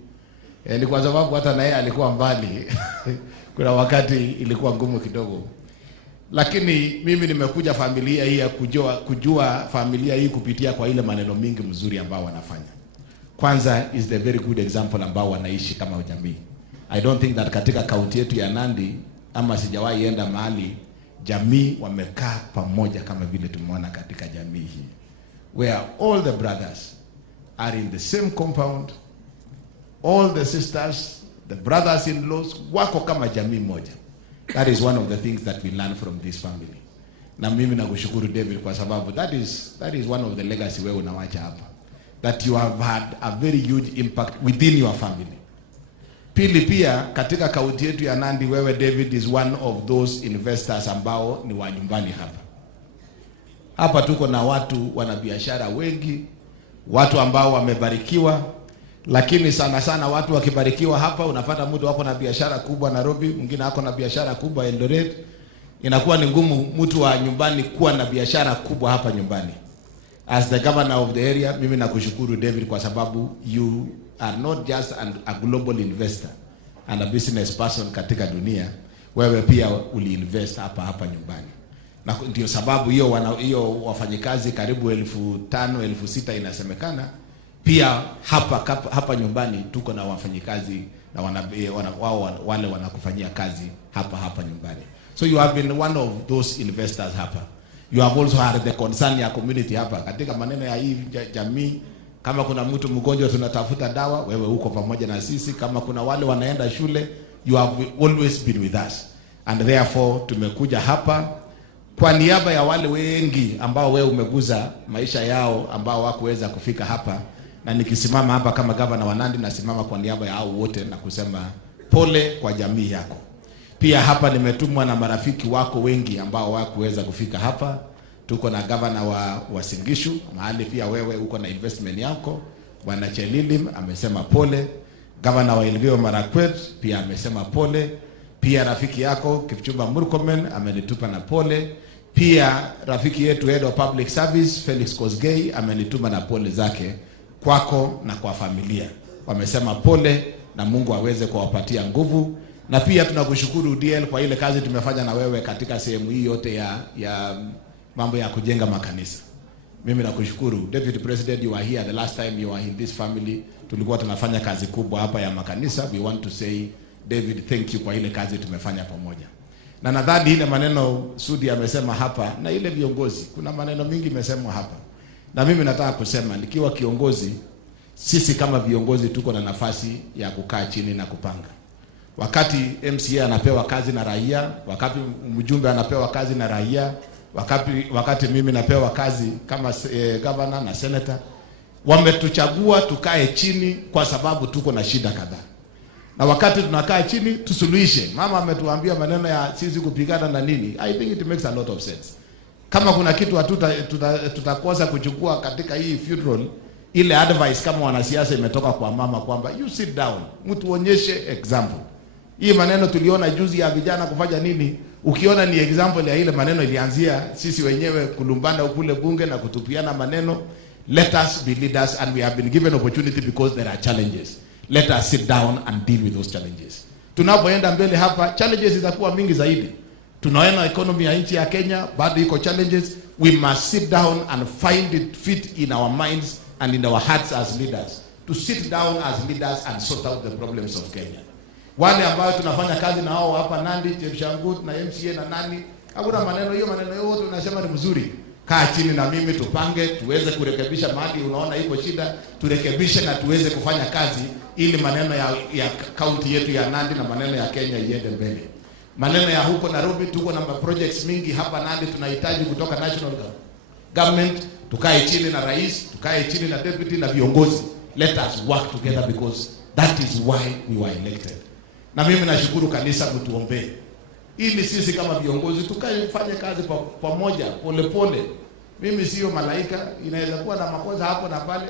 Ni kwa sababu hata na yeye alikuwa mbali. Kuna wakati ilikuwa ngumu kidogo. Lakini mimi nimekuja familia hii ya kujua familia hii kupitia kwa ile maneno mingi mzuri ambao wanafanya. Kwanza is the very good example ambao wanaishi kama jamii. I don't think that katika kaunti yetu ya Nandi ama sijawahi enda mahali jamii wamekaa pamoja kama vile tumeona katika jamii hii. Where all the brothers are in the same compound, all the sisters, the brothers-in-laws wako kama jamii moja. That is one of the things that we learn from this family. Na mimi nakushukuru David kwa sababu that is one of the legacy wewe unawacha hapa. That you have had a very huge impact within your family. Pili pia katika kaunti yetu ya Nandi wewe David is one of those investors ambao ni wa nyumbani hapa. Hapa tuko na watu wanabiashara wengi, watu ambao wamebarikiwa, lakini sana sana watu wakibarikiwa hapa unapata mtu wako na biashara kubwa Nairobi, mwingine ako na biashara kubwa Eldoret. Inakuwa ni ngumu mtu wa nyumbani kuwa na biashara kubwa hapa nyumbani. As the governor of the area, mimi nakushukuru David kwa sababu you are not just a global investor and a business person katika dunia, wewe pia uliinvest hapa nyumbani. Na ndio sababu hiyo wafanyikazi karibu 5,000 6,000 inasemekana. Pia hapa nyumbani tuko na wafanyikazi na wale wanakufanyia kazi hapa nyumbani. So you have been one of those investors hapa. You have also had the concern ya community hapa katika maneno ya hii jamii. Kama kuna mtu mgonjwa tunatafuta dawa, wewe uko pamoja na sisi. Kama kuna wale wanaenda shule, you have always been with us. And therefore tumekuja hapa kwa niaba ya wale wengi ambao wewe umeguza maisha yao ambao hawakuweza kufika hapa, na nikisimama hapa kama governor wa Nandi nasimama kwa niaba ya hao wote na kusema pole kwa jamii yako. Pia hapa nimetumwa na marafiki wako wengi ambao hawakuweza kufika hapa. Tuko na governor wa Singishu, mahali pia wewe uko na investment yako. Bwana Chelilim amesema pole. Governor wa Elgeyo Marakwet pia amesema pole. Pia rafiki yako Kipchumba Murkomen amenitupa na pole. Pia rafiki yetu Head of Public Service Felix Kosgei amenituma na pole zake kwako na kwa familia. Wamesema pole na Mungu aweze kuwapatia nguvu. Na pia tunakushukuru DL kwa ile kazi tumefanya na wewe katika sehemu hii yote ya mambo ya kujenga makanisa. Mimi nakushukuru. Deputy President, you were here the last time you were in this family. Tulikuwa tunafanya kazi kubwa hapa ya makanisa. We want to say David, thank you kwa ile kazi tumefanya pamoja. Na nadhani ile maneno Sudi amesema hapa na ile viongozi, kuna maneno mingi imesemwa hapa. Na mimi nataka kusema nikiwa kiongozi, sisi kama viongozi tuko na nafasi ya kukaa chini na kupanga. Wakati MCA anapewa kazi na raia, wakati mjumbe anapewa kazi na raia, wakati mimi napewa kazi kama governor na senator, wametuchagua tukae chini kwa sababu tuko na shida kadhaa. Na wakati tunakaa chini tusuluhishe. Mama ametuambia maneno ya sisi kupigana na nini. I think it makes a lot of sense. Kama kuna kitu tutakosa kuchukua katika hii funeral, ile advice kama wanasiasa imetoka kwa mama kwamba you sit down, mtu onyeshe example. Hii maneno tuliona juzi ya vijana kufanya nini, ukiona ni example ya ile maneno ilianzia sisi wenyewe kulumbana kule bunge na kutupiana maneno. Let us be leaders and we have been given opportunity because there are challenges. Let us sit down and deal with those challenges. Tunapoenda mbele hapa, challenges zitakuwa mingi zaidi. Tunaona economy ya nchi ya Kenya bado iko challenges. We must sit down and find it fit in our minds and in our hearts as leaders to sit down as leaders and sort out the problems of Kenya. Wale ambao tunafanya kazi na hao hapa Nandi, Chepshangut na MCA na nani, hakuna maneno yote unasema ni mzuri. Kaa chini na mimi tupange, tuweze kurekebisha mahali unaona iko shida, turekebishe na tuweze kufanya kazi ili maneno ya county yetu ya Nandi na maneno ya Kenya iende mbele. Maneno ya huko Nairobi, tuko na projects mingi hapa Nandi tunahitaji kutoka national government. Tukae chini na rais, tukae chini na deputy na viongozi. Let us work together because that is why we were elected. Na mimi nashukuru kanisa mtuombee, ili sisi kama viongozi tukae fanye kazi pamoja pole. Mimi sio malaika, inaweza kuwa na makosa hapo na pale,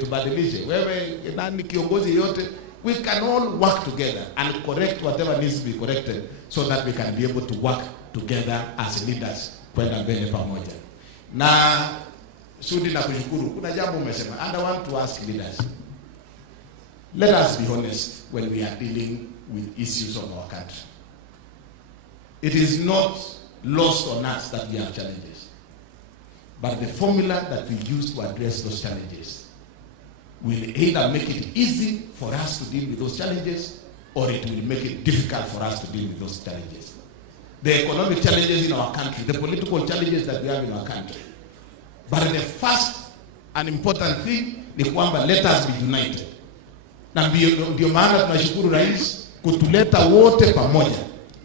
tubadilishe. Wewe nani kiongozi yote, we can all work together and correct whatever needs to be corrected so that we can be able to work together as leaders kwenda mbele pamoja. Na Sudi na kushukuru, kuna jambo umesema and I want to ask leaders. Let us be honest when we are dealing with issues of our country. It is not lost on us that we have challenges. But the formula that we use to address those challenges will either make it easy for us to deal with those challenges or it will make it difficult for us to deal with those challenges. The economic challenges in our country, the political challenges that we have in our country. But the first and important thing ni kwamba let us be united. Na ndio maana tunashukuru rais kutuleta wote pamoja.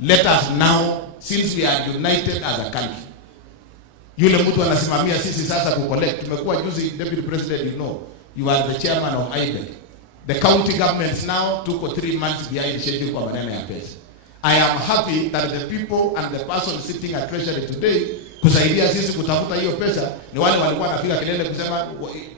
Let us now, since we are united as a country. Yule mtu anasimamia sisi sasa kucollect. Tumekuwa juzi, Deputy President, you know, you are the chairman of IBEC. The county governments now took 3 months behind schedule kwa maneno ya pesa. I am happy that the people and the person sitting at Treasury today kusaidia sisi kutafuta hiyo pesa ni wale walikuwa wanapiga kelele kusema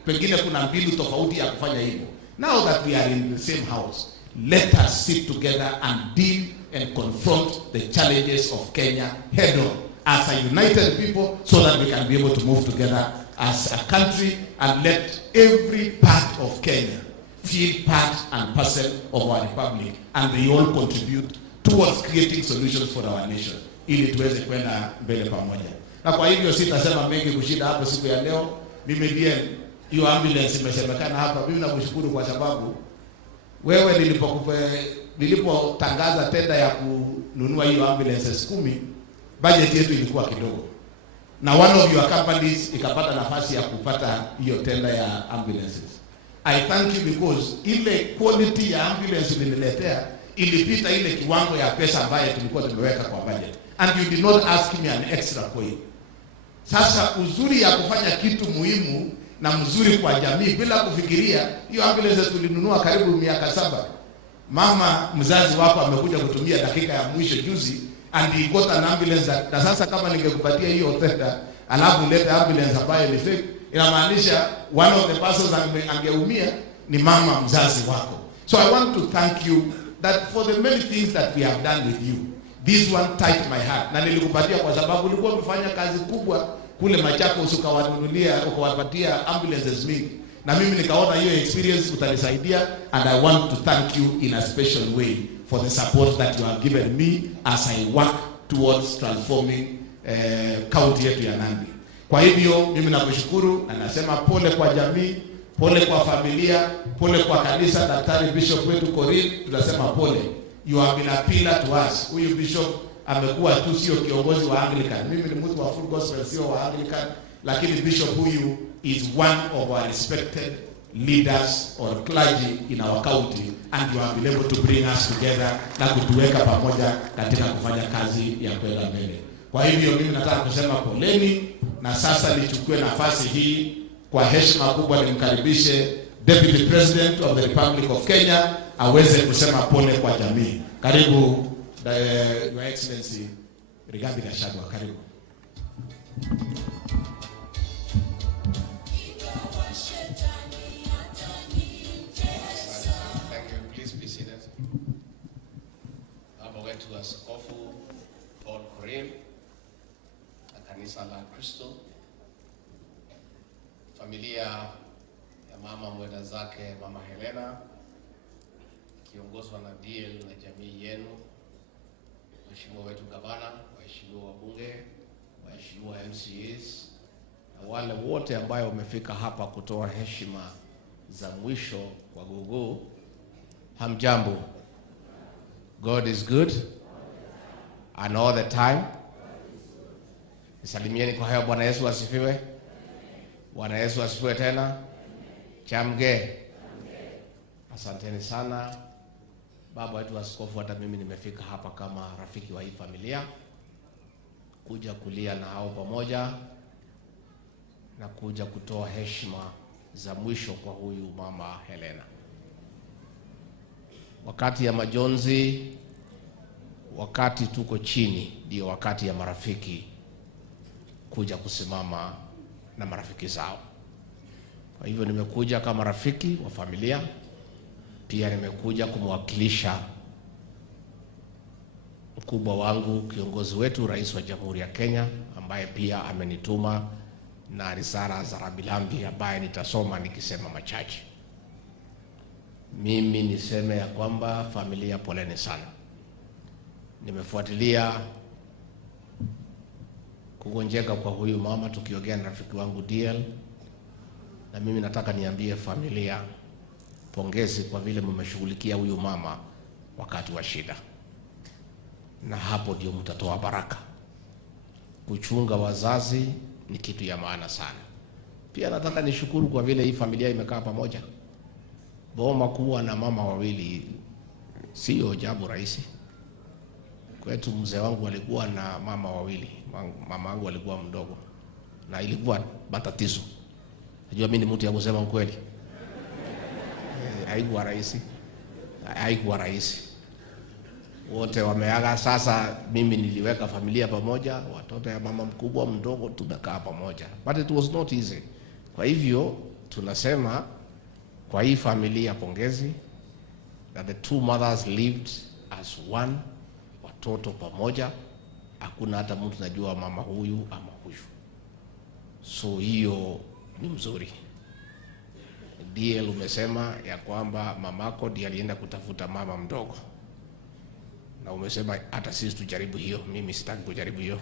pengine kuna mbinu tofauti ya kufanya hivyo. Now that we are in the same house, let us sit together and deal and confront the challenges of Kenya head on as a united people, so that we can be able to move together as a country and let every part of Kenya feel part and parcel of our republic, and they all contribute towards creating solutions for our nation, ili tuweze kwenda mbele pamoja. Na kwa hivyo sitasema mengi kushinda hapo siku ya leo. Mimi ndiye hiyo ambulance imesemekana hapa. Mimi nakushukuru kwa sababu wewe nilipotangaza tenda ya kununua hiyo ambulances 10, budget yetu ilikuwa kidogo, na one of your companies ikapata nafasi ya kupata hiyo tenda ya ambulances. I thank you because ile quality ya ambulance uliniletea ilipita ile kiwango ya pesa ambayo tulikuwa tumeweka kwa budget, and you did not ask me an extra coin. Sasa uzuri ya kufanya kitu muhimu na mzuri kwa jamii bila kufikiria, hiyo ambulance tulinunua karibu miaka 7. Mama mzazi wako amekuja kutumia dakika ya mwisho juzi, and he got an ambulance na sasa kama ningekupatia hiyo tenda alafu lete ambulance ambayo ni fake, inamaanisha one of the persons angeumia ni mama mzazi wako. So I want to thank you that for the many things that we have done with you. This one touched my heart. Na nilikupatia kwa sababu ulikuwa umefanya kazi kubwa kule Machakos, ukawapatia ambulances mingi. Na mimi nikaona hiyo experience utanisaidia, and I want to thank you in a special way for the support that you have given me as I work towards transforming county yetu ya Nandi. Kwa hivyo mimi nakushukuru na nasema pole kwa jamii, pole kwa familia, pole kwa kanisa. Daktari Bishop wetu Korir, tunasema pole. You have been a pillar to us. Huyu bishop amekuwa tu sio kiongozi wa Anglican. Mimi ni mtu wa Full Gospel, sio wa Anglican, lakini bishop huyu is one of our respected leaders or clergy in our county, and you have been able to bring us together na kutuweka pamoja katika kufanya kazi ya kwenda mbele. Kwa hivyo mimi nataka kusema poleni, na sasa nichukue nafasi hii kwa heshima kubwa nimkaribishe Deputy President of the Republic of Kenya aweze kusema pole kwa jamii. Karibu Your Excellency Rigathi Gachagua, karibu. Thank you. Please be seated. Baba wetu Askofu Paul Korir na kanisa la Kristo, familia ya mama mwenda zake Mama Helena kiongozwa na DL na jamii yenu, Mheshimiwa wetu gavana, waheshimiwa wabunge, waheshimiwa MCAs na wale wote ambao wamefika hapa kutoa heshima za mwisho kwa gogo. Hamjambo. God is good and all the time. Nisalimieni kwa hayo. Bwana Yesu asifiwe. Bwana Yesu asifiwe tena. Chamge. Asanteni sana. Baba wetu askofu, hata mimi nimefika hapa kama rafiki wa hii familia kuja kulia na hao pamoja na kuja kutoa heshima za mwisho kwa huyu mama Helena. Wakati ya majonzi, wakati tuko chini, ndio wakati ya marafiki kuja kusimama na marafiki zao. Kwa hivyo nimekuja kama rafiki wa familia, pia nimekuja kumwakilisha mkubwa wangu, kiongozi wetu, Rais wa Jamhuri ya Kenya, ambaye pia amenituma na risala za rambirambi ambaye nitasoma nikisema machache. Mimi niseme ya kwamba familia, poleni sana. Nimefuatilia kugonjeka kwa huyu mama tukiongea na rafiki wangu DL, na mimi nataka niambie familia pongezi kwa vile mmeshughulikia huyu mama wakati wa shida, na hapo ndio mtatoa baraka. Kuchunga wazazi ni kitu ya maana sana. Pia nataka nishukuru kwa vile hii familia imekaa pamoja. Boma kuwa na mama wawili sio jambo rahisi. Kwetu mzee wangu alikuwa na mama wawili. Mama wangu alikuwa mdogo na ilikuwa matatizo. Najua mimi ni mtu ya kusema ukweli. Haikuwa rahisi. wote wameaga. Sasa mimi niliweka familia pamoja, watoto ya mama mkubwa mdogo tumekaa pamoja, but it was not easy. Kwa hivyo tunasema kwa hii familia pongezi, that the two mothers lived as one, watoto pamoja, hakuna hata mtu najua mama huyu ama huyu. So hiyo ni mzuri. DL umesema ya kwamba mamako ndiye alienda kutafuta mama mdogo, na umesema hata sisi tujaribu hiyo. Mimi sitaki kujaribu hiyo.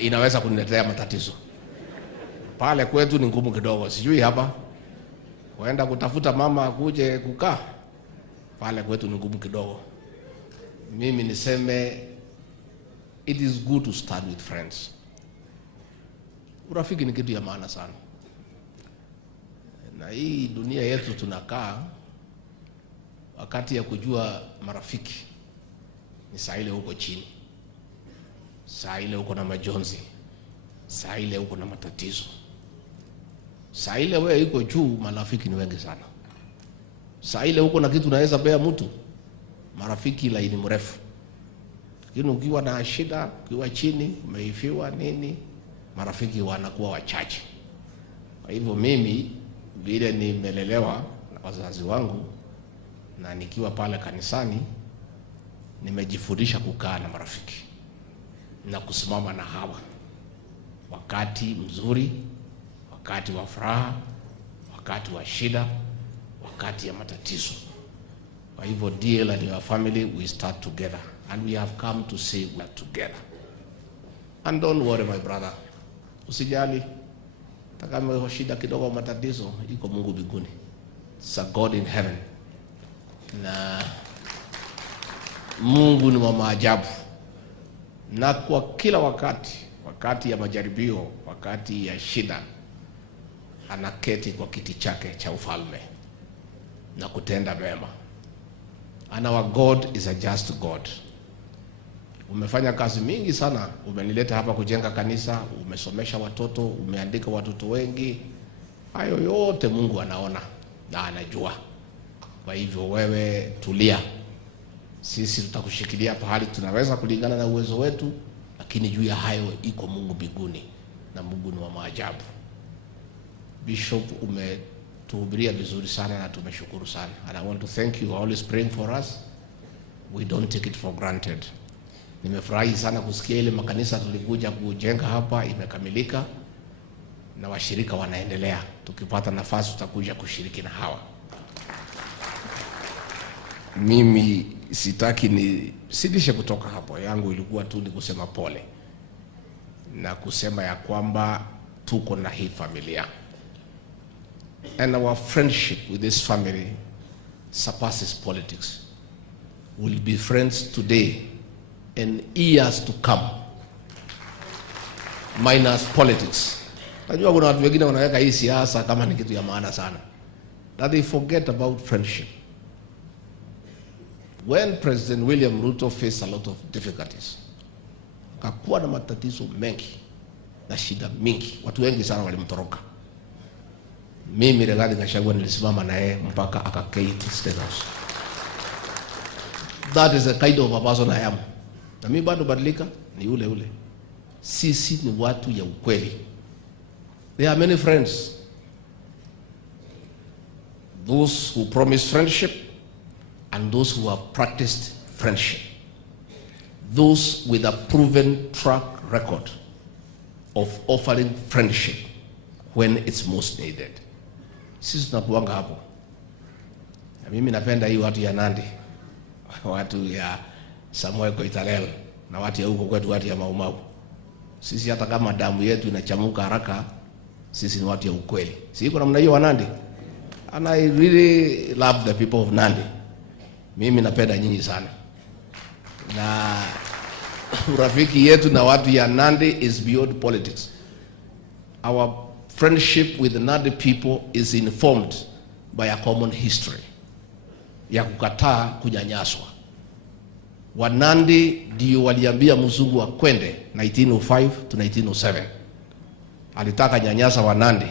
Inaweza kuniletea matatizo. Pale kwetu ni ngumu kidogo, sijui hapa waenda kutafuta mama akuje kukaa. Pale kwetu ni ngumu kidogo. Mimi niseme it is good to start with friends. Urafiki ni kitu ya maana sana. Na hii dunia yetu tunakaa, wakati ya kujua marafiki ni saa ile huko chini, saa ile huko na majonzi, saa ile huko na matatizo. Saa ile wewe iko juu, marafiki ni wengi sana. Saa ile huko na kitu naweza bea mtu, marafiki laini mrefu. Lakini ukiwa na shida, ukiwa chini, umeifiwa nini, marafiki wanakuwa wachache. Kwa hivyo mimi vile nimelelewa na wazazi wangu na nikiwa pale kanisani, nimejifundisha kukaa na marafiki na kusimama na hawa wakati mzuri, wakati wa furaha, wakati wa shida, wakati ya matatizo. Kwa hivyo DL and your family, we start together and we have come to say we are together. And don't worry my brother, usijali. Kama shida kidogo matatizo, iko Mungu mbinguni. It's a God in heaven. Na Mungu ni wa maajabu. Na kwa kila wakati ya majaribio, wakati ya shida, anaketi kwa kiti chake cha ufalme na kutenda mema. And our God is a just God. Umefanya kazi mingi sana, umenileta hapa kujenga kanisa, umesomesha watoto, umeandika watoto wengi. Hayo yote Mungu anaona na anajua. Kwa hivyo wewe tulia. Sisi tutakushikilia pahali tunaweza kulingana na uwezo wetu, lakini juu ya hayo iko Mungu mbinguni, na Mungu ni wa maajabu. Bishop, umetuhubiria vizuri sana na tumeshukuru sana. And I want to thank you, always praying for us. We don't take it for granted. Nimefurahi sana kusikia ile makanisa tulikuja kujenga hapa imekamilika na washirika wanaendelea. Tukipata nafasi tutakuja kushiriki na hawa. Mimi sitaki nisidishe kutoka hapo. Yangu ilikuwa tu ni kusema pole na kusema ya kwamba tuko na hii familia. And our friendship with this family surpasses politics. We'll be friends today and years to come, minus politics. Najua kuna watu wengine wanaweka hii siasa kama ni kitu ya maana sana, that they forget about friendship. When President William Ruto faced a lot of difficulties, kakuwa na matatizo mengi na shida mingi, watu wengi sana walimtoroka. Mimi Rigathi Gachagua nilisimama naye mpaka akaketi State House. That is the kind of a person I am. Na mimi bado badilika ni ule. Sisi ni watu ya ukweli. There are many friends. Those who promise friendship and those who have practiced friendship. Those with a proven track record of offering friendship when it's most needed. Sisi tunakuanga hapo. Na mimi napenda hii watu ya Nandi, watu ya Samuel Koitalel, na watu ya huko kwetu, watu ya Mau Mau. Sisi hata kama damu yetu inachamuka haraka, sisi ni watu ya ukweli. Si iko namna hiyo wa Nandi? And I really love the people of Nandi. Mimi napenda nyinyi sana. Na urafiki yetu na watu ya Nandi is beyond politics. Our friendship with the Nandi people is informed by a common history ya kukataa kunyanyaswa. Wanandi ndio waliambia mzungu wa kwende 1905 to 1907. Alitaka nyanyasa Wanandi,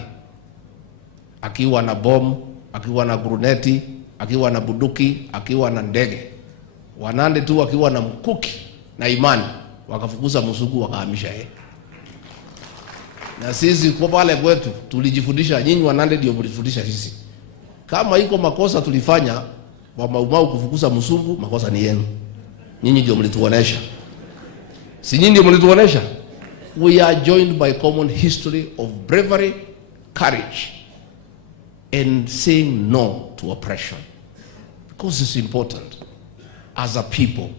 akiwa na bomu, akiwa na gruneti, akiwa na buduki, akiwa na ndege. Wanande tu wakiwa na mkuki na imani wakafukuza Musugu wakahamisha yeye. Na sisi kwa pale kwetu tulijifundisha, nyinyi Wanande ndio mlifundisha sisi. Kama iko makosa tulifanya wa Mau kufukuza Musungu, makosa ni yenu. Nyinyi ndio mlituonesha. Si nyinyi ndio mlituonesha? We are joined by common history of bravery, courage, and saying no to oppression. Because it's important as a people.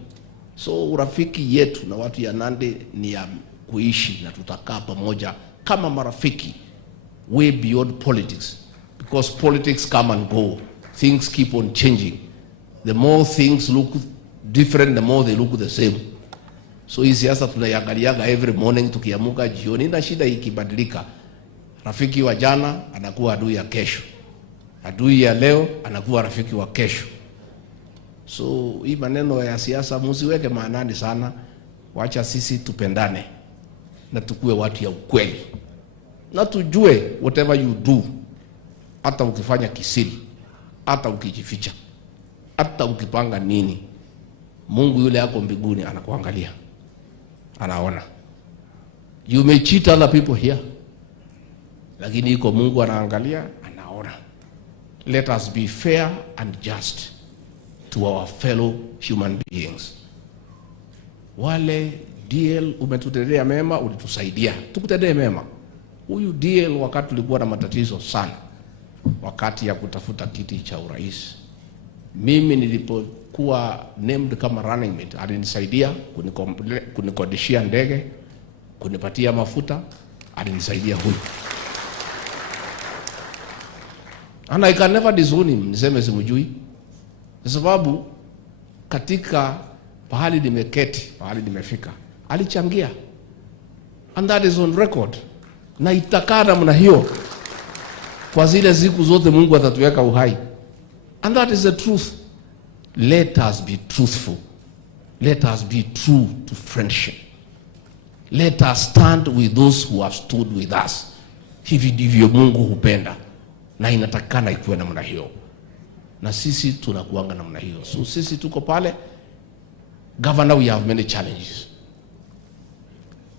So urafiki yetu na watu ya Nandi ni ya kuishi na tutakaa pamoja kama marafiki, way beyond politics. Because politics come and go. Things keep on changing. The more things look different, the more they look the same. So hii siasa tunaiangaliaga every morning tukiamuka jioni, na shida ikibadilika. Rafiki wa jana anakuwa adui ya kesho. Adui ya leo anakuwa rafiki wa kesho. So hii maneno ya siasa msiweke maanani sana. Wacha sisi tupendane na tukue watu ya ukweli. Na tujue whatever you do, hata ukifanya kisiri, hata ukijificha, hata ukipanga nini, Mungu yule yako mbinguni anakuangalia. Anaona. You may cheat other people here, lakini iko Mungu anaangalia, anaona. Let us be fair and just to our fellow human beings. Wale DL umetutendea mema, ulitusaidia, tukutendee mema. Huyu DL wakati tulikuwa na matatizo sana, wakati ya kutafuta kiti cha urais, mimi nilipokuwa named kama running mate, alinisaidia kunikodishia ndege, kunipatia mafuta, alinisaidia huyu. And I can never disown him, niseme simujui. Kwa sababu katika pahali nimeketi, pahali nimefika, alichangia. And that is on record. Na itakaa namna hiyo kwa zile siku zote Mungu atatuweka uhai. And that is the truth. Let us be truthful. Let us be true to friendship. Let us stand with those who have stood with us. Hivi ndivyo Mungu hupenda. Na inatakana ikuwe namna hiyo. Na sisi tunakuanga namna hiyo. So sisi tuko pale. Governor, we have many challenges.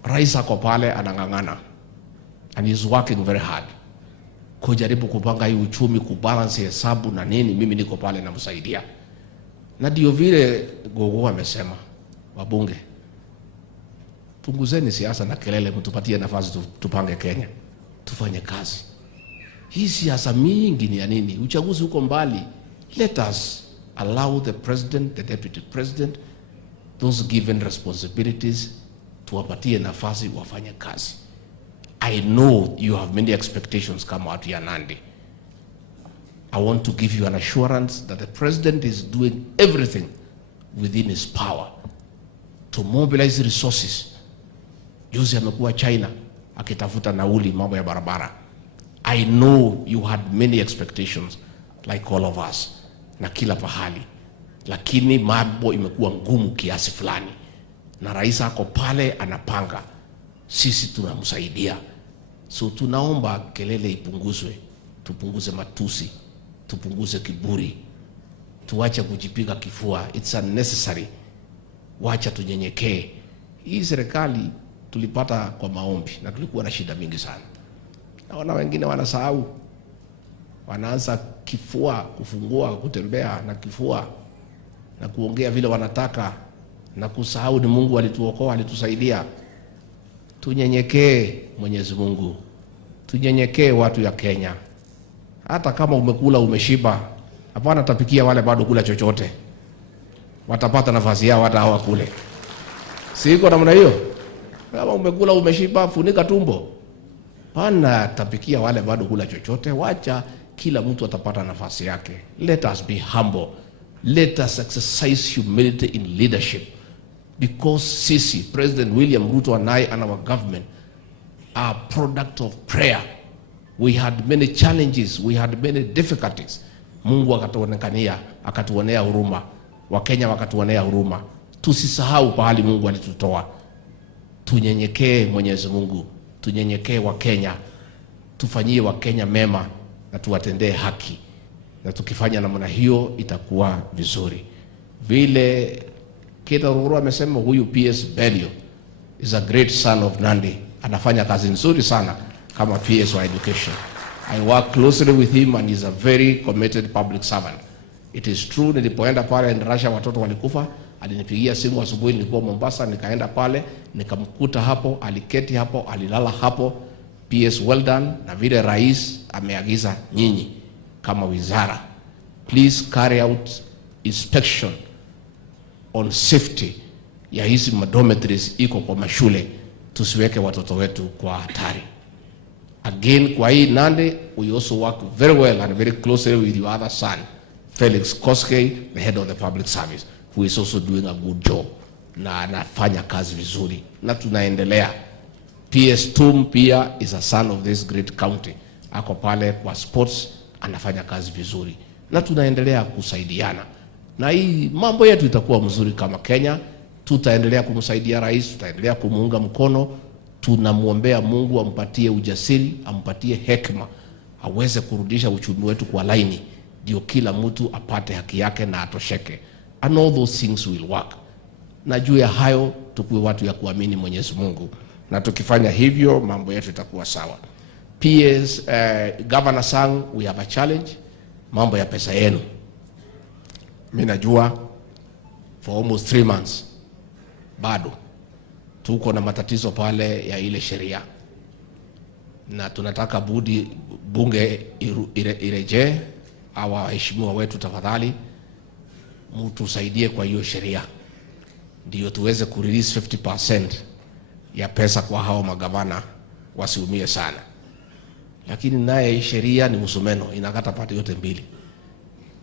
Rais ako pale anangangana. And he's working very hard. Kujaribu kupanga hii uchumi, kubalance hesabu na nini, mimi niko pale namsaidia. Na ndio vile Gogo amesema, wabunge, punguzeni siasa na kelele, mtupatie nafasi tupange Kenya. Tufanye kazi. Hii siasa mingi ni ya nini? Uchaguzi uko mbali. Let us allow the president, the deputy president, those given responsibilities, tuwapatie nafasi wafanye kazi. I know you have many expectations kama watu ya Nandi. I want to give you an assurance that the president is doing everything within his power to mobilize resources. Juzi amekuwa China akitafuta nauli mambo ya barabara. I know you had many expectations like all of us na kila pahali, lakini mambo imekuwa ngumu kiasi fulani, na rais ako pale anapanga, sisi tunamsaidia. So tunaomba kelele ipunguzwe, tupunguze matusi, tupunguze kiburi, tuache kujipiga kifua. It's unnecessary. Wacha tunyenyekee. Hii serikali tulipata kwa maombi na tulikuwa na shida mingi sana. Naona wengine wanasahau, wanaanza kifua, kufungua, kutembea na kifua na kuongea vile wanataka na kusahau ni Mungu alituokoa, alitusaidia. Tunyenyekee Mwenyezi Mungu. Tunyenyekee watu ya Kenya. Hata kama umekula umeshiba, hapana tapikia wale bado kula chochote. Watapata nafasi yao hata hawa kule. Siko namna hiyo. Kama umekula umeshiba, funika tumbo. Hapana tapikia wale bado kula chochote. Wacha kila mtu atapata nafasi yake. Let us be humble. Let us exercise humility in leadership. Because sisi, President William Ruto and I and our government are a product of prayer. We had many challenges, we had many difficulties. Mungu akatuonekania, akatuonea huruma. Wakenya wakatuonea huruma. Tusisahau pahali Mungu alitutoa. Tunyenyekee Mwenyezi Mungu, tunyenyekee Wakenya, tufanyie Wakenya mema na tuwatendee haki. Na tukifanya namna hiyo itakuwa vizuri. Vile Kita Ruru amesema, huyu PS Belio is a great son of Nandi. Anafanya kazi nzuri sana kama PS wa education. I work closely with him and he's a very committed public servant. It is true, nilipoenda pale in Russia watoto walikufa, alinipigia simu asubuhi, nilikuwa Mombasa, nikaenda pale, nikamkuta hapo, aliketi hapo, alilala hapo. PS well done, na vile rais ameagiza nyinyi kama wizara, please carry out inspection on safety ya hizi dormitories iko kwa mashule, tusiweke watoto wetu kwa hatari. Again, kwa hii Nandi, we also work very well and very closely with your other son, Felix Koskei, the head of the public service, who is also doing a good job na anafanya kazi vizuri na tunaendelea. PS Tum pia is a son of this great county, ako pale kwa sports, anafanya kazi vizuri na tunaendelea kusaidiana, na hii mambo yetu itakuwa mzuri kama Kenya. Tutaendelea kumsaidia rais, tutaendelea kumuunga mkono. Tunamuombea Mungu ampatie ujasiri, ampatie hekima, aweze kurudisha uchumi wetu kwa laini, ndio kila mtu apate haki yake na atosheke. And all those things will work. Na juu ya hayo tukue watu ya kuamini Mwenyezi Mungu, na tukifanya hivyo mambo yetu itakuwa sawa. PS Governor Sang, we have a challenge, mambo ya pesa yenu. Mimi najua for almost 3 months bado tuko na matatizo pale ya ile sheria, na tunataka bunge irejee. Hawa waheshimiwa wetu, tafadhali mtusaidie kwa hiyo sheria, ndio tuweze kurelease 50% ya pesa kwa hao magavana wasiumie sana. Lakini naye sheria ni msumeno, inakata pande yote mbili.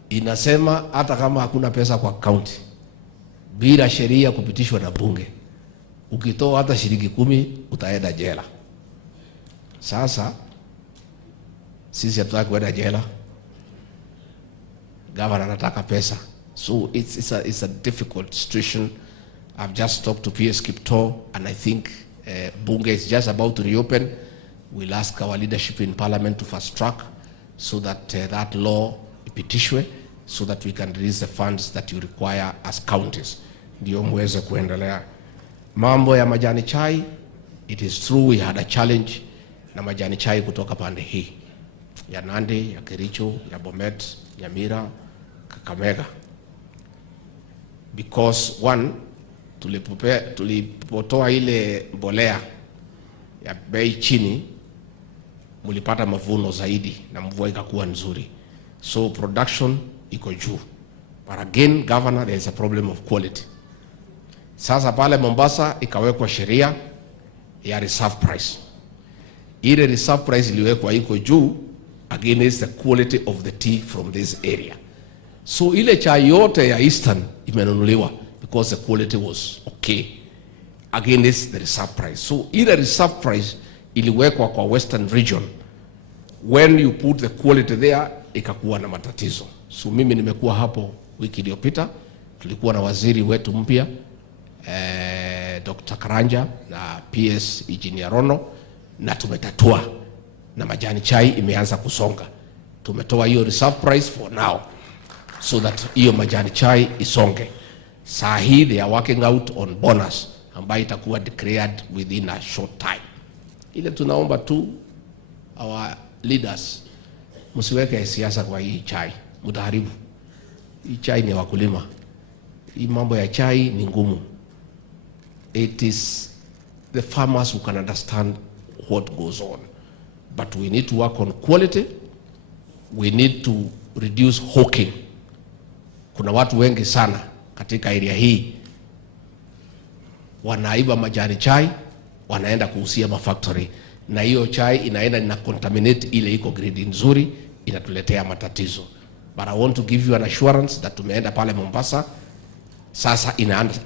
Inasema hata kama hakuna pesa kwa county, bila sheria kupitishwa na bunge, ukitoa hata shilingi 10 utaenda jela. Sasa sisi hatutaki kwenda jela, governor anataka pesa. So it's a difficult situation. I've just talked to PS Kipto, and I think bunge is just about to reopen. We'll ask our leadership in parliament to fast track so that that law ipitishwe, so that we can release the funds that you require as counties, ndio muweze kuendelea. Mambo ya majani chai, it is true we had a challenge na majani chai kutoka pande hii ya Nandi, ya Kericho, ya Bomet, ya Mira, Kakamega, because one, tulipotoa ile mbolea ya bei chini, mulipata mavuno zaidi na mvua ikakuwa nzuri, so production iko juu. But again, governor, there is a problem of quality. Sasa pale Mombasa ikawekwa sheria ya reserve price. Ile reserve price iliwekwa iko juu against the quality of the tea from this area. So ile chai yote ya Eastern imenunuliwa because the quality was okay against the reserve price. So ile reserve price iliwekwa kwa Western region. When you put the quality there, ikakuwa na matatizo. So mimi nimekuwa hapo wiki iliyopita, tulikuwa na waziri wetu mpya Dr. Karanja na PS Engineer Rono, na tumetatua na majani chai imeanza kusonga. Tumetoa hiyo reserve price for now so that hiyo majani chai isonge. Saa hii they are working out on bonus ambayo itakuwa declared within a short time. Ile tunaomba tu our leaders, msiweke siasa kwa hii chai, mtaharibu. Hii chai ni wakulima. Hii mambo ya chai ni ngumu. It is the farmers who can understand what goes on. But we need to work on quality. We need to reduce hawking. Kuna watu wengi sana katika area hii wanaiba majani chai, wanaenda kuhusia mafactory, na hiyo chai inaenda ina contaminate ile iko grade nzuri, inatuletea matatizo. But I want to give you an assurance that tumeenda pale Mombasa, sasa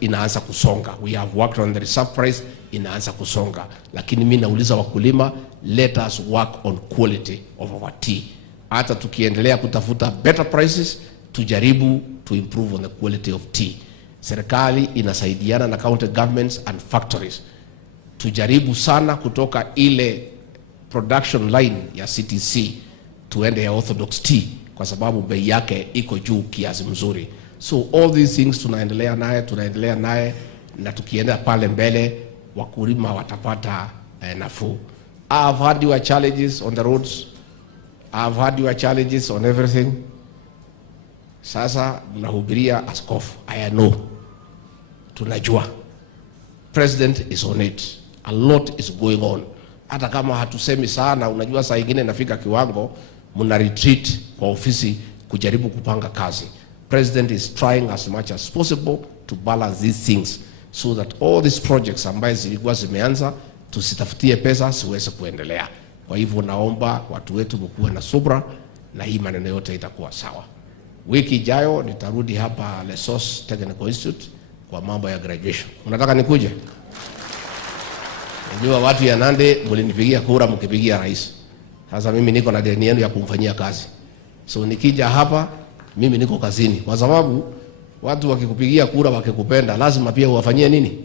inaanza kusonga. We have worked on the reserve price, inaanza kusonga. Lakini mimi nauliza wakulima, let us work on quality of our tea. Hata tukiendelea kutafuta better prices, tujaribu to improve on the quality of tea. Serikali inasaidiana na county governments and factories. Tujaribu sana kutoka ile production line ya CTC tuende ya orthodox tea, kwa sababu bei yake iko juu kiasi mzuri. So all these things tunaendelea naye na tukienda pale mbele wakulima watapata nafuu. I've had your challenges on the roads. I've had your challenges on everything. Sasa mnahubiria askofu. I know. Tunajua. President is on it. A lot is going on. Hata kama hatusemi sana, unajua saa ingine nafika kiwango mna retreat kwa ofisi kujaribu kupanga kazi. President is trying as much as possible to balance these things so that all these projects ambazo zilikuwa zimeanza tusitafutie pesa siweze kuendelea. Kwa hivyo naomba watu wetu mkuwe na subra na hii maneno yote itakuwa sawa. Wiki ijayo nitarudi hapa Lesos Technical Institute kwa mambo ya graduation. Unataka nikuje? Najua watu ya Nandi mlinipigia kura mkipigia rais. Sasa mimi niko na deni yenu ya kumfanyia kazi. So nikija hapa mimi niko kazini kwa sababu watu wakikupigia kura wakikupenda lazima pia uwafanyie nini?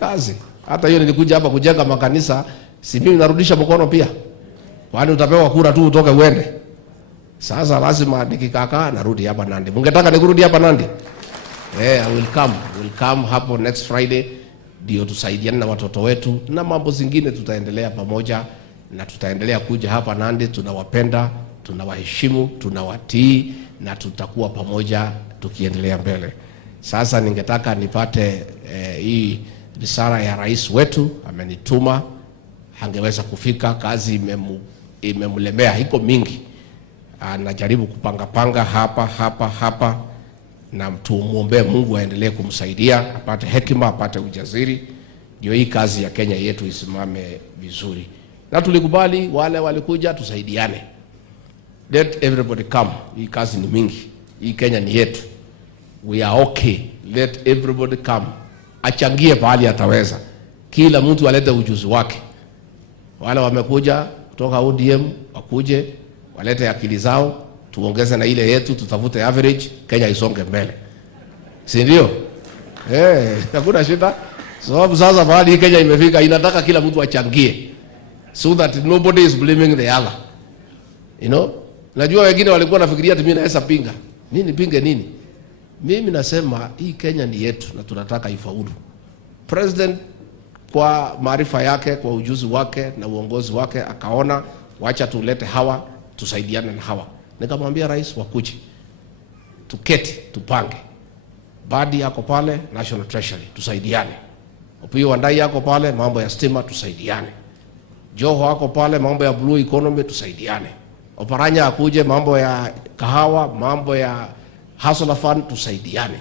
Kazi. Hata hiyo nilikuja hapa kujenga makanisa, si mimi narudisha mkono pia. Kwani utapewa kura tu utoke uende? Sasa lazima nikikaka narudi hapa Nandi. Mungetaka nikurudi hapa Nandi? I will come hapo next Friday ndio tusaidiane na watoto wetu na mambo zingine tutaendelea pamoja na tutaendelea kuja hapa Nandi. Tunawapenda, tunawaheshimu, tunawatii na tutakuwa pamoja tukiendelea mbele. Sasa ningetaka nipate hii risala ya rais wetu amenituma, hangeweza kufika, kazi imemlemea, iko mingi. Anajaribu kupanga hapa na tumuombe Mungu aendelee kumsaidia, apate hekima, apate ujasiri, ndio hii kazi ya Kenya yetu isimame vizuri. Na tulikubali wale walikuja tusaidiane. Let everybody come. Hii kazi ni mingi. Hii Kenya ni yetu. We are okay. Let everybody come. Achangie pahali ataweza. Kila mtu alete ujuzi wake. Wale wamekuja kutoka ODM wakuje walete akili zao, tuongeze na ile yetu, tutafute average, Kenya isonge mbele. Si ndio? Hakuna shida. Sababu sasa pahali Kenya imefika inataka kila mtu achangie so that nobody is blaming the other. You know? Najua wengine walikuwa nafikiria mimi naweza pinga. Mimi nipinge nini? Mimi nasema hii Kenya ni yetu na tunataka ifaulu. President kwa maarifa yake, kwa ujuzi wake na uongozi wake akaona wacha tulete hawa tusaidiane na hawa. Nikamwambia rais wakuje. Tuketi, tupange. Badi yako pale National Treasury tusaidiane. Opiyo Wandayi yako pale mambo ya stima tusaidiane. Joho wako pale mambo ya blue economy tusaidiane. Oparanya akuje mambo ya kahawa, mambo ya hustler fund tusaidiane.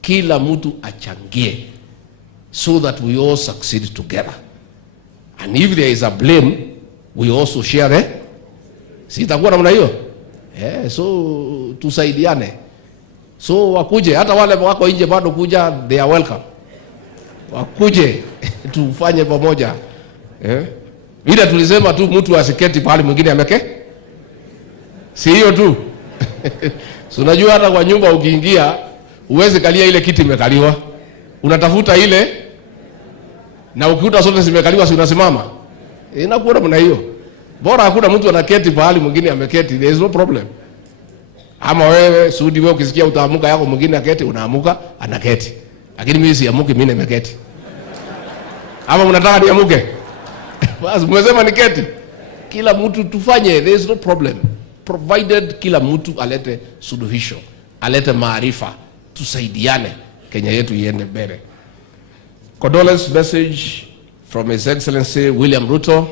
Kila mtu achangie so that we all succeed together. And if there is a blame, we also share it. Sitakuwa namna hiyo. So tusaidiane. So wakuje, hata wale wako nje bado kuja, they are welcome. Wakuje tufanye pamoja. Bila tulisema tu mtu asiketi pahali mwingine ameke. Si hiyo tu. So unajua hata kwa nyumba ukiingia uweze kalia ile kiti imekaliwa. Unatafuta ile na ukikuta zote zimekaliwa si unasimama. Inakuwa namna hiyo. Bora hakuna mtu anaketi pahali mwingine ameketi, there is no problem. Ama wewe Sudi wewe ukisikia utaamuka yako mwingine aketi unaamuka anaketi. Lakini mimi siamuki, mimi nimeketi. Ama mnataka niamuke? Basi mmesema niketi. Kila mtu tufanye, there is no problem. Provided kila mtu alete suluhisho, alete maarifa, tusaidiane, Kenya yetu iende mbele. Condolence message from His Excellency William Ruto,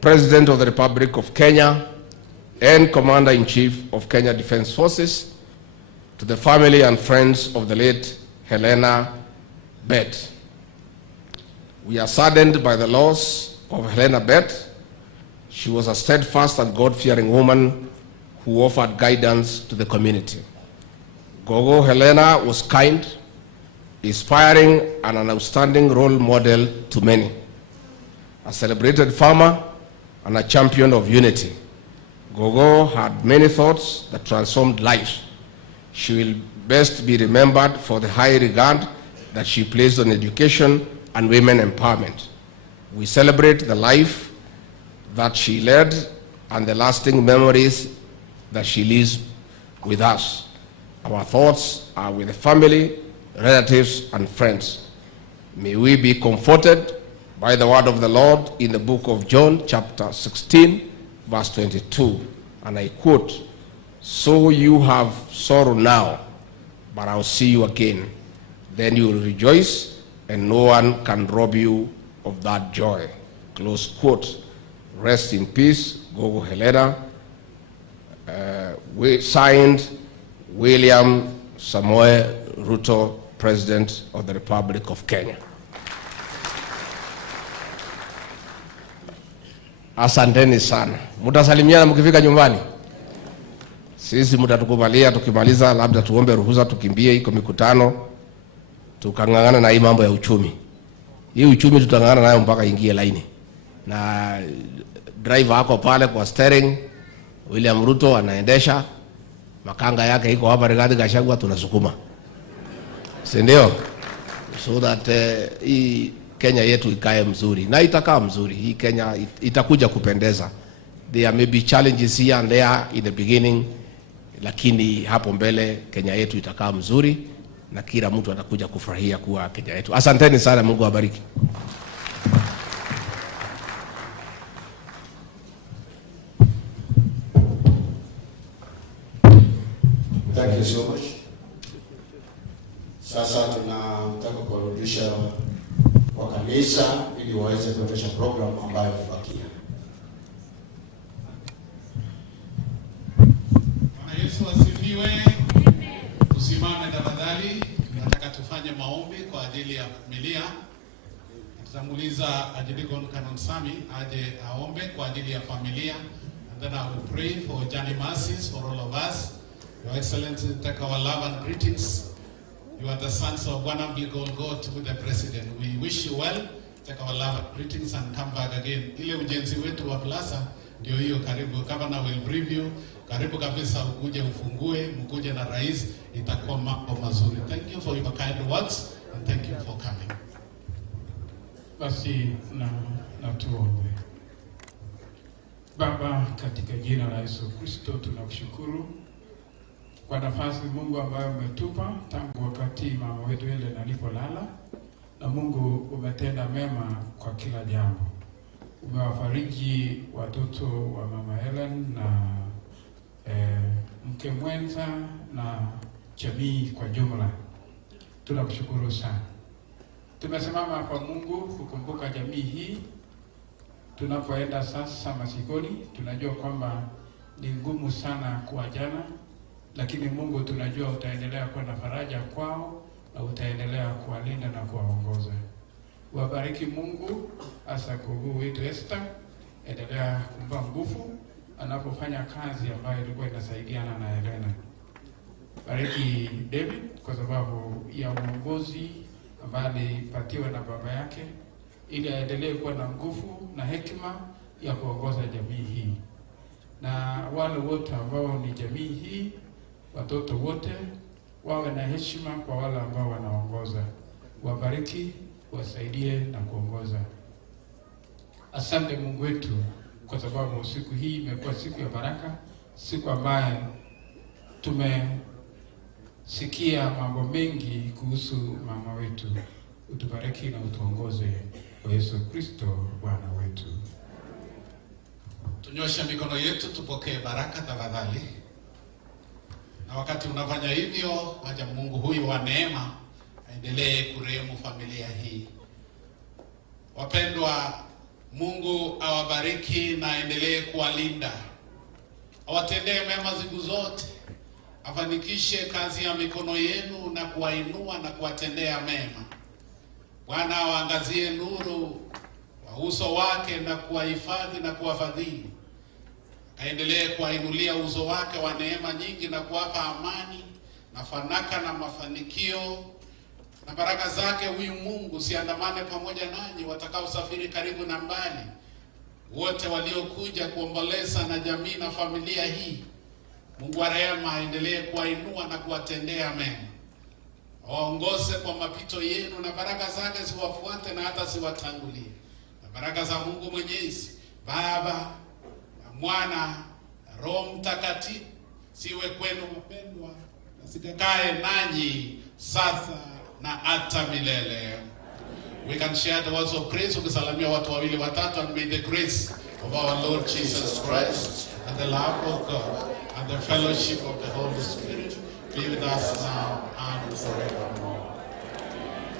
President of the Republic of Kenya and Commander-in-Chief of Kenya Defence Forces, to the family and friends of the late Helena Bett. We are saddened by the loss of Helena Bett. She was a steadfast and God-fearing woman who offered guidance to the community. Gogo Helena was kind, inspiring, and an outstanding role model to many. A celebrated farmer and a champion of unity, Gogo had many thoughts that transformed lives. She will best be remembered for the high regard that she placed on education and women empowerment. We celebrate the life that she led and the lasting memories that she leaves with us. Our thoughts are with the family, relatives, and friends. May we be comforted by the word of the Lord in the book of John, chapter 16, verse 22. And I quote, "So you have sorrow now, but I'll see you again. Then you will rejoice, and no one can rob you of that joy." Close quote. Rest in peace, Gogo Helena. Signed, William Samoei Ruto, President of the Republic of Kenya. Asanteni sana. Mutasalimiana mkifika nyumbani. Sisi mutatukubalia tukimaliza, labda tuombe ruhusa tukimbie, iko mikutano tukangangana na hii mambo ya uchumi. Hii uchumi tutangangana nayo mpaka ingie laini. Na driver ako pale kwa steering, William Ruto anaendesha, makanga yake iko hapa Rigathi Gachagua, tunasukuma. Si ndio? So that hii Kenya yetu ikae mzuri, na itakaa mzuri. Hii Kenya itakuja kupendeza. There may be challenges here and there in the beginning, lakini hapo mbele Kenya yetu itakaa mzuri na kila mtu atakuja kufurahia kuwa Kenya yetu. Asanteni sana, Mungu awabariki. Thank you so much. Sasa tunataka kurudisha kwa kanisa ili waweze kuendesha program ambayo imebakia. Bwana Yesu asifiwe. Tusimame tafadhali. Nataka tufanye maombi kwa ajili ya familia. Tutamuuliza Archdeacon Canon Sami aje aombe kwa ajili ya familia. And then I will pray for Johnny Mercies for all of us. Your Excellency, take our love and greetings. You are the sons of one umbilical God with the President. We wish you well. Take our love and greetings and come back again. Ile ujenzi wetu wa plaza ndio hiyo, karibu. Governor will brief you. Karibu kabisa, ukuje ufungue, mkuje na rais, itakuwa mambo mazuri. Thank you for your kind words and thank you for coming. Basi na tuombe. Baba, katika jina la Yesu Kristo tunakushukuru kwa nafasi Mungu ambayo umetupa tangu wakati mama wetu Helen alipolala, na Mungu umetenda mema kwa kila jambo. Umewafariji watoto wa mama Helen na mke mwenza na jamii kwa jumla. Tunakushukuru sana. Tumesimama kwa Mungu kukumbuka jamii hii. Tunapoenda sasa masikoni, tunajua kwamba ni ngumu sana kwa jana, lakini Mungu tunajua utaendelea kuwa na faraja kwao na utaendelea kuwalinda na kuwaongoza. Wabariki Mungu hasa kugu wetu Esther, endelea kumpa nguvu anapofanya kazi ambayo ilikuwa inasaidiana na Helena. Bariki David kwa sababu ya uongozi ambaye alipatiwa na baba yake, ili aendelee kuwa na nguvu na hekima ya kuongoza jamii hii. Na wale wote ambao ni jamii hii, watoto wote wawe na heshima kwa wale ambao wanaongoza. Wabariki, wasaidie na kuongoza. Asante Mungu wetu kwa sababu siku hii imekuwa siku ya baraka, siku ambayo tumesikia mambo mengi kuhusu mama wetu. Utubariki na utuongoze kwa Yesu Kristo Bwana wetu. Tunyoshe mikono yetu tupokee baraka tafadhali. Na wakati unafanya hivyo, acha Mungu huyu wa neema aendelee kurehemu familia hii. Wapendwa, Mungu awabariki na aendelee kuwalinda. Awatendee mema siku zote. Afanikishe kazi ya mikono yenu na kuwainua na kuwatendea mema. Bwana awaangazie nuru wa uso wake na kuwahifadhi na kuwafadhili. Aendelee kuwainulia uso wake wa neema nyingi na kuwapa amani na fanaka na mafanikio. Na baraka zake huyu Mungu siandamane pamoja nanyi watakao safiri karibu na mbali. Wote waliokuja kuomboleza na jamii na familia hii. Mungu wa rehema aendelee kuwainua na kuwatendea mema. Waongoze kwa mapito yenu na baraka zake ziwafuate na hata ziwatangulie. Na baraka za Mungu Mwenyezi, Baba na Mwana na Roho Mtakatifu siwe kwenu mpendwa, na zikakae nanyi sasa na hata milele. We can share the words of praise ukisalamia watu wawili watatu, and may the grace of our Lord Jesus Christ and the love of God and the fellowship of the Holy Spirit be with us now and forevermore.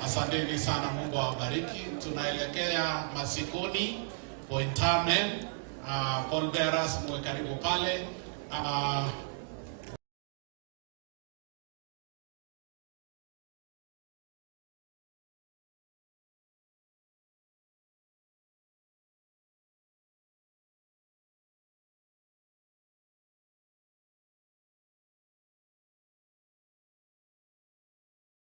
Asanteni sana, Mungu awabariki. Tunaelekea masikoni for interment. Paul Bearers mwe karibu pale.